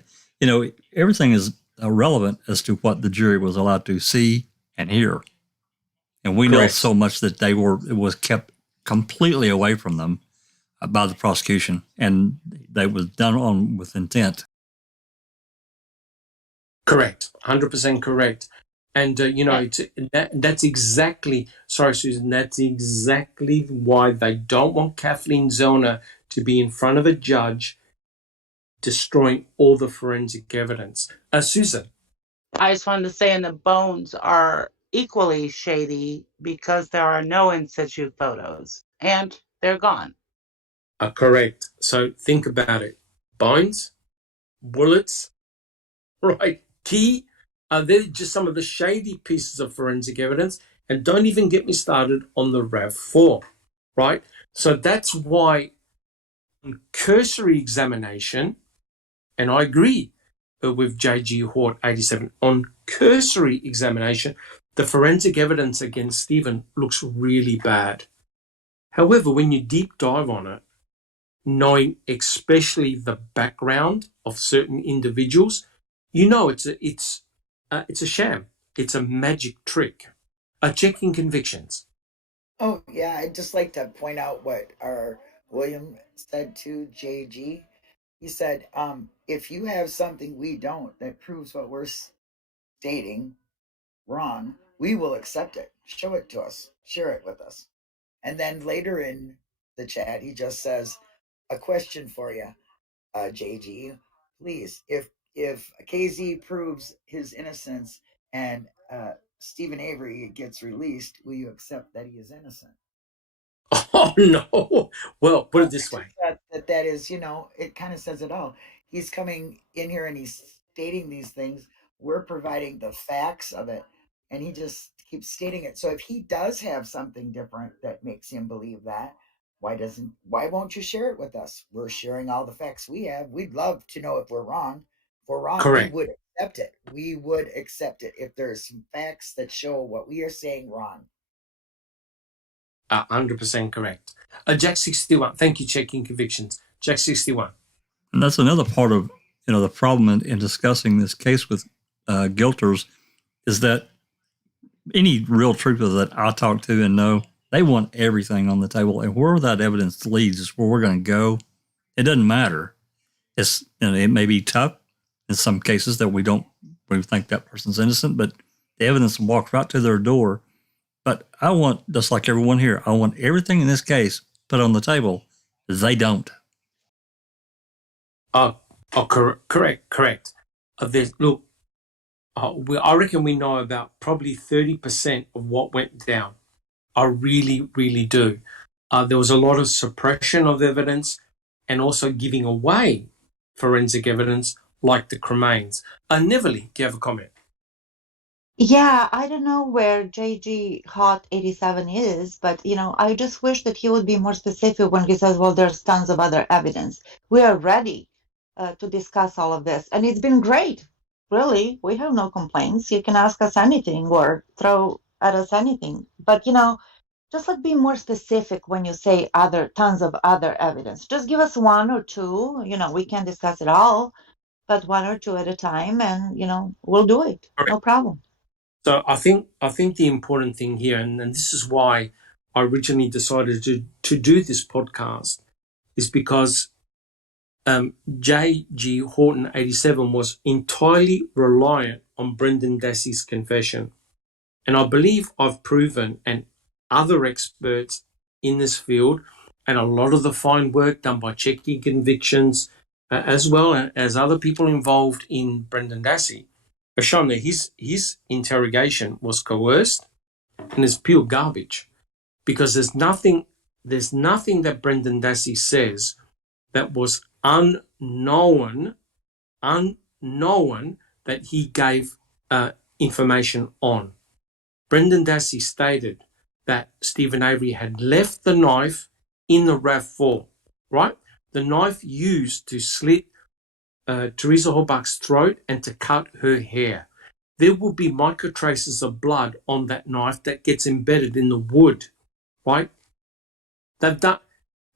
everything is irrelevant as to what the jury was allowed to see and hear. And we know so much that it was kept completely away from them by the prosecution, and they was done with intent. Correct, 100% correct. And, that's exactly, sorry, Susan, that's exactly why they don't want Kathleen Zellner to be in front of a judge destroying all the forensic evidence. Susan. I just wanted to say, and the bones are equally shady because there are no in situ photos and they're gone. Correct. So think about it. Bones, bullets, right? Key, they're just some of the shady pieces of forensic evidence. And don't even get me started on the RAV4, right? So that's why on cursory examination, and I agree with J.G. Hort 87, on cursory examination, the forensic evidence against Stephen looks really bad. However, when you deep dive on it, knowing especially the background of certain individuals, it's a sham. It's a magic trick. Checking convictions. Oh, yeah, I'd just like to point out what our William said to JG. He said, if you have something we don't that proves what we're stating wrong, we will accept it. Show it to us. Share it with us. And then later in the chat, he just says, a question for you, JG. Please, if KZ proves his innocence and Stephen Avery gets released, will you accept that he is innocent? Oh, no. Well, put it this way. That is, it kind of says it all. He's coming in here and he's stating these things. We're providing the facts of it, and he just keeps stating it. So if he does have something different that makes him believe that, why won't you share it with us? We're sharing all the facts we have. We'd love to know if we're wrong. If we're wrong, correct. We would accept it. We would accept it if there's some facts that show what we are saying wrong. 100% correct. Jack 61. Thank you, checking convictions. Jack 61. And that's another part of the problem in discussing this case with guilters is that any real trooper that I talk to and know, they want everything on the table, and where that evidence leads is where we're going to go. It doesn't matter. It may be tough in some cases that we think that person's innocent, but the evidence walks right to their door. But I want, just like everyone here, I want everything in this case put on the table. They don't. Correct. Look, I reckon we know about probably 30% of what went down. I really, really do. There was a lot of suppression of evidence and also giving away forensic evidence like the Cremains. Neverly, do you have a comment? Yeah, I don't know where JG Hot 87 is, but I just wish that he would be more specific when he says, well, there's tons of other evidence. We are ready to discuss all of this. And it's been great. Really, we have no complaints. You can ask us anything or throw at us anything. But, just be more specific when you say tons of other evidence. Just give us one or two. We can't discuss it all, but one or two at a time, and we'll do it. Correct. No problem. So I think the important thing here, and this is why I originally decided to do this podcast, is because J.G. Horton 87 was entirely reliant on Brendan Dassey's confession. And I believe I've proven, and other experts in this field, and a lot of the fine work done by checking convictions, as well as other people involved in Brendan Dassey, has shown that his interrogation was coerced and is pure garbage, because there's nothing that Brendan Dassey says that was unknown that he gave information on. Brendan Dassey stated that Stephen Avery had left the knife in the RAV4, right? The knife used to slit Teresa Horbach's throat and to cut her hair. There will be micro traces of blood on that knife that gets embedded in the wood, right? They've done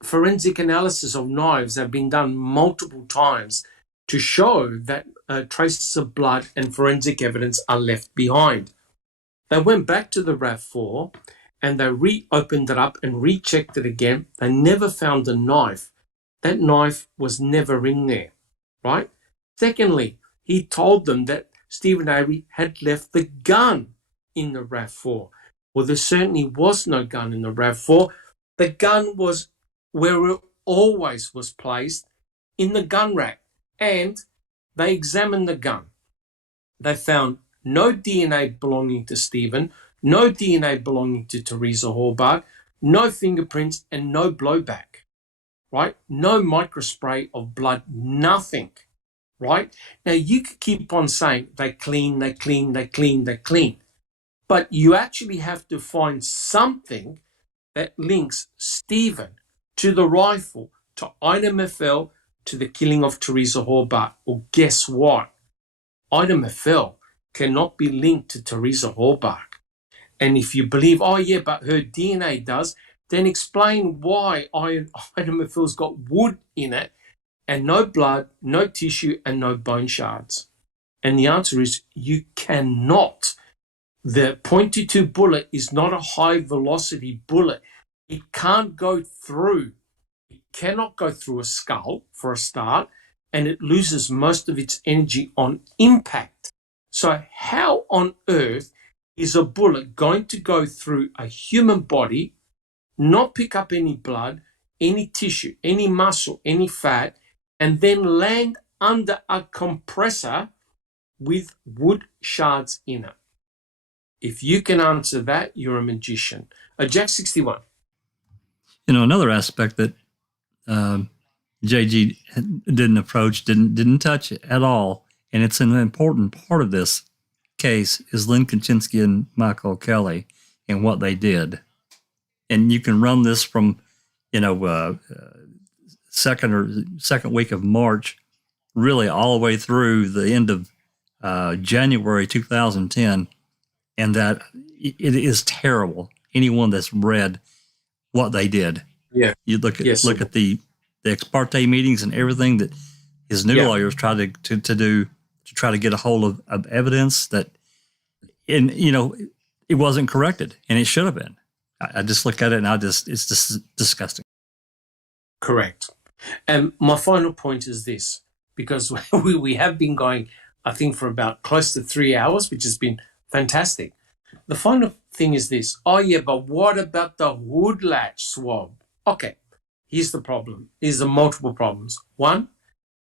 forensic analysis of knives have been done multiple times to show that traces of blood and forensic evidence are left behind. They went back to the RAV4 and they reopened it up and rechecked it again. They never found the knife. That knife was never in there, right? Secondly, he told them that Stephen Avery had left the gun in the RAV4. Well, there certainly was no gun in the RAV4. The gun was where it always was placed, in the gun rack. And they examined the gun. They found no DNA belonging to Stephen, no DNA belonging to Teresa Horbach, no fingerprints and no blowback, right? No microspray of blood, nothing, right? Now, you could keep on saying they clean, but you actually have to find something that links Stephen to the rifle, to item FL, to the killing of Teresa Horbach. Well, guess what? Item FL cannot be linked to Teresa Horbach. And if you believe, oh yeah, but her DNA does, then explain why item FL's got wood in it and no blood, no tissue, and no bone shards. And the answer is you cannot. The .22 bullet is not a high velocity bullet. It can't go through. It cannot go through a skull for a start, and it loses most of its energy on impact. So how on earth is a bullet going to go through a human body, not pick up any blood, any tissue, any muscle, any fat, and then land under a compressor with wood shards in it? If you can answer that, you're a magician. Jack 61. Another aspect that JG didn't approach, didn't touch it at all, and it's an important part of this case, is Lynn Kaczynski and Michael Kelly and what they did. And you can run this from, second week of March, really all the way through the end of January 2010, and that it is terrible. Anyone that's read what they did, you look at the ex parte meetings and everything that his new lawyers tried to do to try to get a hold of evidence that, it wasn't corrected, and it should have been. I just look at it and it's just disgusting. Correct. And my final point is this, because we have been going, I think, for about close to 3 hours, which has been fantastic. The final thing is this. Oh, yeah, but what about the hood latch swab? Okay, here's the problem. Here's the multiple problems. One,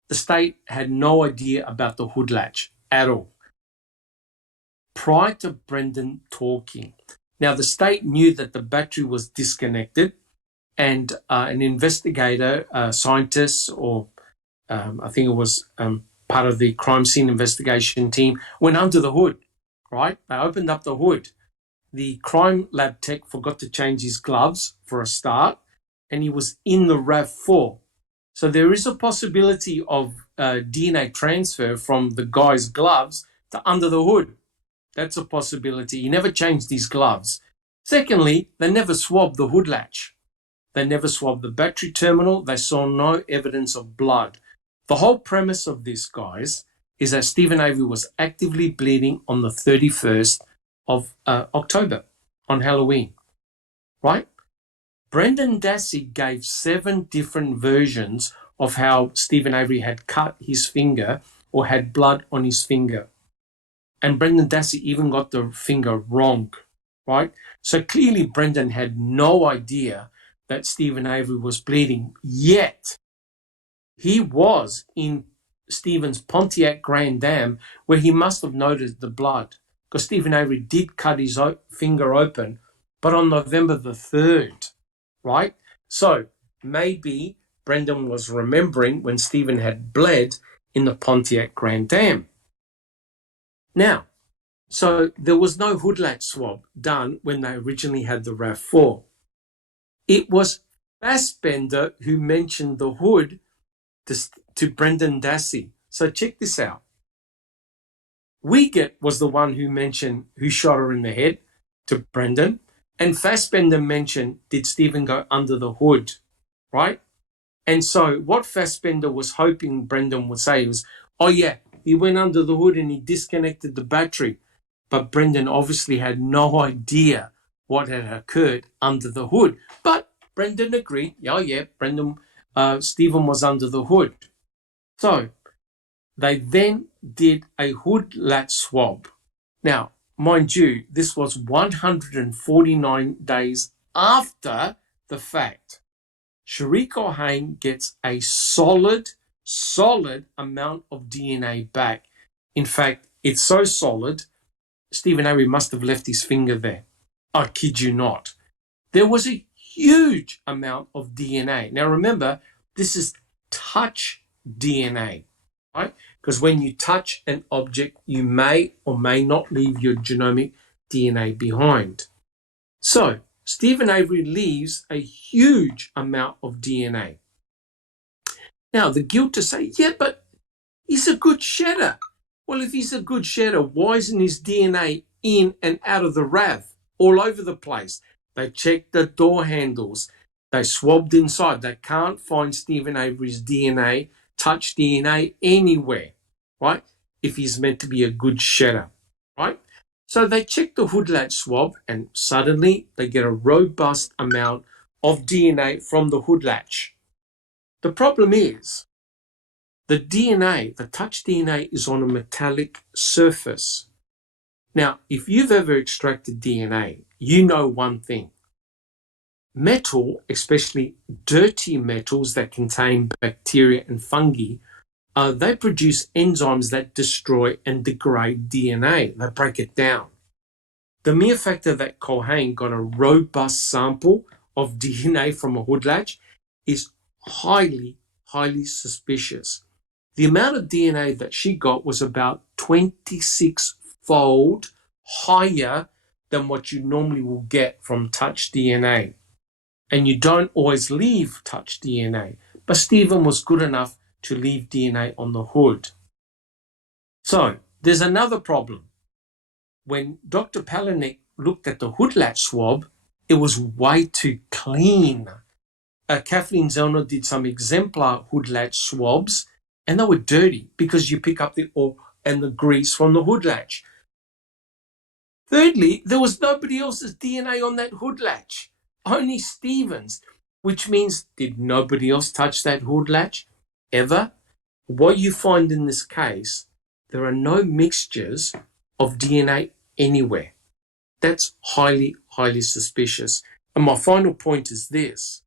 the state had no idea about the hood latch at all prior to Brendan talking. Now, the state knew that the battery was disconnected, and an investigator, scientist, or I think it was part of the crime scene investigation team, went under the hood, right? They opened up the hood. The crime lab tech forgot to change his gloves for a start, and he was in the RAV4. So there is a possibility of DNA transfer from the guy's gloves to under the hood. That's a possibility. He never changed his gloves. Secondly, they never swabbed the hood latch. They never swabbed the battery terminal. They saw no evidence of blood. The whole premise of this, guys, is that Stephen Avery was actively bleeding on the 31st of October, on Halloween, right? Brendan Dassey gave 7 different versions of how Stephen Avery had cut his finger or had blood on his finger. And Brendan Dassey even got the finger wrong, right? So clearly Brendan had no idea that Stephen Avery was bleeding, yet he was in Stephen's Pontiac Grand Dam, where he must have noticed the blood, because Stephen Avery did cut his finger open, but on November the 3rd, right? So maybe Brendan was remembering when Stephen had bled in the Pontiac Grand Dam. Now, so there was no hood latch swab done when they originally had the RAV4. It was Fassbender who mentioned the hood to Brendan Dassey. So check this out. Wiegert was the one who shot her in the head to Brendan, and Fassbender mentioned, did Stephen go under the hood, right? And so what Fassbender was hoping Brendan would say was, oh yeah, he went under the hood and he disconnected the battery. But Brendan obviously had no idea what had occurred under the hood. But Brendan agreed, Stephen was under the hood. So they then did a hood latch swab. Now, mind you, this was 149 days after the fact. Cherie Cohen gets a solid amount of DNA back. In fact, it's so solid, Stephen Avery must have left his finger there. I kid you not. There was a huge amount of DNA. Now remember, this is touch DNA, right? Because when you touch an object, you may or may not leave your genomic DNA behind. So Stephen Avery leaves a huge amount of DNA. Now, the guilt to say, yeah, but he's a good shedder. Well, if he's a good shedder, why isn't his DNA in and out of the RAV all over the place? They checked the door handles. They swabbed inside. They can't find Stephen Avery's DNA, touch DNA anywhere, right? If he's meant to be a good shedder, right? So they check the hood latch swab and suddenly they get a robust amount of DNA from the hood latch. The problem is the DNA, the touch DNA, is on a metallic surface. Now, if you've ever extracted DNA, you know one thing. Metal, especially dirty metals that contain bacteria and fungi, they produce enzymes that destroy and degrade DNA. They break it down. The mere fact that Cohen got a robust sample of DNA from a hood latch is highly, highly suspicious. The amount of DNA that she got was about 26-fold higher than what you normally will get from touch DNA. And you don't always leave touch DNA, but Stephen was good enough to leave DNA on the hood. So there's another problem. When Dr. Palanek looked at the hood latch swab, it was way too clean. Kathleen Zellner did some exemplar hood latch swabs, and they were dirty because you pick up the oil and the grease from the hood latch. Thirdly, there was nobody else's DNA on that hood latch, only Stephen's, which means did nobody else touch that hood latch ever? What you find in this case, there are no mixtures of DNA anywhere. That's highly, highly suspicious. And my final point is this.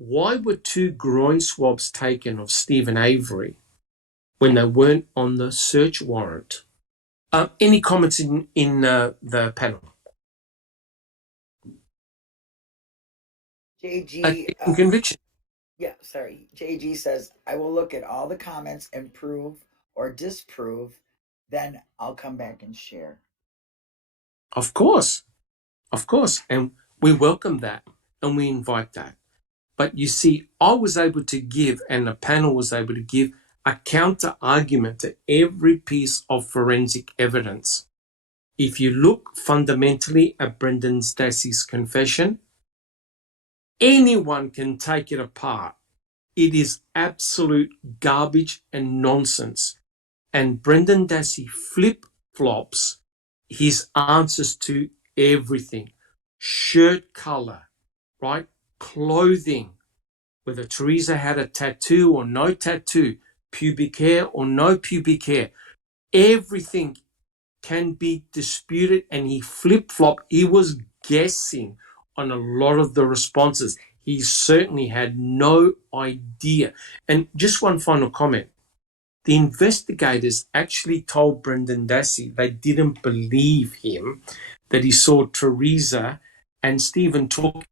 Why were 2 groin swabs taken of Stephen Avery when they weren't on the search warrant? Any comments in the panel? JG, Conviction. yeah, sorry. JG says, I will look at all the comments and prove or disprove, then I'll come back and share. Of course. And we welcome that and we invite that. But you see, I was able to give, and the panel was able to give, a counter argument to every piece of forensic evidence. If you look fundamentally at Brendan Dassey's confession, anyone can take it apart. It is absolute garbage and nonsense. And Brendan Dassey flip-flops his answers to everything. Shirt color, right? Clothing, whether Teresa had a tattoo or no tattoo, pubic hair or no pubic hair, everything can be disputed, and he flip-flopped. He was guessing on a lot of the responses. He certainly had no idea. And just one final comment. the investigators actually told Brendan Dassey they didn't believe him, that he saw Teresa and Stephen talking.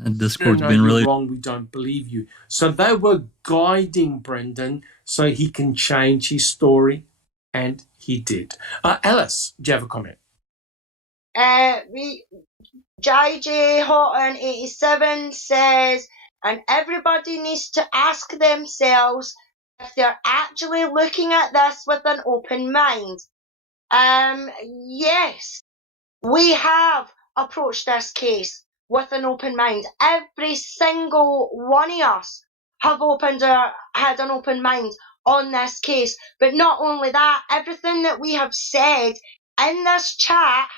And Discord's No, been you're really wrong, we don't believe you. So they were guiding Brendan so he can change his story, and he did. Alice, do you have a comment? JJ Houghton 87 says, and everybody needs to ask themselves if they're actually looking at this with an open mind. Yes, we have approached this case with an open mind. Every single one of us have had an open mind on this case. But not only that, everything that we have said in this chat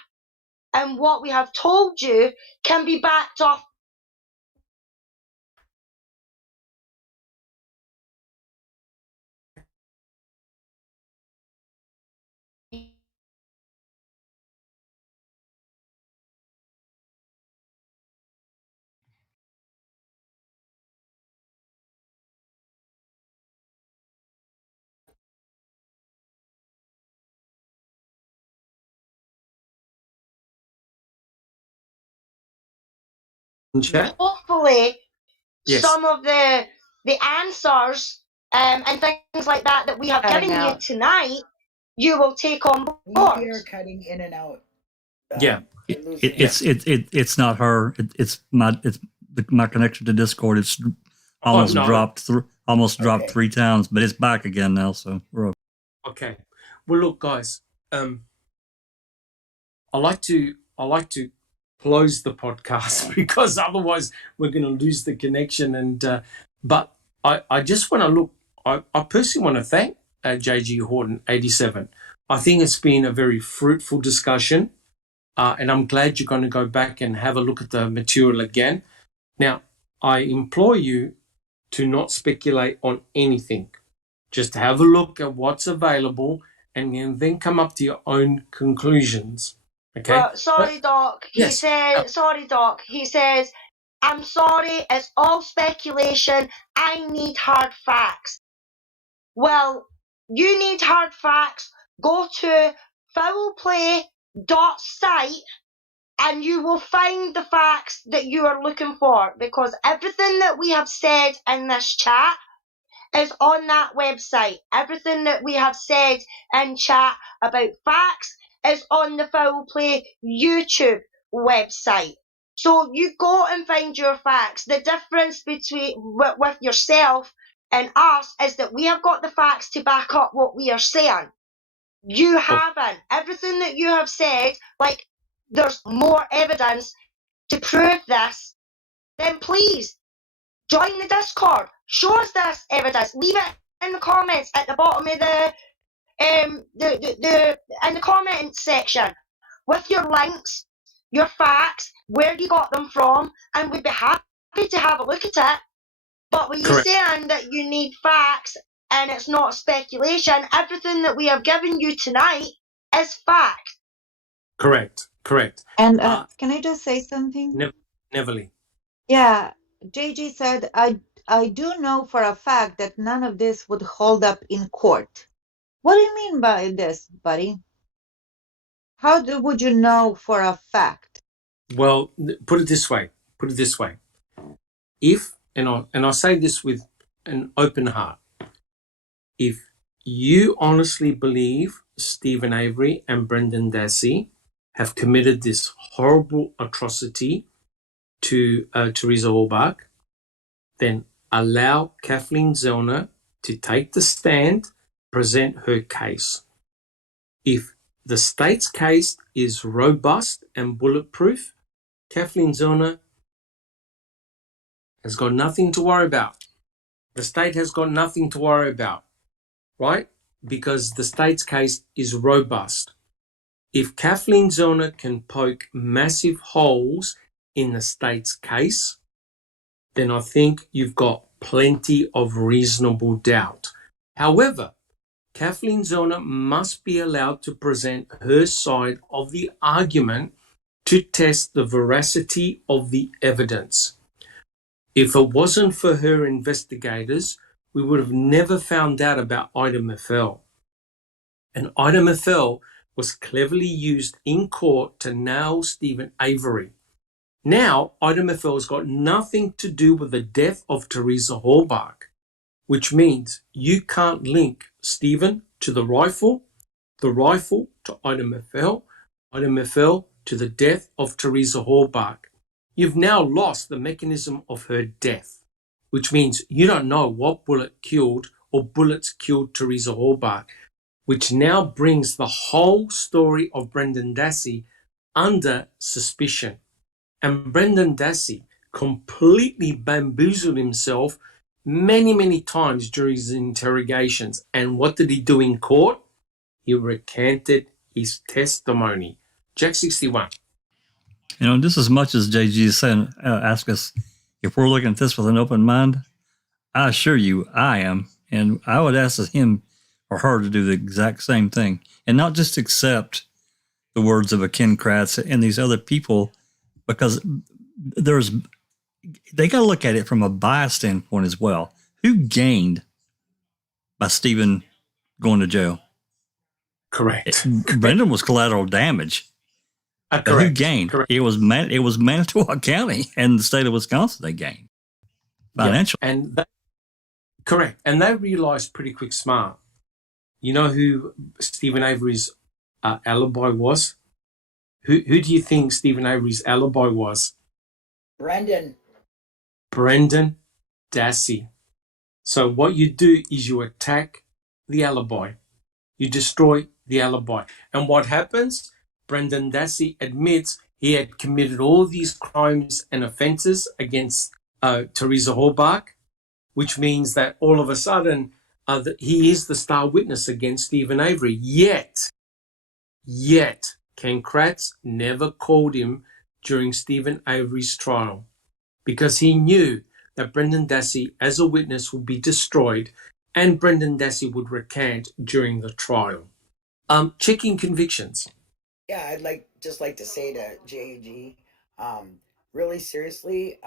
and what we have told you can be backed off. Hopefully, Yes. some of the answers and things like that we have Cutting given you out. tonight, you will take on We board. are cutting in and out. Yeah. We're losing it's not her. It's my connection to Discord. It's almost no. dropped Okay. 3 times, but it's back again now. So we're okay. Okay. Well, look, guys. I like to close the podcast because otherwise we're going to lose the connection. And but I just want to look. I personally want to thank JG Horton 87. I think it's been a very fruitful discussion, and I'm glad you're going to go back and have a look at the material again. Now, I implore you to not speculate on anything. Just have a look at what's available and then come up to your own conclusions. Okay. Well, sorry, Doc. Yes. Sorry, Doc. He says, I'm sorry, it's all speculation. I need hard facts. Well, you need hard facts. Go to foulplay.site and you will find the facts that you are looking for, because everything that we have said in this chat is on that website. Everything that we have said in chat about facts is on the Foul Play YouTube website. So you go and find your facts. The difference between with yourself and us is that we have got the facts to back up what we are saying. You haven't. Everything that you have said, like there's more evidence to prove this, then please join the Discord. Show us this evidence. Leave it in the comments at the bottom of the in the comment section with your links, your facts, where you got them from, and we'd be happy to have a look at it. But when you're saying that you need facts and it's not speculation, everything that we have given you tonight is fact. Correct. And can I just say something? Neverly. Yeah, JG said, I do know for a fact that none of this would hold up in court. What do you mean by this, buddy? How would you know for a fact? Well, put it this way. If, and I say this with an open heart, if you honestly believe Stephen Avery and Brendan Dassey have committed this horrible atrocity to Teresa Halbach, then allow Kathleen Zellner to take the stand, present her case. If the state's case is robust and bulletproof, Kathleen Zellner has got nothing to worry about. The state has got nothing to worry about, right? because the state's case is robust. If Kathleen Zellner can poke massive holes in the state's case, then I think you've got plenty of reasonable doubt. However, Kathleen Zellner must be allowed to present her side of the argument to test the veracity of the evidence. If it wasn't for her investigators, we would have never found out about item FL. And item FL was cleverly used in court to nail Stephen Avery. Now, item FL has got nothing to do with the death of Teresa Hallbach, which means you can't link Stephen to the rifle to item FL to the death of Teresa Hallbach. You've now lost the mechanism of her death, which means you don't know what bullet killed or bullets killed Teresa Hallbach, which now brings the whole story of Brendan Dassey under suspicion. And Brendan Dassey completely bamboozled himself many, many times during his interrogations. And what did he do in court? He recanted his testimony. Jack 61. You know, just as much as JG is saying, ask us if we're looking at this with an open mind, I assure you I am. And I would ask him or her to do the exact same thing and not just accept the words of a Ken Kratz and these other people, because they got to look at it from a bias standpoint as well. Who gained by Stephen going to jail? Correct. Brendan was collateral damage. Correct. Who gained? Correct. It was Manitowoc County and the state of Wisconsin. They gained financially. Yeah, and correct. And they realized pretty quick smart. You know who Stephen Avery's alibi was? Who do you think Stephen Avery's alibi was? Brendan Dassey. So what you do is you attack the alibi. You destroy the alibi. And what happens? Brendan Dassey admits he had committed all these crimes and offences against Teresa Hallbach, which means that all of a sudden he is the star witness against Stephen Avery. Yet, Ken Kratz never called him during Stephen Avery's trial because he knew that Brendan Dassey as a witness would be destroyed and Brendan Dassey would recant during the trial. Checking convictions. Yeah, I'd just like to say to JG, really seriously,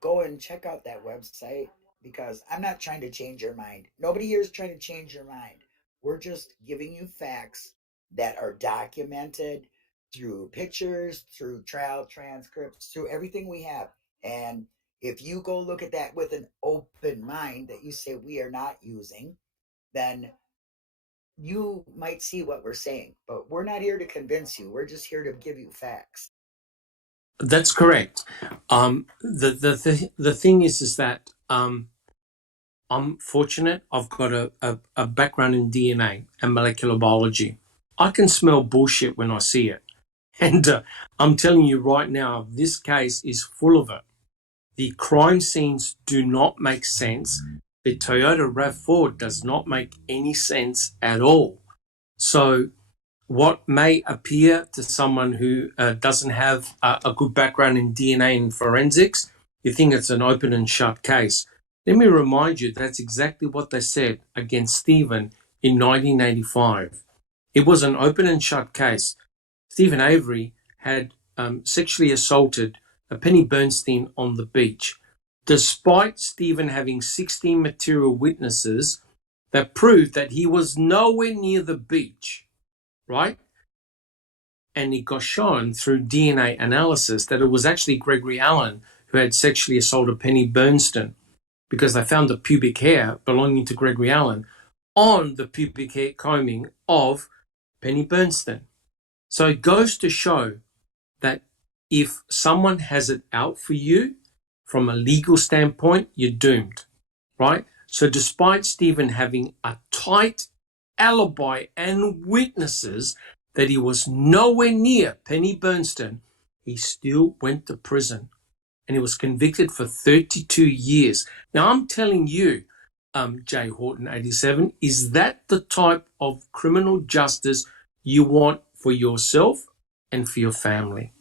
go and check out that website, because I'm not trying to change your mind. Nobody here is trying to change your mind. We're just giving you facts that are documented through pictures, through trial transcripts, through everything we have. And if you go look at that with an open mind that you say we are not using, then you might see what we're saying. But we're not here to convince you. We're just here to give you facts. That's correct. The thing is that I'm fortunate. I've got a background in DNA and molecular biology. I can smell bullshit when I see it. And I'm telling you right now, this case is full of it. The crime scenes do not make sense. The Toyota RAV4 does not make any sense at all. So what may appear to someone who doesn't have a good background in DNA and forensics, you think it's an open and shut case. Let me remind you, that's exactly what they said against Stephen in 1985. It was an open and shut case. Stephen Avery had sexually assaulted Penny Bernstein on the beach, despite Stephen having 16 material witnesses that proved that he was nowhere near the beach, right? And it got shown through DNA analysis that it was actually Gregory Allen who had sexually assaulted Penny Bernstein, because they found the pubic hair belonging to Gregory Allen on the pubic hair combing of Penny Bernstein. So it goes to show that if someone has it out for you from a legal standpoint, you're doomed, right? So despite Stephen having a tight alibi and witnesses that he was nowhere near Penny Bernstein, he still went to prison and he was convicted for 32 years. Now, I'm telling you, J. Horton 87, is that the type of criminal justice you want for yourself and for your family?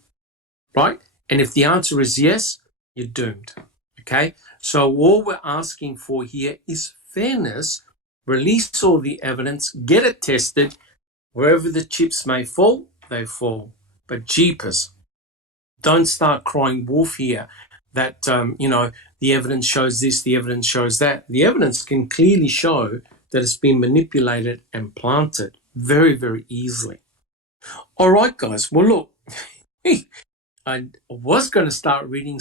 Right? And if the answer is yes, you're doomed. Okay? So all we're asking for here is fairness. Release all the evidence, get it tested. Wherever the chips may fall, they fall. But jeepers, don't start crying wolf here that, the evidence shows this, the evidence shows that. The evidence can clearly show that it's been manipulated and planted very, very easily. All right, guys. Well, look, I was going to start reading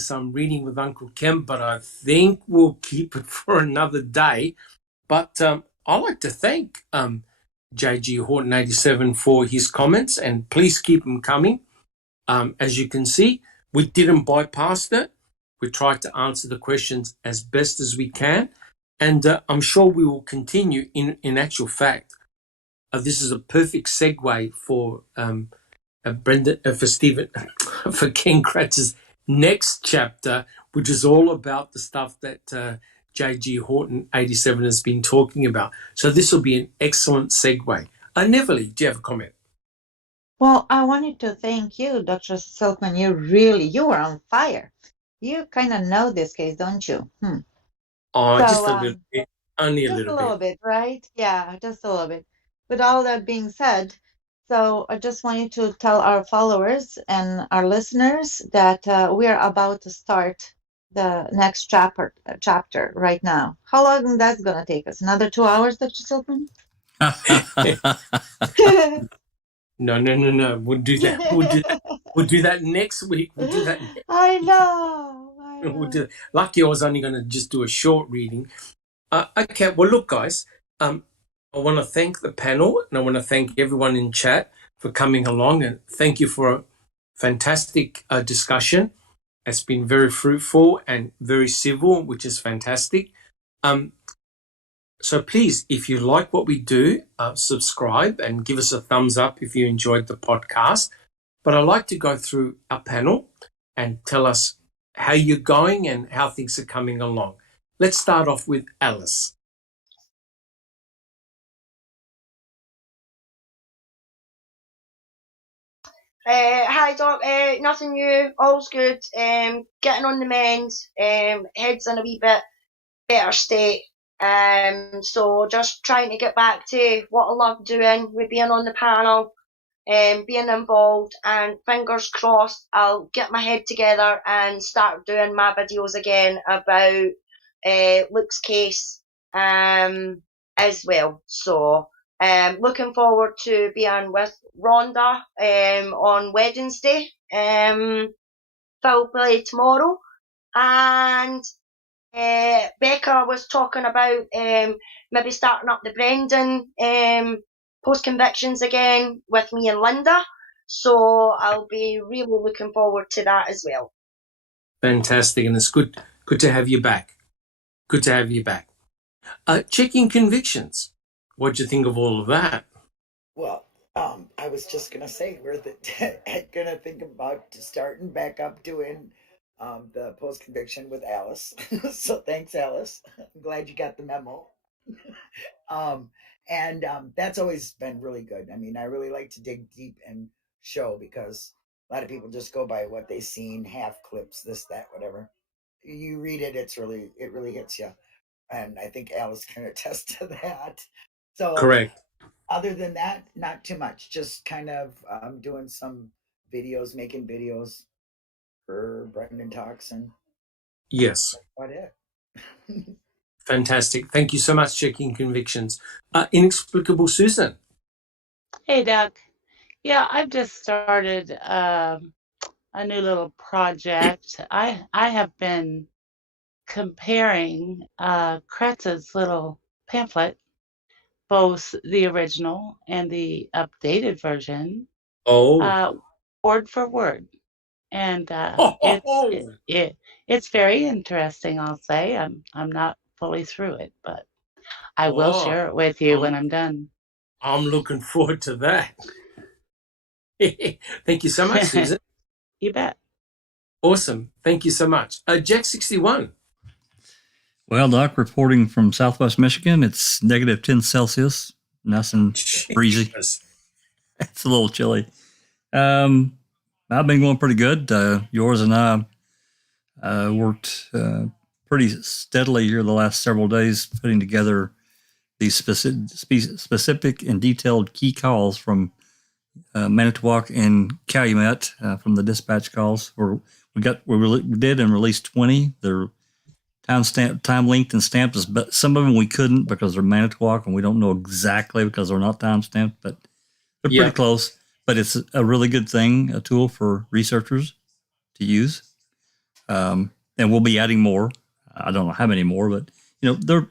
with Uncle Ken, but I think we'll keep it for another day. But I'd like to thank JG Horton 87 for his comments, and please keep them coming. As you can see, we didn't bypass it. We tried to answer the questions as best as we can, and I'm sure we will continue. In actual fact, this is a perfect segue for Brendan, for Stephen, for Ken Kratz's next chapter, which is all about the stuff that J.G. Horton 87 has been talking about. So this will be an excellent segue. Neverly, do you have a comment? Well, I wanted to thank you, Dr. Silkman. You were on fire. You kind of know this case, don't you? Oh, So, just a little bit. Only a just little a little bit, right? Yeah, just a little bit. With all that being said, so I just wanted to tell our followers and our listeners that we are about to start the next chapter right now. How long that's gonna take us? Another 2 hours, Dr. Silkman? No. We'll do that. We'll do that next week. We'll do that next week. I know. We'll do that. Lucky I was only going to just do a short reading. Okay, well, look, guys, I want to thank the panel, and I want to thank everyone in chat for coming along, and thank you for a fantastic discussion. It's been very fruitful and very civil, which is fantastic. So please, if you like what we do, subscribe and give us a thumbs up if you enjoyed the podcast. But I'd like to go through our panel and tell us how you're going and how things are coming along. Let's start off with Alice. Hi Doc, nothing new, all's good, getting on the mend, head's in a wee bit better state, so just trying to get back to what I love doing with being on the panel, being involved, and fingers crossed I'll get my head together and start doing my videos again about Luke's case as well. So looking forward to being with Rhonda on Wednesday, full play tomorrow, and Becca was talking about maybe starting up the Brendan post convictions again with me and Linda. So I'll be really looking forward to that as well. Fantastic, and it's good to have you back. Good to have you back. Checking convictions. What do you think of all of that? Well, I was just gonna say we're gonna think about starting back up doing the post conviction with Alice. So thanks, Alice. I'm glad you got the memo. And that's always been really good. I mean, I really like to dig deep and show, because a lot of people just go by what they've seen, half clips, this, that, whatever. You read it, it really hits you. And I think Alice can attest to that. So Correct. other than that, not too much. Just kind of doing some videos, making videos for Brendan Talks, and Yes. that's about it. Fantastic. Thank you so much, Checking Convictions. Inexplicable Susan. Hey, Doc. Yeah, I've just started a new little project. I have been comparing Kretz's little pamphlet, both the original and the updated version, word for word, and it's very interesting. I'll say I'm not fully through it, but I will share it with you when I'm done. I'm looking forward to that. Thank you so much, Susan. You bet. Awesome. Thank you so much. Jack 61. Well, Doc, reporting from Southwest Michigan, it's negative 10 Celsius, nice and breezy. Jesus. It's a little chilly. I've been going pretty good. Yours and I worked pretty steadily here the last several days, putting together these specific and detailed key calls from Manitowoc and Calumet from the dispatch calls. We did and released 20. They're time linked and stamped, but some of them we couldn't because they're Manitowoc and we don't know exactly because they're not time stamped, but they're pretty close. But it's a really good thing, a tool for researchers to use. And we'll be adding more. I don't know how many more, but they're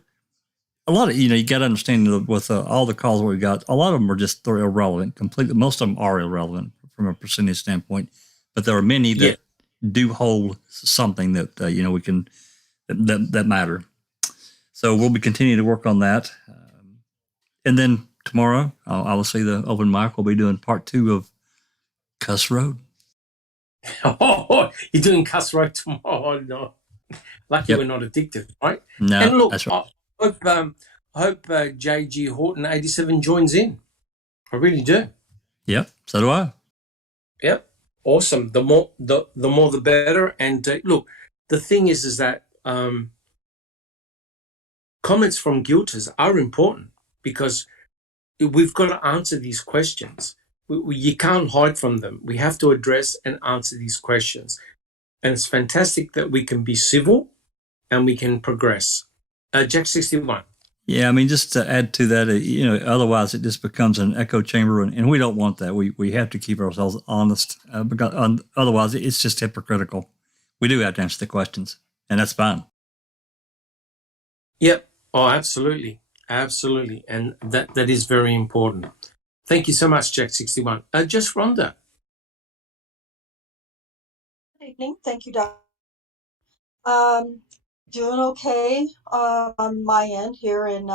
a lot of, you got to understand with all the calls that we've got, a lot of them are just, they're irrelevant completely. Most of them are irrelevant from a percentage standpoint, but there are many that do hold something that, we can, that matter. So we'll be continuing to work on that. And then tomorrow, obviously the open mic will be doing part 2 of Cuss Road. Oh, you're doing Cuss Road tomorrow? Oh, no. Lucky we're not addicted, right? No, and look, that's right. I hope JG Horton 87 joins in. I really do. Yep, so do I. Yep, awesome. The more the better. And look, the thing is that comments from guilters are important because we've got to answer these questions. You can't hide from them. We have to address and answer these questions. And it's fantastic that we can be civil and we can progress. Jack 61. Yeah, I mean, just to add to that, otherwise it just becomes an echo chamber, and we don't want that. We have to keep ourselves honest, because otherwise it's just hypocritical. We do have to answer the questions, and that's fine. Yep. Oh, absolutely. Absolutely. And that is very important. Thank you so much, Jack 61. Just Rhonda. Good evening. Thank you, Doc. Doing okay on my end here in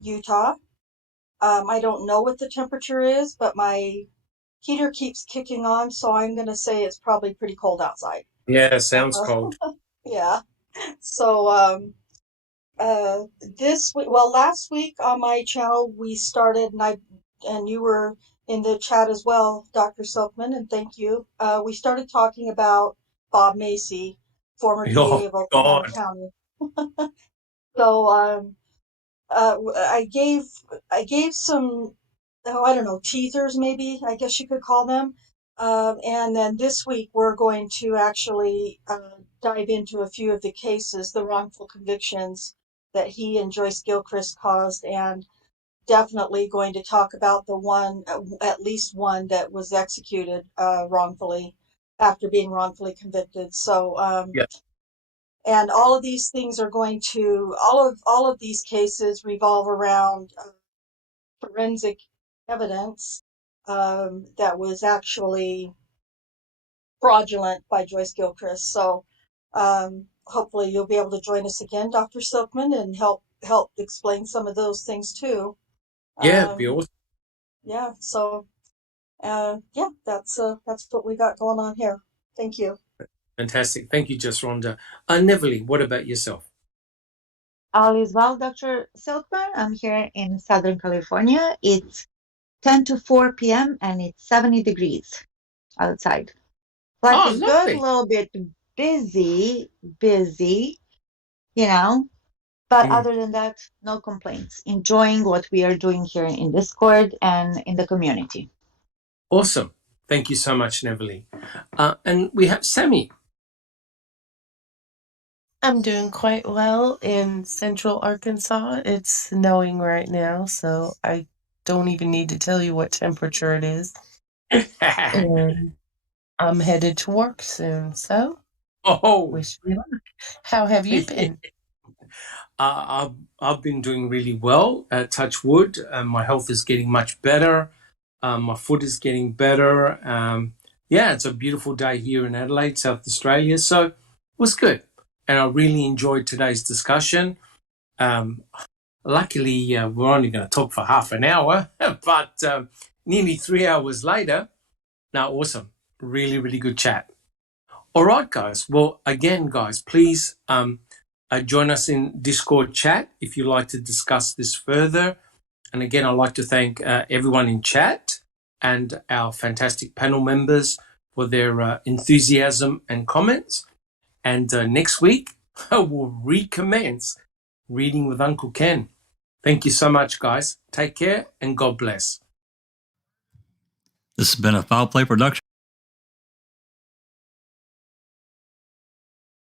Utah. I don't know what the temperature is, but my heater keeps kicking on, so I'm going to say it's probably pretty cold outside. Yeah, sounds cold. Yeah. So last week on my channel we started, and you were in the chat as well, Dr. Silkman, and thank you. We started talking about Bob Macy, former DA of Oklahoma County. So I gave some, I don't know, teasers maybe, I guess you could call them. And then this week we're going to actually dive into a few of the cases, the wrongful convictions that he and Joyce Gilchrist caused, and definitely going to talk about the one, at least one, that was executed wrongfully after being wrongfully convicted. So and all of these things are going to, all of these cases revolve around forensic evidence that was actually fraudulent by Joyce Gilchrist. So hopefully you'll be able to join us again, Dr. Silkman, and help explain some of those things too. Yeah, be awesome. Yeah, so that's what we got going on here. Thank you. Fantastic. Thank you, Just Rhonda. Neverly, what about yourself? All is well, Dr. Silkman. I'm here in Southern California. It's 10 to 4 p.m. and it's 70 degrees outside. Life is lovely. good, a little bit busy, but other than that, no complaints. Enjoying what we are doing here in Discord and in the community. Awesome. Thank you so much, Neverly. And we have Sammy. I'm doing quite well in Central Arkansas. It's snowing right now, so I don't even need to tell you what temperature it is. And I'm headed to work soon, so wish me luck. How have you been? I've been doing really well. Touch wood. My health is getting much better. My foot is getting better. It's a beautiful day here in Adelaide, South Australia. So it was good. And I really enjoyed today's discussion. Luckily, we're only going to talk for half an hour, but nearly 3 hours later. Now, awesome. Really, really good chat. All right, guys. Well, again, guys, please Join us in Discord chat if you'd like to discuss this further. And again, I'd like to thank everyone in chat and our fantastic panel members for their enthusiasm and comments. And next week, we'll recommence Reading with Uncle Ken. Thank you so much, guys. Take care and God bless. This has been a Foul Play production.